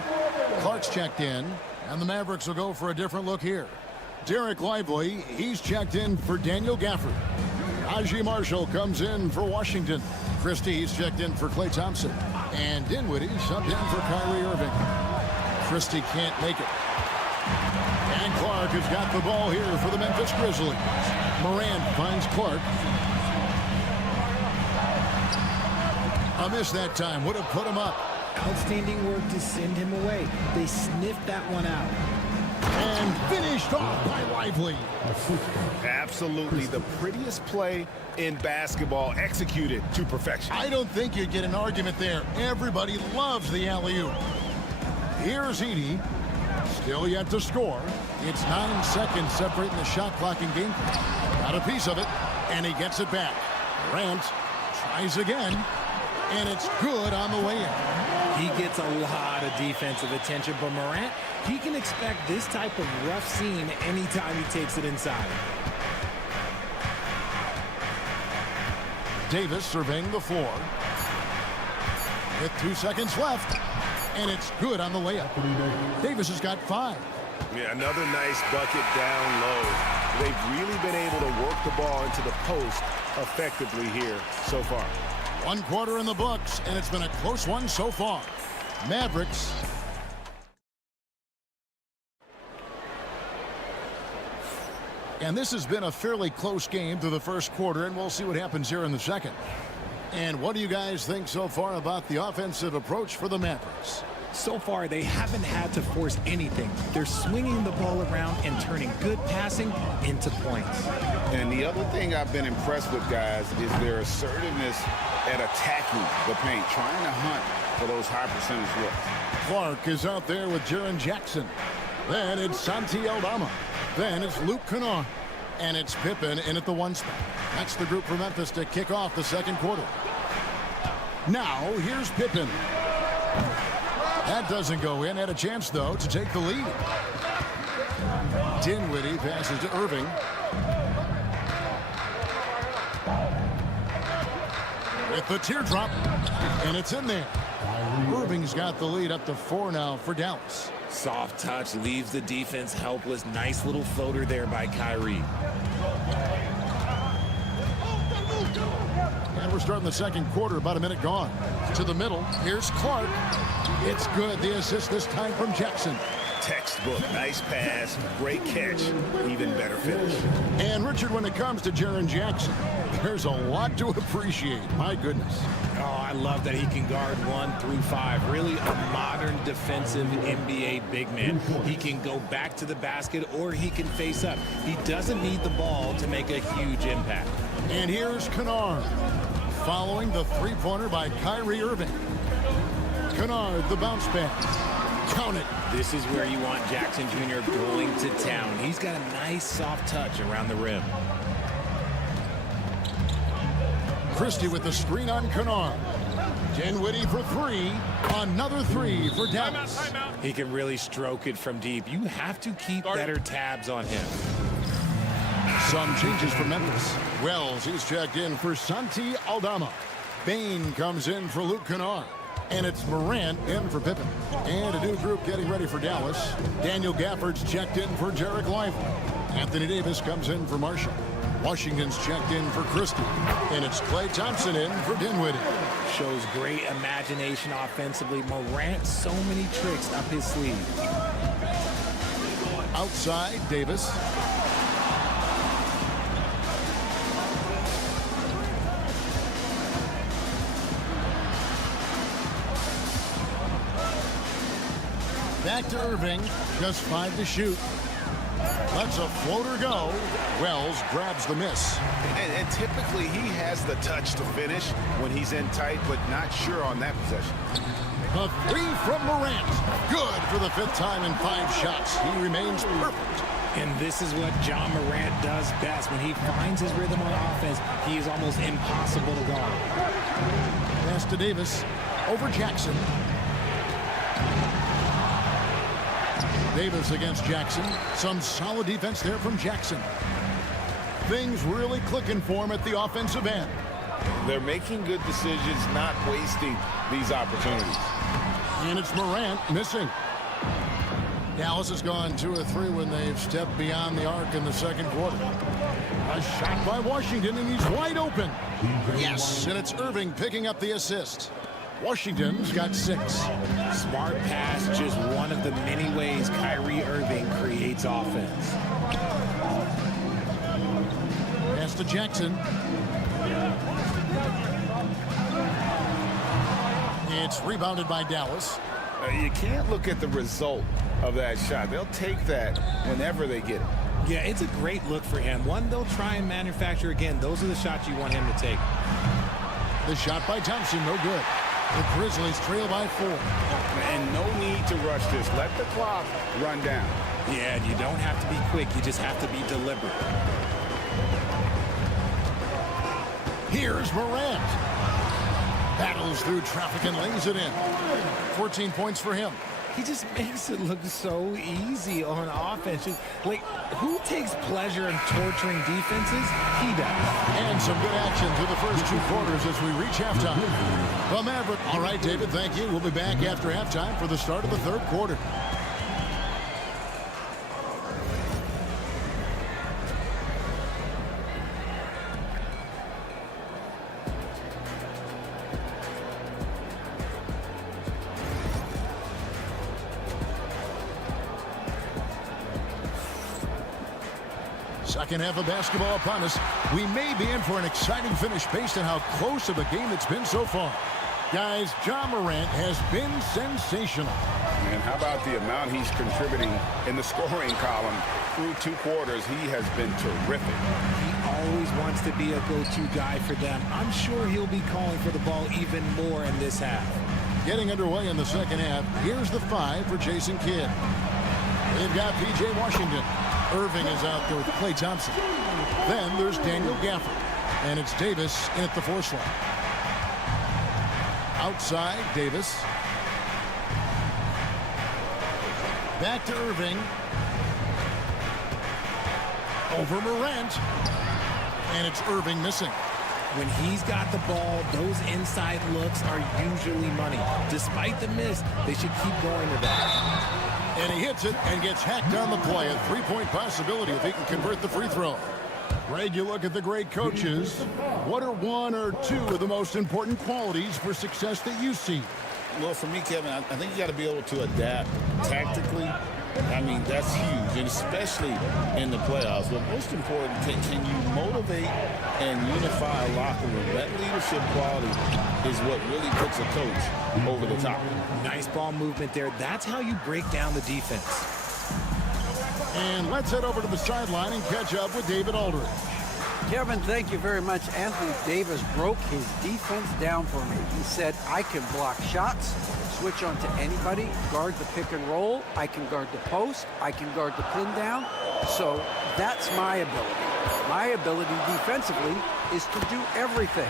Clark's checked in, and the Mavericks will go for a different look here. Derek Lively, he's checked in for Daniel Gafford. Najee Marshall comes in for Washington. Christie's checked in for Klay Thompson. And Dinwiddie subbed in for Kyrie Irving. Christie can't make it. And Clark has got the ball here for the Memphis Grizzlies. Morant finds Clark. A miss that time. Would have put him up. Outstanding work to send him away. They sniffed that one out. And finished off by Lively. Absolutely the prettiest play in basketball, executed to perfection. I don't think you'd get an argument there. Everybody loves the alley-oop. Here's Edey. Still yet to score. It's 9 seconds separating the shot clock and game clock. Got a piece of it, and he gets it back. Morant tries again, and it's good on the way in. He gets a lot of defensive attention, but Morant, he can expect this type of rough scene anytime he takes it inside. Davis surveying the floor. With 2 seconds left, and it's good on the layup. Davis has got 5. Yeah, another nice bucket down low. They've really been able to work the ball into the post effectively here so far. 1 quarter in the books, and it's been a close one so far. Mavericks. And this has been a fairly close game through the first quarter, and we'll see what happens here in the second. And what do you guys think so far about the offensive approach for the Mavericks? So far, they haven't had to force anything. They're swinging the ball around and turning good passing into points. And the other thing I've been impressed with, guys, is their assertiveness at attacking the paint, trying to hunt for those high percentage looks. Clark is out there with Jaren Jackson. Then it's Santi Aldama. Then it's Luke Kennard. And it's Pippen in at the 1 spot. That's the group for Memphis to kick off the second quarter. Now, here's Pippen. That doesn't go in. Had a chance, though, to take the lead. Dinwiddie passes to Irving. With the teardrop, and it's in there. Irving's got the lead up to 4 now for Dallas. Soft touch leaves the defense helpless. Nice little floater there by Kyrie. And we're starting the second quarter, about a minute gone. To the middle, here's Clark. It's good. The assist this time from Jackson. Textbook. Nice pass. Great catch. Even better finish. And Richard, when it comes to Jaren Jackson, there's a lot to appreciate. My goodness. Oh, I love that he can guard 1 through 5. Really a modern defensive NBA big man. He can go back to the basket or he can face up. He doesn't need the ball to make a huge impact. And here's Kennard. following the three-pointer by Kyrie Irving. Kennard, the bounce pass. Count it. This is where you want Jackson Jr. going to town. He's got a nice soft touch around the rim. Christie with the screen on Kennard. Dinwiddie for three. Another three for Dallas. He can really stroke it from deep. You have to keep better tabs on him. Some changes for Memphis. Wells is checked in for Santi Aldama. Bain comes in for Luke Kennard. And it's Morant in for Pippen. And a new group getting ready for Dallas. Daniel Gafford's checked in for Jarek Lively. Anthony Davis comes in for Marshall. Washington's checked in for Christie. And it's Klay Thompson in for Dinwiddie. Shows great imagination offensively. Morant, so many tricks up his sleeve. Outside, Davis. Back to Irving. Just 5 to shoot. Lets a floater go. Wells grabs the miss. And typically he has the touch to finish when he's in tight, but not sure on that possession. A three from Morant. Good for the 5th time in 5 shots. He remains perfect. And this is what John Morant does best. When he finds his rhythm on offense, he is almost impossible to guard. Pass to Davis. Over Jackson. Davis against Jackson. Some solid defense there from Jackson. Things really clicking for him at the offensive end. They're making good decisions, not wasting these opportunities. And it's Morant missing. Dallas has gone 2 of 3 when they've stepped beyond the arc in the second quarter. A shot by Washington, and he's wide open. Yes, and it's Irving picking up the assist. Washington's got 6. Smart pass, just one of the many ways Kyrie Irving creates offense. Pass to Jackson. It's rebounded by Dallas. You can't look at the result of that shot. They'll take that whenever they get it. Yeah, it's a great look for him. One they'll try and manufacture again. Those are the shots you want him to take. The shot by Thompson, no good. The Grizzlies trail by 4. And no need to rush this. Let the clock run down. Yeah, you don't have to be quick. You just have to be deliberate. Here's Morant. Battles through traffic and lays it in. 14 points for him. He just makes it look so easy on offense. Like, who takes pleasure in torturing defenses? He does. And some good action through the first 2 quarters as we reach halftime. The Mavericks. All right, David, thank you. We'll be back after halftime for the start of the 3rd quarter. Second half of basketball upon us. We may be in for an exciting finish based on how close of a game it's been so far. Guys, John Morant has been sensational. And how about the amount he's contributing in the scoring column through 2 quarters? He has been terrific. He always wants to be a go-to guy for them. I'm sure he'll be calling for the ball even more in this half. Getting underway in the second half. Here's the 5 for Jason Kidd. They've got P.J. Washington. Irving is out there with Klay Thompson. Then there's Daniel Gafford. And it's Davis in at the 4 slot. Outside, Davis. Back to Irving. Over Morant. And it's Irving missing. When he's got the ball, those inside looks are usually money. Despite the miss, they should keep going to that. And he hits it and gets hacked on the play. A 3-point possibility if he can convert the free throw. Greg, you look at the great coaches. What are 1 or 2 of the most important qualities for success that you see? Well, for me, Kevin, I think you got to be able to adapt tactically. I mean, that's huge, and especially in the playoffs. But most important, can you motivate and unify a locker room? That leadership quality is what really puts a coach over the top. Nice ball movement there. That's how you break down the defense. And let's head over to the sideline and catch up with David Aldridge. Kevin, thank you very much. Anthony Davis broke his defense down for me. He said, I can block shots, switch on to anybody, guard the pick and roll, I can guard the post, I can guard the pin down. So that's my ability. My ability defensively is to do everything.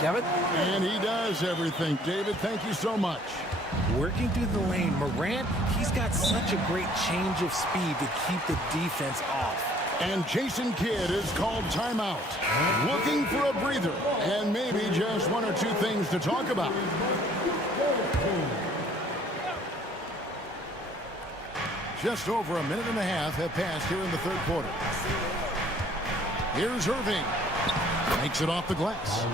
Kevin? And he does everything. David, thank you so much. Working through the lane, Morant, he's got such a great change of speed to keep the defense off. And Jason Kidd is called timeout. Looking for a breather and maybe just one or two things to talk about. Just over a minute and a half have passed here in the third quarter. Here's Irving. Makes it off the glass.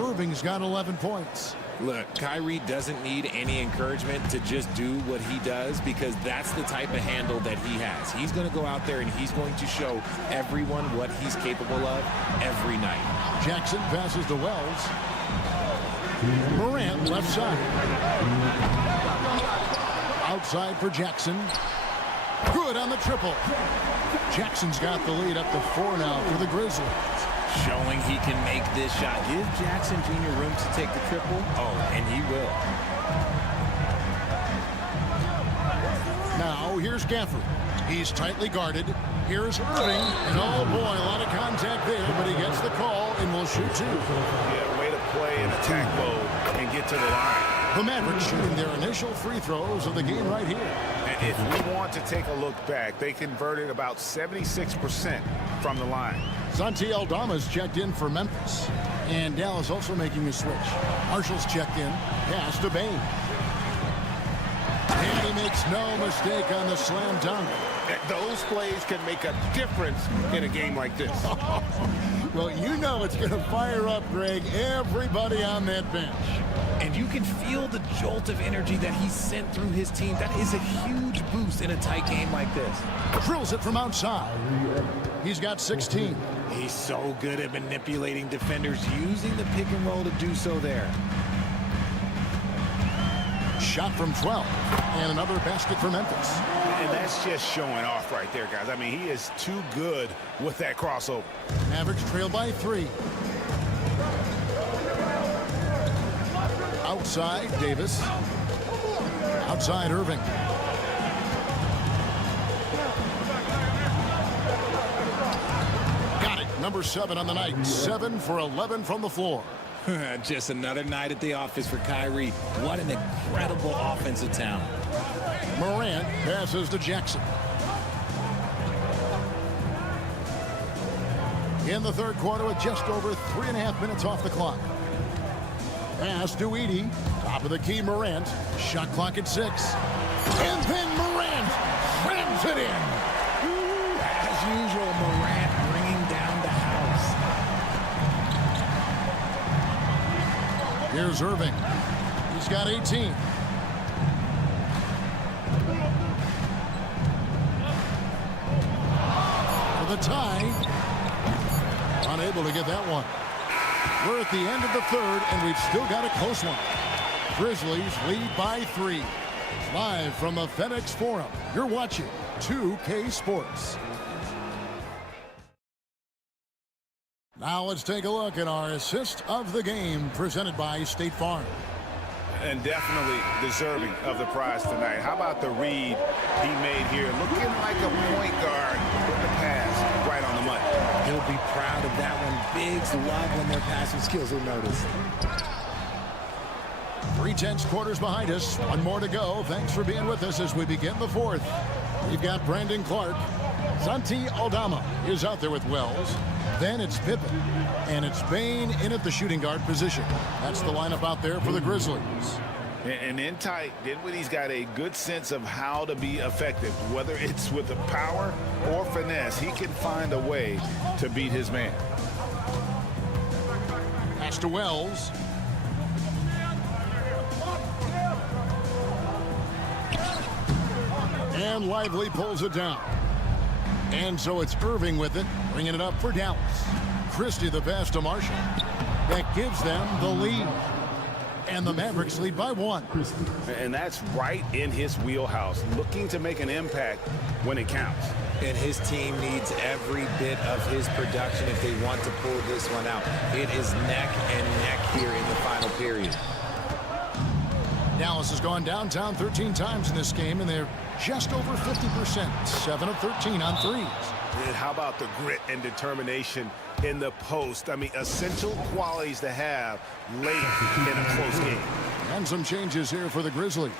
Irving's got 11 points. Look, Kyrie doesn't need any encouragement to just do what he does because that's the type of handle that he has. He's going to go out there and he's going to show everyone what he's capable of every night. Jackson passes to Wells. Morant left side. Outside for Jackson. Good on the triple. Jackson's got the lead up to 4 now for the Grizzlies. Showing he can make this shot. Give Jackson Jr. room to take the triple. Oh, and he will. Now, here's Gafford. He's tightly guarded. Here's Irving. And oh boy, a lot of contact there, but he gets the call and will shoot 2. Yeah, way to play in attack mode and get to the line. The Mavericks shooting their initial free throws of the game right here. And if we want to take a look back, they converted about 76% from the line. Santi Aldama's checked in for Memphis. And Dallas also making a switch. Marshall's checked in. Pass to Bain. And he makes no mistake on the slam dunk. Those plays can make a difference in a game like this. Well, you know it's going to fire up, Greg, everybody on that bench. And you can feel the jolt of energy that he sent through his team. That is a huge boost in a tight game like this. Drills it from outside. He's got 16. He's so good at manipulating defenders, using the pick and roll to do so there. Shot from 12. And another basket for Memphis. And that's just showing off right there, guys. I mean, he is too good with that crossover. Mavericks trail by 3. Outside, Davis. Outside, Irving. Got it. Number 7 on the night. 7 for 11 from the floor. Just another night at the office for Kyrie. What an incredible offensive talent. Morant passes to Jackson. In the third quarter with just over 3.5 minutes off the clock. Pass to Edey. Top of the key, Morant. Shot clock at 6. And then Morant slams it in. As usual, Morant bringing down the house. Here's Irving. He's got 18. For the tie. Unable to get that one. We're at the end of the third, and we've still got a close one. Grizzlies lead by 3. Live from the FedEx Forum, you're watching 2K Sports. Now let's take a look at our assist of the game presented by State Farm. And definitely deserving of the prize tonight. How about the read he made here? Looking like a point guard with the pass right on the money. He'll be proud of that one. Bigs love when their passing skills are noticed. 3/10 quarters behind us. One more to go. Thanks for being with us as we begin the fourth. We've got Brandon Clark. Santi Aldama is out there with Wells. Then it's Pippen. And it's Bain in at the shooting guard position. That's the lineup out there for the Grizzlies. And in tight, Dinwiddie's got a good sense of how to be effective. Whether it's with the power or finesse, he can find a way to beat his man. Pass to Wells. And Lively pulls it down. And so it's Irving with it, bringing it up for Dallas. Christie the pass to Marshall. That gives them the lead. And the Mavericks lead by 1. And that's right in his wheelhouse, looking to make an impact when it counts. And his team needs every bit of his production if they want to pull this one out. It is neck and neck here in the final period. Dallas has gone downtown 13 times in this game, and they're just over 50%, 7 of 13 on threes. And how about the grit and determination in the post? I mean, essential qualities to have late in a close game. And some changes here for the Grizzlies.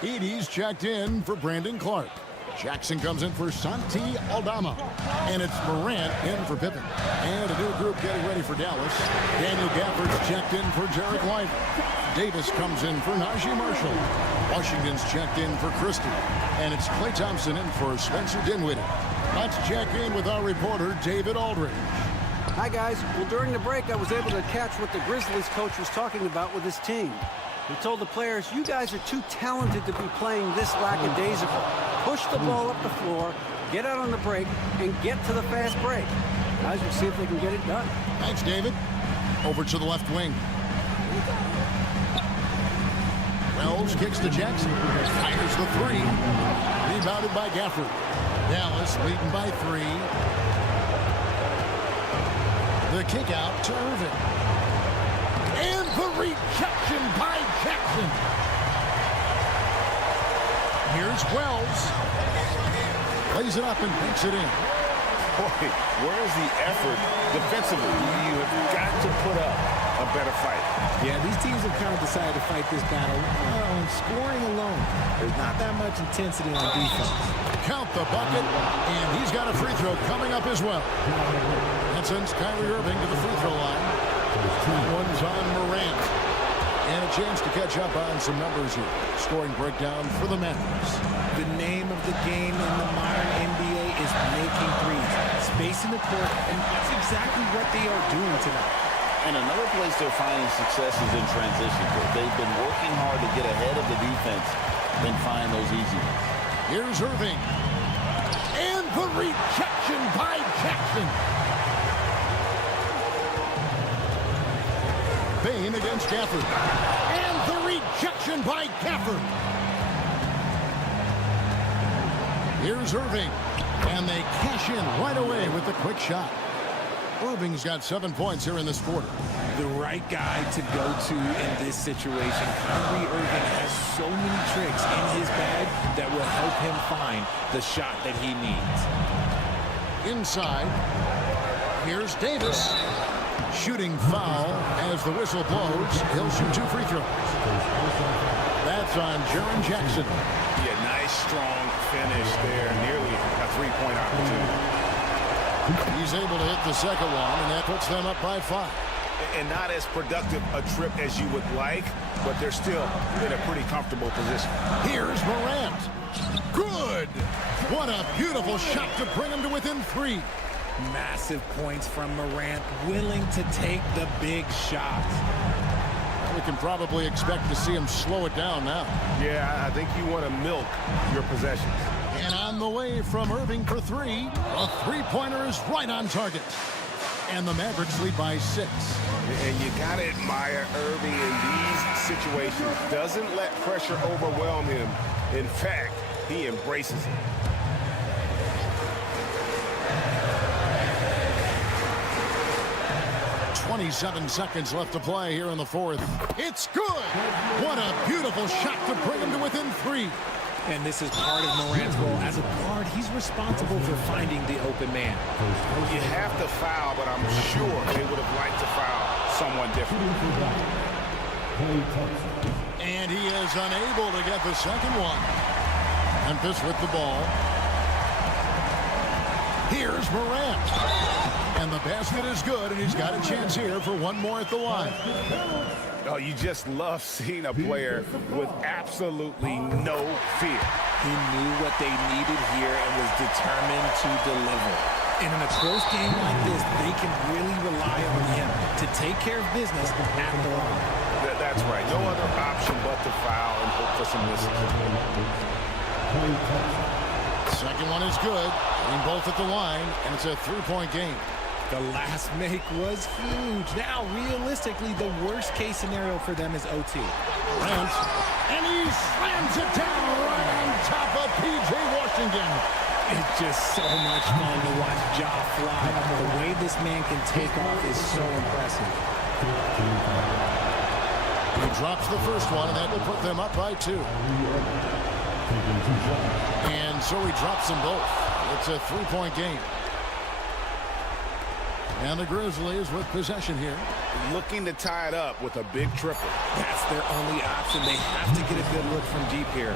Edey's checked in for Brandon Clark. Jackson comes in for Santi Aldama. And it's Morant in for Pippen. And a new group getting ready for Dallas. Daniel Gafford's checked in for Jarek Lively. Davis comes in for Najee Marshall. Washington's checked in for Christie. And it's Klay Thompson in for Spencer Dinwiddie. Let's check in with our reporter, David Aldridge. Hi, guys. Well, during the break, I was able to catch what the Grizzlies coach was talking about with his team. He told the players, you guys are too talented to be playing this lackadaisical. Push the ball up the floor, get out on the break, and get to the fast break. Guys will see if they can get it done. Thanks, David. Over to the left wing. Wells kicks to Jackson. Fires the three. Rebounded by Gafford. Dallas leading by 3. The kick out to Irving. And the rejection by Jackson. Here's Wells. Plays it up and banks it in. Boy, where's the effort defensively? You have got to put up a better fight. Yeah, these teams have kind of decided to fight this battle on scoring alone. There's not that much intensity on defense. Count the bucket, and he's got a free throw coming up as well. That sends Kyrie Irving to the free throw line. One's on Morant. And a chance to catch up on some numbers here. Scoring breakdown for the Mavericks. The name of the game in the modern NBA is making threes. Spacing the court, and that's exactly what they are doing tonight. And another place they're finding success is in transition. They've been working hard to get ahead of the defense and find those easy ones. Here's Irving. And the rejection by Jackson. Bain against Gafford. And the rejection by Gafford. Here's Irving. And they cash in right away with the quick shot. Irving's got 7 points here in this quarter. The right guy to go to in this situation. Kyrie Irving has so many tricks in his bag that will help him find the shot that he needs. Inside. Here's Davis. Shooting foul as the whistle blows. He'll shoot 2 free throws. That's on Jaren Jackson. Yeah, nice, strong finish there. Nearly a 3-point opportunity. He's able to hit the second one, and that puts them up by 5. And not as productive a trip as you would like, but they're still in a pretty comfortable position. Here's Morant. Good. What a beautiful shot to bring him to within 3. Massive points from Morant, willing to take the big shots. We can probably expect to see him slow it down now. Yeah, I think you want to milk your possessions. And on the way from Irving for 3. A three-pointer is right on target. And the Mavericks lead by 6. And you got to admire Irving in these situations. Doesn't let pressure overwhelm him. In fact, he embraces it. .27 seconds left to play here in the 4th. It's good. What a beautiful shot to bring him to within 3. And this is part of Morant's role. As a guard, he's responsible for finding the open man. You have to foul, but I'm sure they would have liked to foul someone different. And he is unable to get the second one. Memphis with the ball. Here's Morant. And the basket is good, and he's got a chance here for one more at the line. Oh, you just love seeing a player with absolutely no fear. He knew what they needed here and was determined to deliver. And in a close game like this, they can really rely on him to take care of business at the line. That's right. No other option but to foul and hope for some misses. Second one is good. Being both at the line, and it's a 3-point game. The last make was huge. Now, realistically, the worst-case scenario for them is OT. Grant, and he slams it down right on top of P.J. Washington. It's just so much fun to watch Ja fly. The way this man can take off is so impressive. He drops the first one, and that will put them up by 2. And so he drops them both. It's a 3-point game. And the Grizzlies with possession here. Looking to tie it up with a big triple. That's their only option. They have to get a good look from deep here.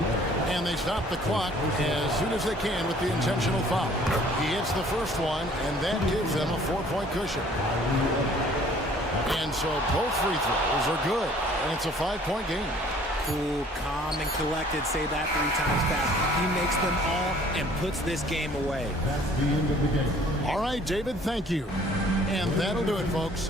And they stop the clock as soon as they can with the intentional foul. He hits the first one, and that gives them a 4-point cushion. And so both free throws are good. And it's a 5-point game. Cool, calm, and collected. Say that 3 times fast. He makes them all and puts this game away. That's the end of the game. All right, David, thank you. And that'll do it, folks.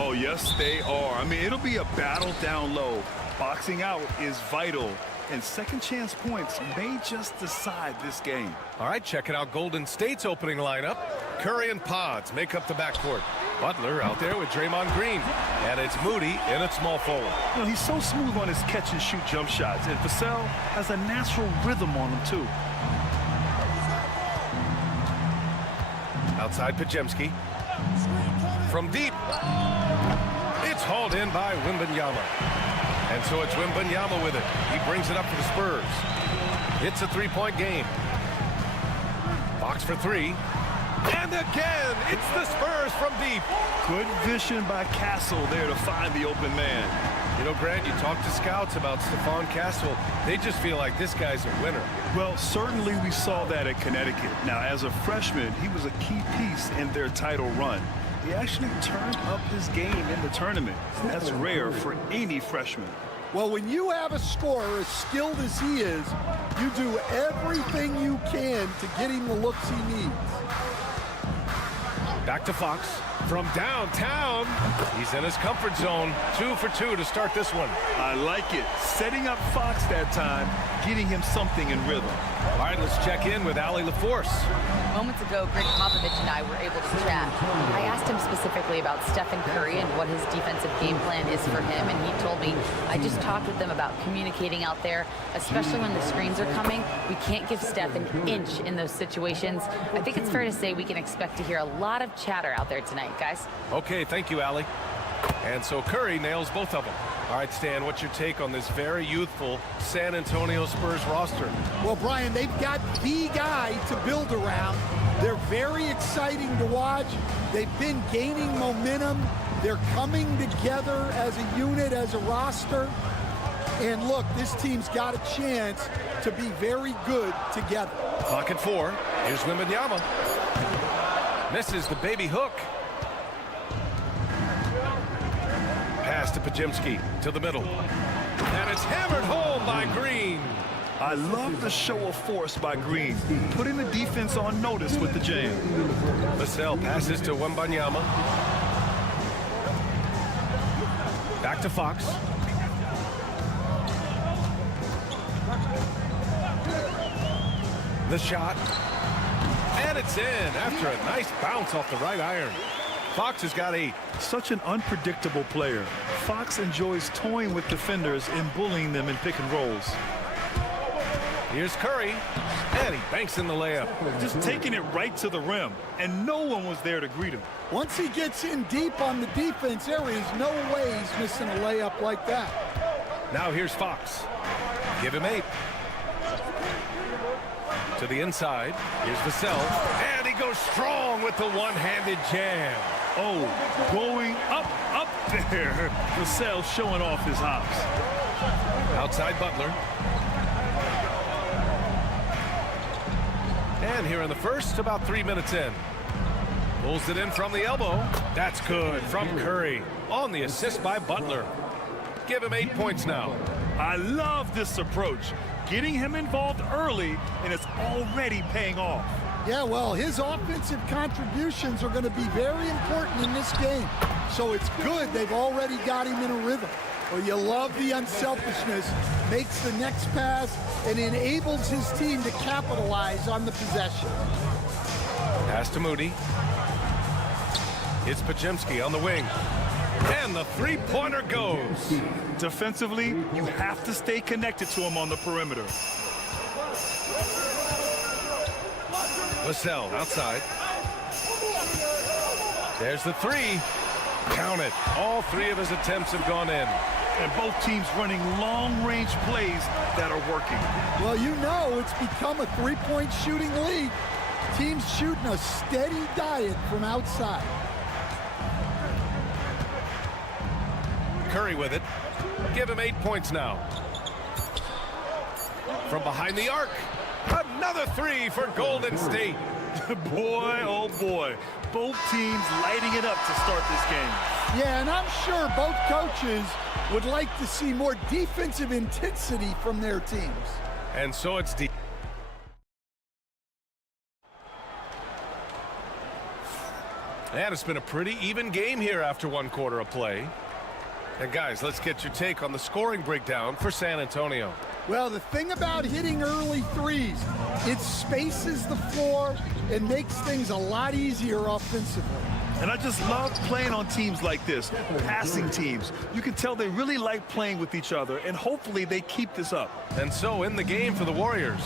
Oh, yes, they are. I mean, it'll be a battle down low. Boxing out is vital, and second chance points may just decide this game. All right, checking out Golden State's opening lineup. Curry and Pods make up the backcourt. Butler out there with Draymond Green. And it's Moody in at small forward. You know, he's so smooth on his catch-and-shoot jump shots, and Vassell has a natural rhythm on him, too. Outside Pajemski. From deep. It's hauled in by Wembanyama. And so it's Wembanyama with it. He brings it up for the Spurs. It's a three-point game. Fox for three. And again, it's the Spurs from deep. Good vision by Castle there to find the open man. You know, Grant, you talk to scouts about Stephon Castle. They just feel like this guy's a winner. Well, certainly we saw that at Connecticut. Now, as a freshman, he was a key piece in their title run. He actually turned up his game in the tournament. That's rare for any freshman. Well, when you have a scorer as skilled as he is, you do everything you can to get him the looks he needs. Back to Fox from downtown. He's in his comfort zone. 2 for 2 to start this one. I like it. Setting up Fox that time, getting him something in rhythm. All right, let's check in with Allie LaForce. Moments ago, Greg Popovich and I were able to chat. I asked him specifically about Stephen Curry and what his defensive game plan is for him, and he told me, I just talked with them about communicating out there, especially when the screens are coming. We can't give Steph an inch in those situations. I think it's fair to say we can expect to hear a lot of chatter out there tonight, guys. Okay, thank you, Allie. And so Curry nails both of them. All right, Stan, what's your take on this very youthful San Antonio Spurs roster? Well, Brian, they've got the guy to build around. They're very exciting to watch. They've been gaining momentum. They're coming together as a unit, as a roster. And look, this team's got a chance to be very good together. Clock at 4. Here's Wembanyama. Misses the baby hook. Pass to Pajemski to the middle. And it's hammered home by Green. I love the show of force by Green, putting the defense on notice with the jam. Vassell passes to Wembanyama. Back to Fox. The shot. And it's in after a nice bounce off the right iron. Fox has got such an unpredictable player. Fox enjoys toying with defenders and bullying them in pick and rolls. Here's Curry, and he banks in the layup. Just taking it right to the rim, and no one was there to greet him. Once he gets in deep on the defense, there is no way he's missing a layup like that. Now here's Fox. Give him 8. To the inside. Here's Vassell. And he goes strong with the one-handed jam. Oh, going up there. Vassell showing off his hops. Outside Butler. And here in the first, about 3 minutes in. Pulls it in from the elbow. That's good from Curry. On the assist by Butler. Give him 8 points now. I love this approach. Getting him involved early, and it's already paying off. Yeah, well, his offensive contributions are going to be very important in this game. So it's good they've already got him in a rhythm. Well, you love the unselfishness, makes the next pass, and enables his team to capitalize on the possession. Pass to Moody. It's Podziemski on the wing. And the three-pointer goes. Defensively, you have to stay connected to him on the perimeter. Vassell outside. There's the three. Count it. All three of his attempts have gone in. And both teams running long-range plays that are working. Well, you know it's become a three-point shooting league. Teams shooting a steady diet from outside. Curry with it. Give him 8 points now. From behind the arc. Another three for Golden State. Boy, oh boy. Both teams lighting it up to start this game. Yeah, and I'm sure both coaches would like to see more defensive intensity from their teams. And so it's deep. And it's been a pretty even game here after 1 quarter of play. And guys, let's get your take on the scoring breakdown for San Antonio. Well, the thing about hitting early threes, it spaces the floor and makes things a lot easier offensively. And I just love playing on teams like this, passing teams. You can tell they really like playing with each other, and hopefully they keep this up. And so in the game for the Warriors,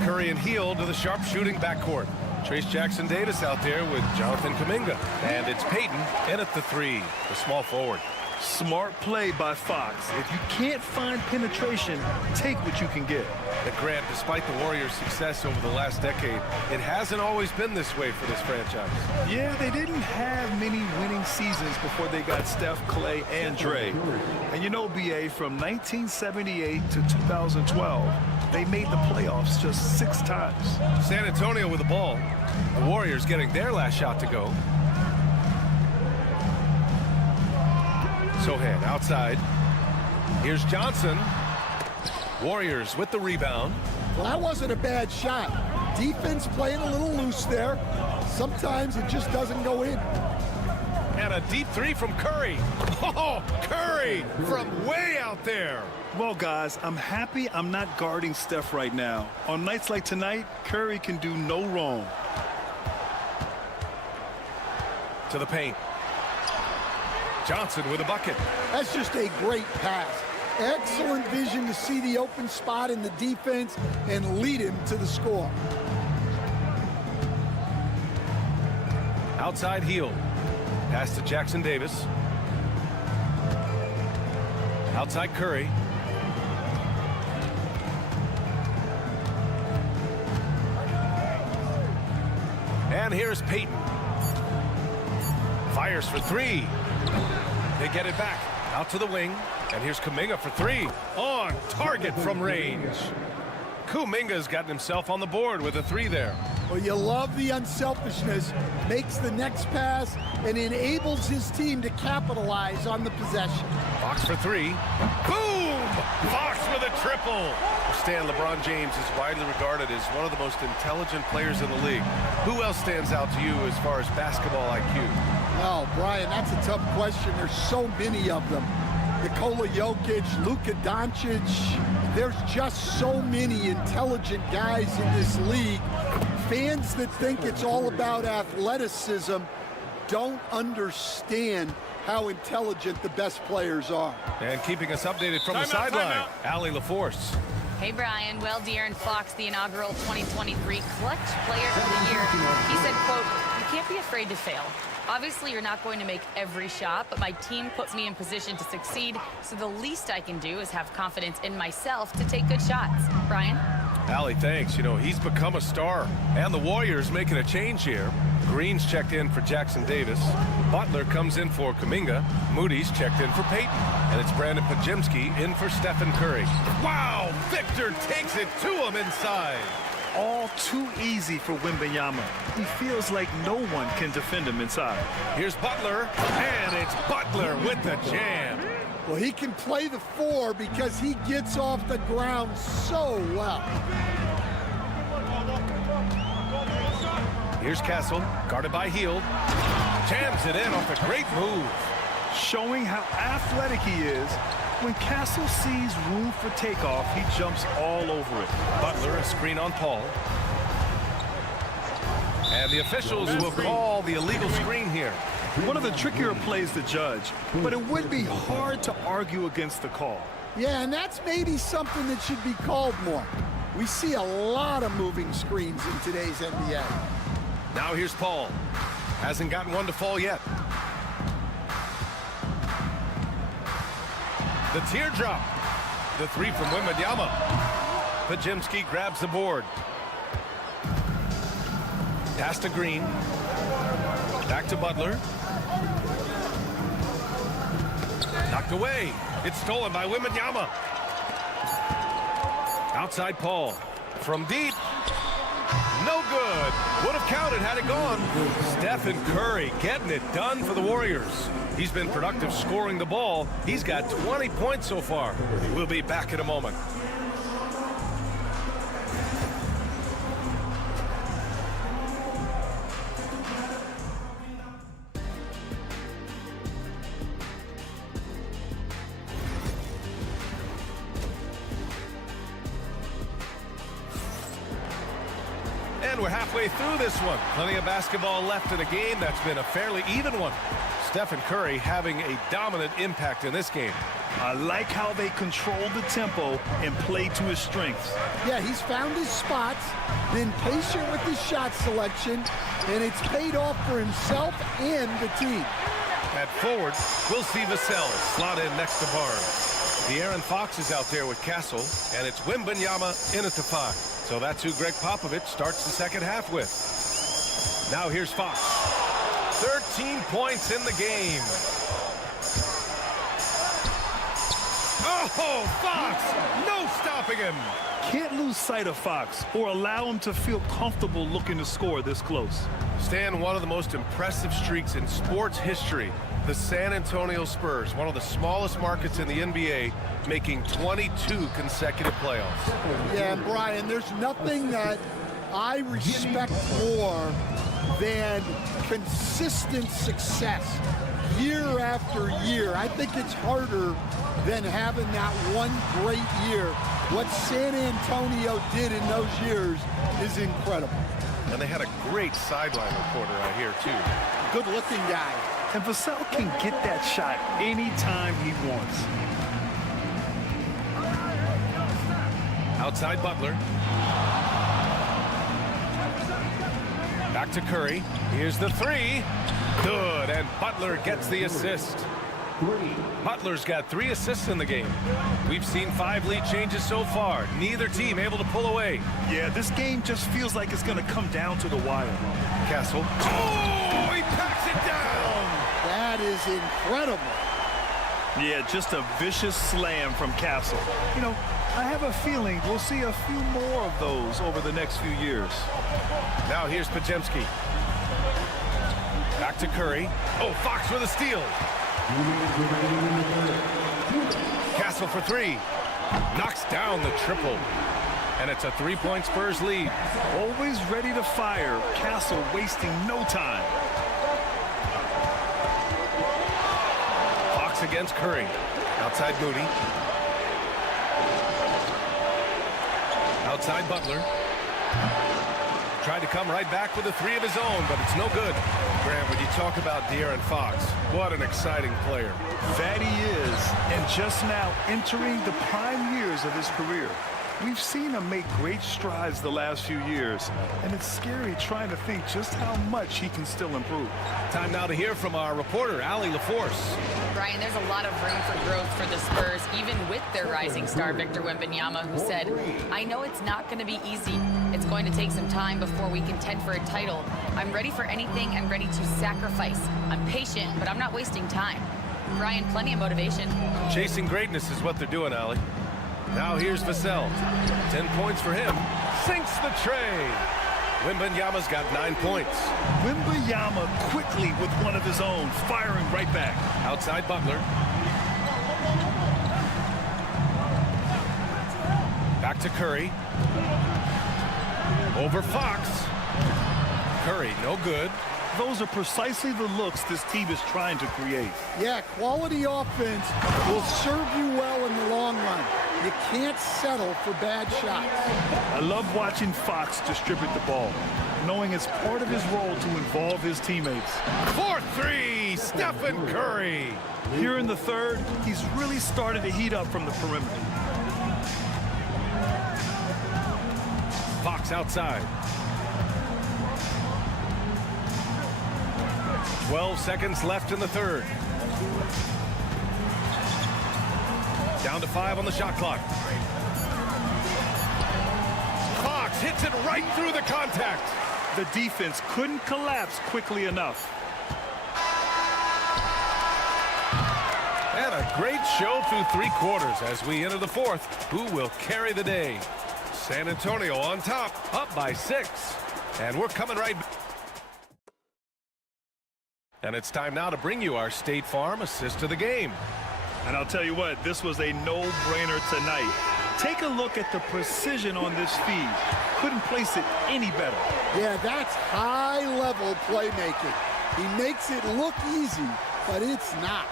Curry and Hield to the sharpshooting backcourt. Trace Jackson-Davis out there with Jonathan Kuminga. And it's Payton in at the three, the small forward. Smart play by Fox. If you can't find penetration, take what you can get. And Grant, despite the Warriors' success over the last decade, it hasn't always been this way for this franchise. Yeah, they didn't have many winning seasons before they got Steph, Clay, and Dre. And you know, BA, from 1978 to 2012, they made the playoffs just 6 times. San Antonio with the ball. The Warriors getting their last shot to go. Sohan outside. Here's Johnson. Warriors with the rebound. Well, that wasn't a bad shot. Defense playing a little loose there. Sometimes it just doesn't go in. And a deep three from Curry. Oh, Curry from way out there. Well, guys, I'm happy I'm not guarding Steph right now. On nights like tonight, Curry can do no wrong. To the paint. Johnson with a bucket. That's just a great pass. Excellent vision to see the open spot in the defense and lead him to the score. Outside Hield. Pass to Jackson-Davis. Outside Curry. And here's Payton. Fires for three. They get it back. Out to the wing. And here's Kuminga for three. On target from range. Kuminga's gotten himself on the board with a three there. Well, you love the unselfishness. Makes the next pass and enables his team to capitalize on the possession. Fox for three. Boom! Fox with a triple. Stan, LeBron James is widely regarded as one of the most intelligent players in the league. Who else stands out to you as far as basketball IQ? Oh, Brian, that's a tough question. There's so many of them. Nikola Jokic, Luka Doncic. There's just so many intelligent guys in this league. Fans that think it's all about athleticism don't understand how intelligent the best players are. And keeping us updated from the sideline, Allie LaForce. Hey, Brian. Well, De'Aaron Fox, the inaugural 2023 Clutch Player of the Year, he said, quote, "You can't be afraid to fail. Obviously, you're not going to make every shot, but my team puts me in position to succeed, so the least I can do is have confidence in myself to take good shots." Brian? Allie, thanks. You know, he's become a star. And the Warriors making a change here. Green's checked in for Jackson Davis. Butler comes in for Kuminga. Moody's checked in for Payton. And it's Brandon Pajemski in for Stephen Curry. Wow! Victor takes it to him inside. All too easy for Wembanyama. He feels like no one can defend him inside. Here's Butler, and it's Butler with the jam. Well, he can play the 4 because he gets off the ground so well. Here's Castle, guarded by Hield. Jams it in off a great move. Showing how athletic he is. When Castle sees room for takeoff, he jumps all over it. Butler, a screen on Paul. And the officials will call the illegal screen here. One of the trickier plays to judge, but it would be hard to argue against the call. Yeah, and that's maybe something that should be called more. We see a lot of moving screens in today's NBA. Now here's Paul. Hasn't gotten one to fall yet. The teardrop. The 3 from Wembanyama. Pajemski grabs the board. Pass to Green. Back to Butler. Knocked away. It's stolen by Wembanyama. Outside Paul. From deep. No good. Would have counted had it gone. Stephen Curry getting it done for the Warriors. He's been productive scoring the ball. He's got 20 points so far. We'll be back in a moment. And we're halfway through this one. Plenty of basketball left in a game that's been a fairly even one. Stephen Curry having a dominant impact in this game. I like how they control the tempo and play to his strengths. Yeah, he's found his spots, been patient with his shot selection, and it's paid off for himself and the team. At forward, we'll see Vassell slot in next to Barnes. De'Aaron Fox is out there with Castle, and it's Wembanyama in at the 5. So that's who Greg Popovich starts the second half with. Now here's Fox. 13 points in the game. Oh, Fox! No stopping him! Can't lose sight of Fox or allow him to feel comfortable looking to score this close. Stan, one of the most impressive streaks in sports history. The San Antonio Spurs, one of the smallest markets in the NBA, making 22 consecutive playoffs. Yeah, and Brian, there's nothing that I respect more than consistent success year after year. I think it's harder than having that one great year. What San Antonio did in those years is incredible. And they had a great sideline reporter out here, too. Good-looking guy. And Vassell can get that shot anytime he wants. Outside Butler. Back to Curry. Here's the 3. Good, and Butler gets the assist. Butler's got 3 assists in the game. We've seen 5 lead changes so far. Neither team able to pull away. Yeah, this game just feels like it's going to come down to the wire. Castle. Oh, he packs it down! That is incredible. Yeah, just a vicious slam from Castle. You know, I have a feeling we'll see a few more of those over the next few years. Now here's Pajemski. Back to Curry. Oh, Fox with a steal. Castle for 3. Knocks down the triple. And it's a 3-point Spurs lead. Always ready to fire. Castle wasting no time. Fox against Curry. Outside Moody. Outside Butler. Tried to come right back with a 3 of his own, but it's no good. Graham, when you talk about De'Aaron Fox, what an exciting player. That he is, and just now entering the prime years of his career. We've seen him make great strides the last few years, and it's scary trying to think just how much he can still improve. Time now to hear from our reporter, Allie LaForce. Brian, there's a lot of room for growth for the Spurs, even with their rising star, Victor Wembanyama, who said, I know it's not going to be easy. It's going to take some time before we contend for a title. I'm ready for anything. I'm ready to sacrifice. I'm patient, but I'm not wasting time. Brian, plenty of motivation. Chasing greatness is what they're doing, Allie. Now here's Vassell. 10 points for him. Sinks the tray. Wembanyama's got 9 points. Wembanyama quickly with one of his own, firing right back. Outside Butler. Back to Curry. Over Fox. Curry, no good. Those are precisely the looks this team is trying to create. Yeah, quality offense will serve you well in the long run. You can't settle for bad shots. I love watching Fox distribute the ball, knowing it's part of his role to involve his teammates. 4-3, Stephen Curry. Here in the third, he's really started to heat up from the perimeter. Fox outside. 12 seconds left in the third. Down to 5 on the shot clock. Fox hits it right through the contact. The defense couldn't collapse quickly enough. And a great show through 3 quarters as we enter the fourth. Who will carry the day? San Antonio on top, up by 6. And we're coming right back. And it's time now to bring you our State Farm assist of the game. And I'll tell you what, this was a no-brainer tonight. Take a look at the precision on this feed. Couldn't place it any better. Yeah, that's high-level playmaking. He makes it look easy, but it's not.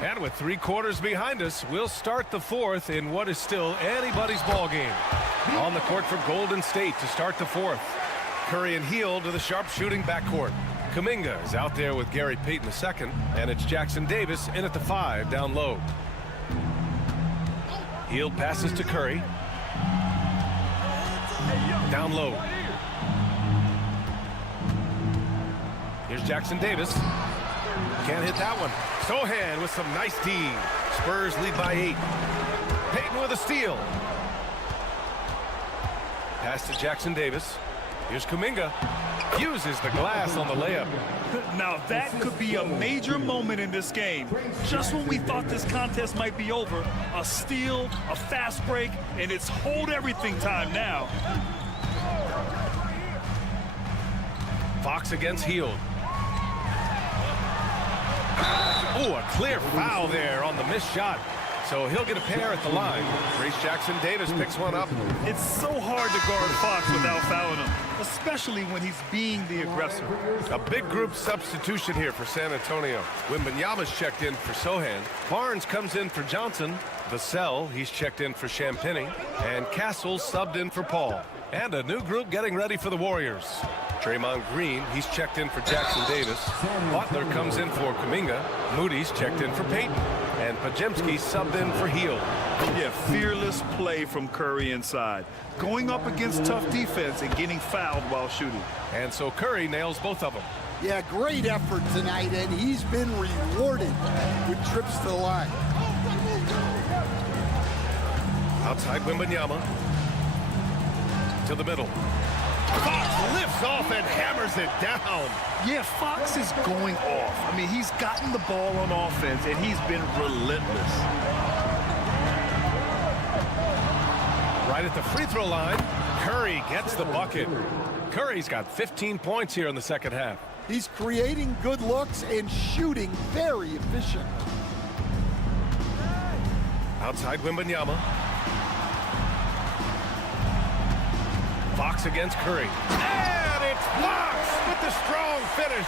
And with 3 quarters behind us, we'll start the fourth in what is still anybody's ball game. On the court for Golden State to start the fourth. Curry and Hield to the sharpshooting backcourt. Kuminga is out there with Gary Payton II, and it's Jackson Davis in at the 5 down low. Hield passes to Curry. Down low. Here's Jackson Davis. Can't hit that one. Sohan with some nice D. Spurs lead by 8. Payton with a steal. Pass to Jackson Davis. Here's Kuminga. Uses the glass on the layup. Now that could be a major moment in this game. Just when we thought this contest might be over, a steal, a fast break, and it's hold everything time now. Fox against Hield. Oh, a clear foul there on the missed shot. So he'll get a pair at the line. Grace Jackson Davis picks one up. It's so hard to guard Fox without fouling him, especially when he's being the aggressor. A big group substitution here for San Antonio. Wembanyama's checked in for Sohan. Barnes comes in for Johnson. Vassell, he's checked in for Champagny. And Castle subbed in for Paul. And a new group getting ready for the Warriors. Draymond Green, he's checked in for Jackson Davis. Butler comes in for Kuminga. Moody's checked in for Payton. And Pajemski subbed in for Hield. Yeah, fearless play from Curry inside. Going up against tough defense and getting fouled while shooting. And so Curry nails both of them. Yeah, great effort tonight, and he's been rewarded with trips to the line. Outside Wembanyama. To the middle. Fox lifts off and hammers it down. Yeah, Fox is going off. I mean, he's gotten the ball on offense, and he's been relentless. Right at the free throw line, Curry gets the bucket. Curry's got 15 points here in the second half. He's creating good looks and shooting very efficient. Outside Wembanyama. Fox against Curry. And it's Fox with the strong finish.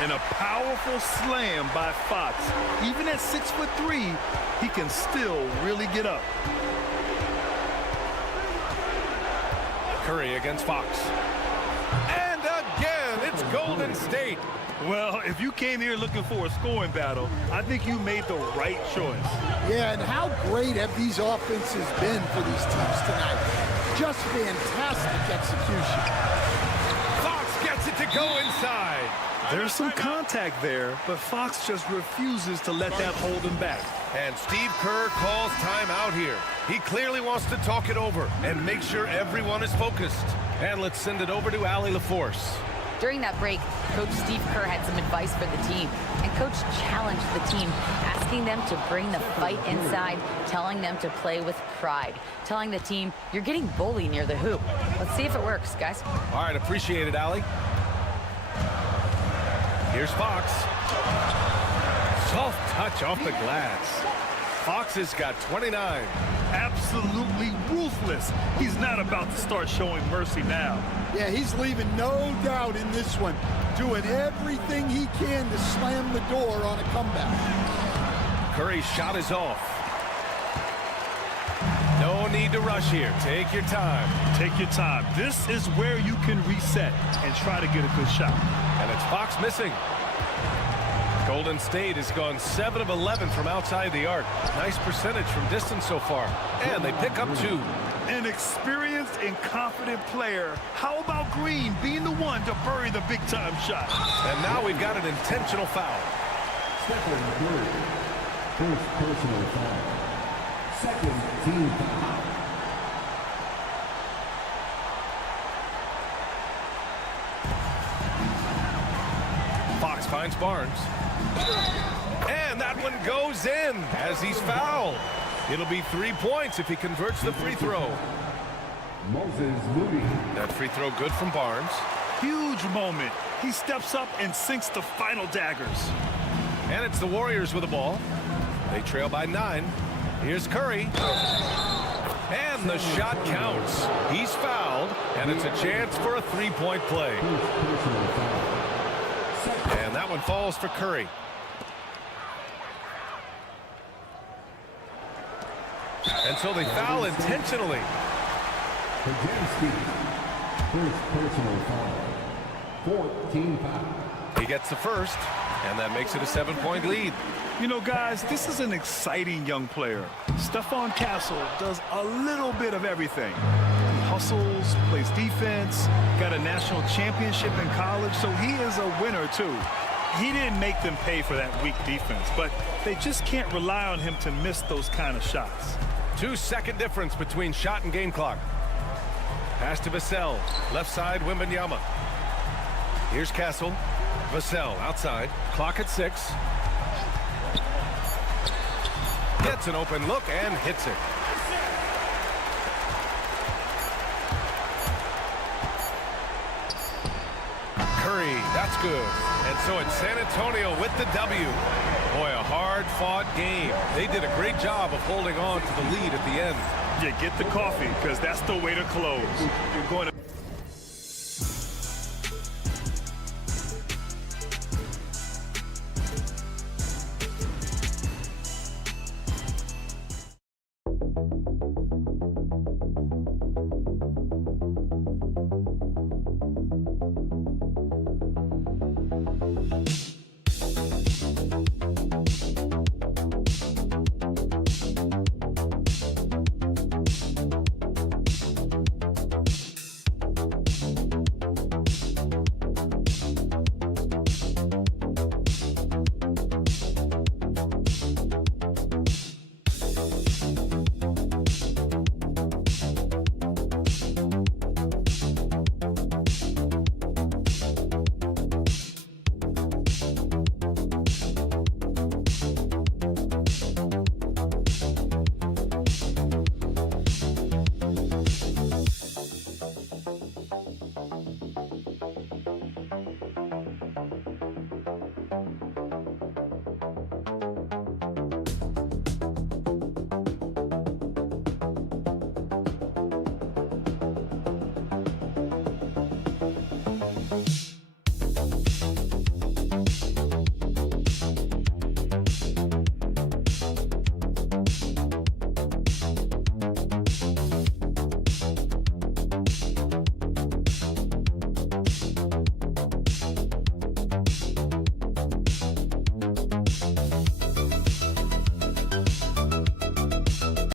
And a powerful slam by Fox. Even at 6'3", he can still really get up. Curry against Fox. And again, it's Golden State. Well, if you came here looking for a scoring battle, I think you made the right choice. Yeah, and how great have these offenses been for these teams tonight? Just fantastic execution. Fox gets it to go inside. There's some contact there, but Fox just refuses to let that hold him back. And Steve Kerr calls timeout here. He clearly wants to talk it over and make sure everyone is focused. And let's send it over to Allie LaForce. During that break, Coach Steve Kerr had some advice for the team. And Coach challenged the team, asking them to bring the fight inside, telling them to play with pride, telling the team, you're getting bullied near the hoop. Let's see if it works, guys. All right, appreciate it, Allie. Here's Fox. Soft touch off the glass. Fox has got 29. Absolutely ruthless. He's not about to start showing mercy now. Yeah, he's leaving no doubt in this one, doing everything he can to slam the door on a comeback. Curry's shot is off. No need to rush here. Take your time. Take your time. This is where you can reset and try to get a good shot. And it's Fox missing. Golden State has gone 7 of 11 from outside the arc. Nice percentage from distance so far. And they pick up 2. An experienced and confident player. How about Green being the one to bury the big-time shot? And now we've got an intentional foul. Second, third. First personal foul. Second team foul. Fox finds Barnes. And that one goes in as he's fouled. It'll be 3 points if he converts the free throw. Moses Moody. That free throw good from Barnes. Huge moment. He steps up and sinks the final daggers. And it's the Warriors with the ball. They trail by 9. Here's Curry. And the shot counts. He's fouled, and it's a chance for a 3-point play. And that one falls for Curry. And so they foul intentionally. First personal foul. 14 foul. He gets the first, and that makes it a 7-point lead. You know, guys, this is an exciting young player. Stephon Castle does a little bit of everything. He hustles, plays defense, got a national championship in college, so he is a winner, too. He didn't make them pay for that weak defense, but they just can't rely on him to miss those kind of shots. 2-second difference between shot and game clock. Pass to Vassell. Left side, Wembanyama. Here's Castle. Vassell outside. Clock at 6. Gets an open look and hits it. Curry, that's good. And so it's San Antonio with the W. Boy, a hard-fought game. They did a great job of holding on to the lead at the end. Yeah, get the coffee, because that's the way to close. You're going to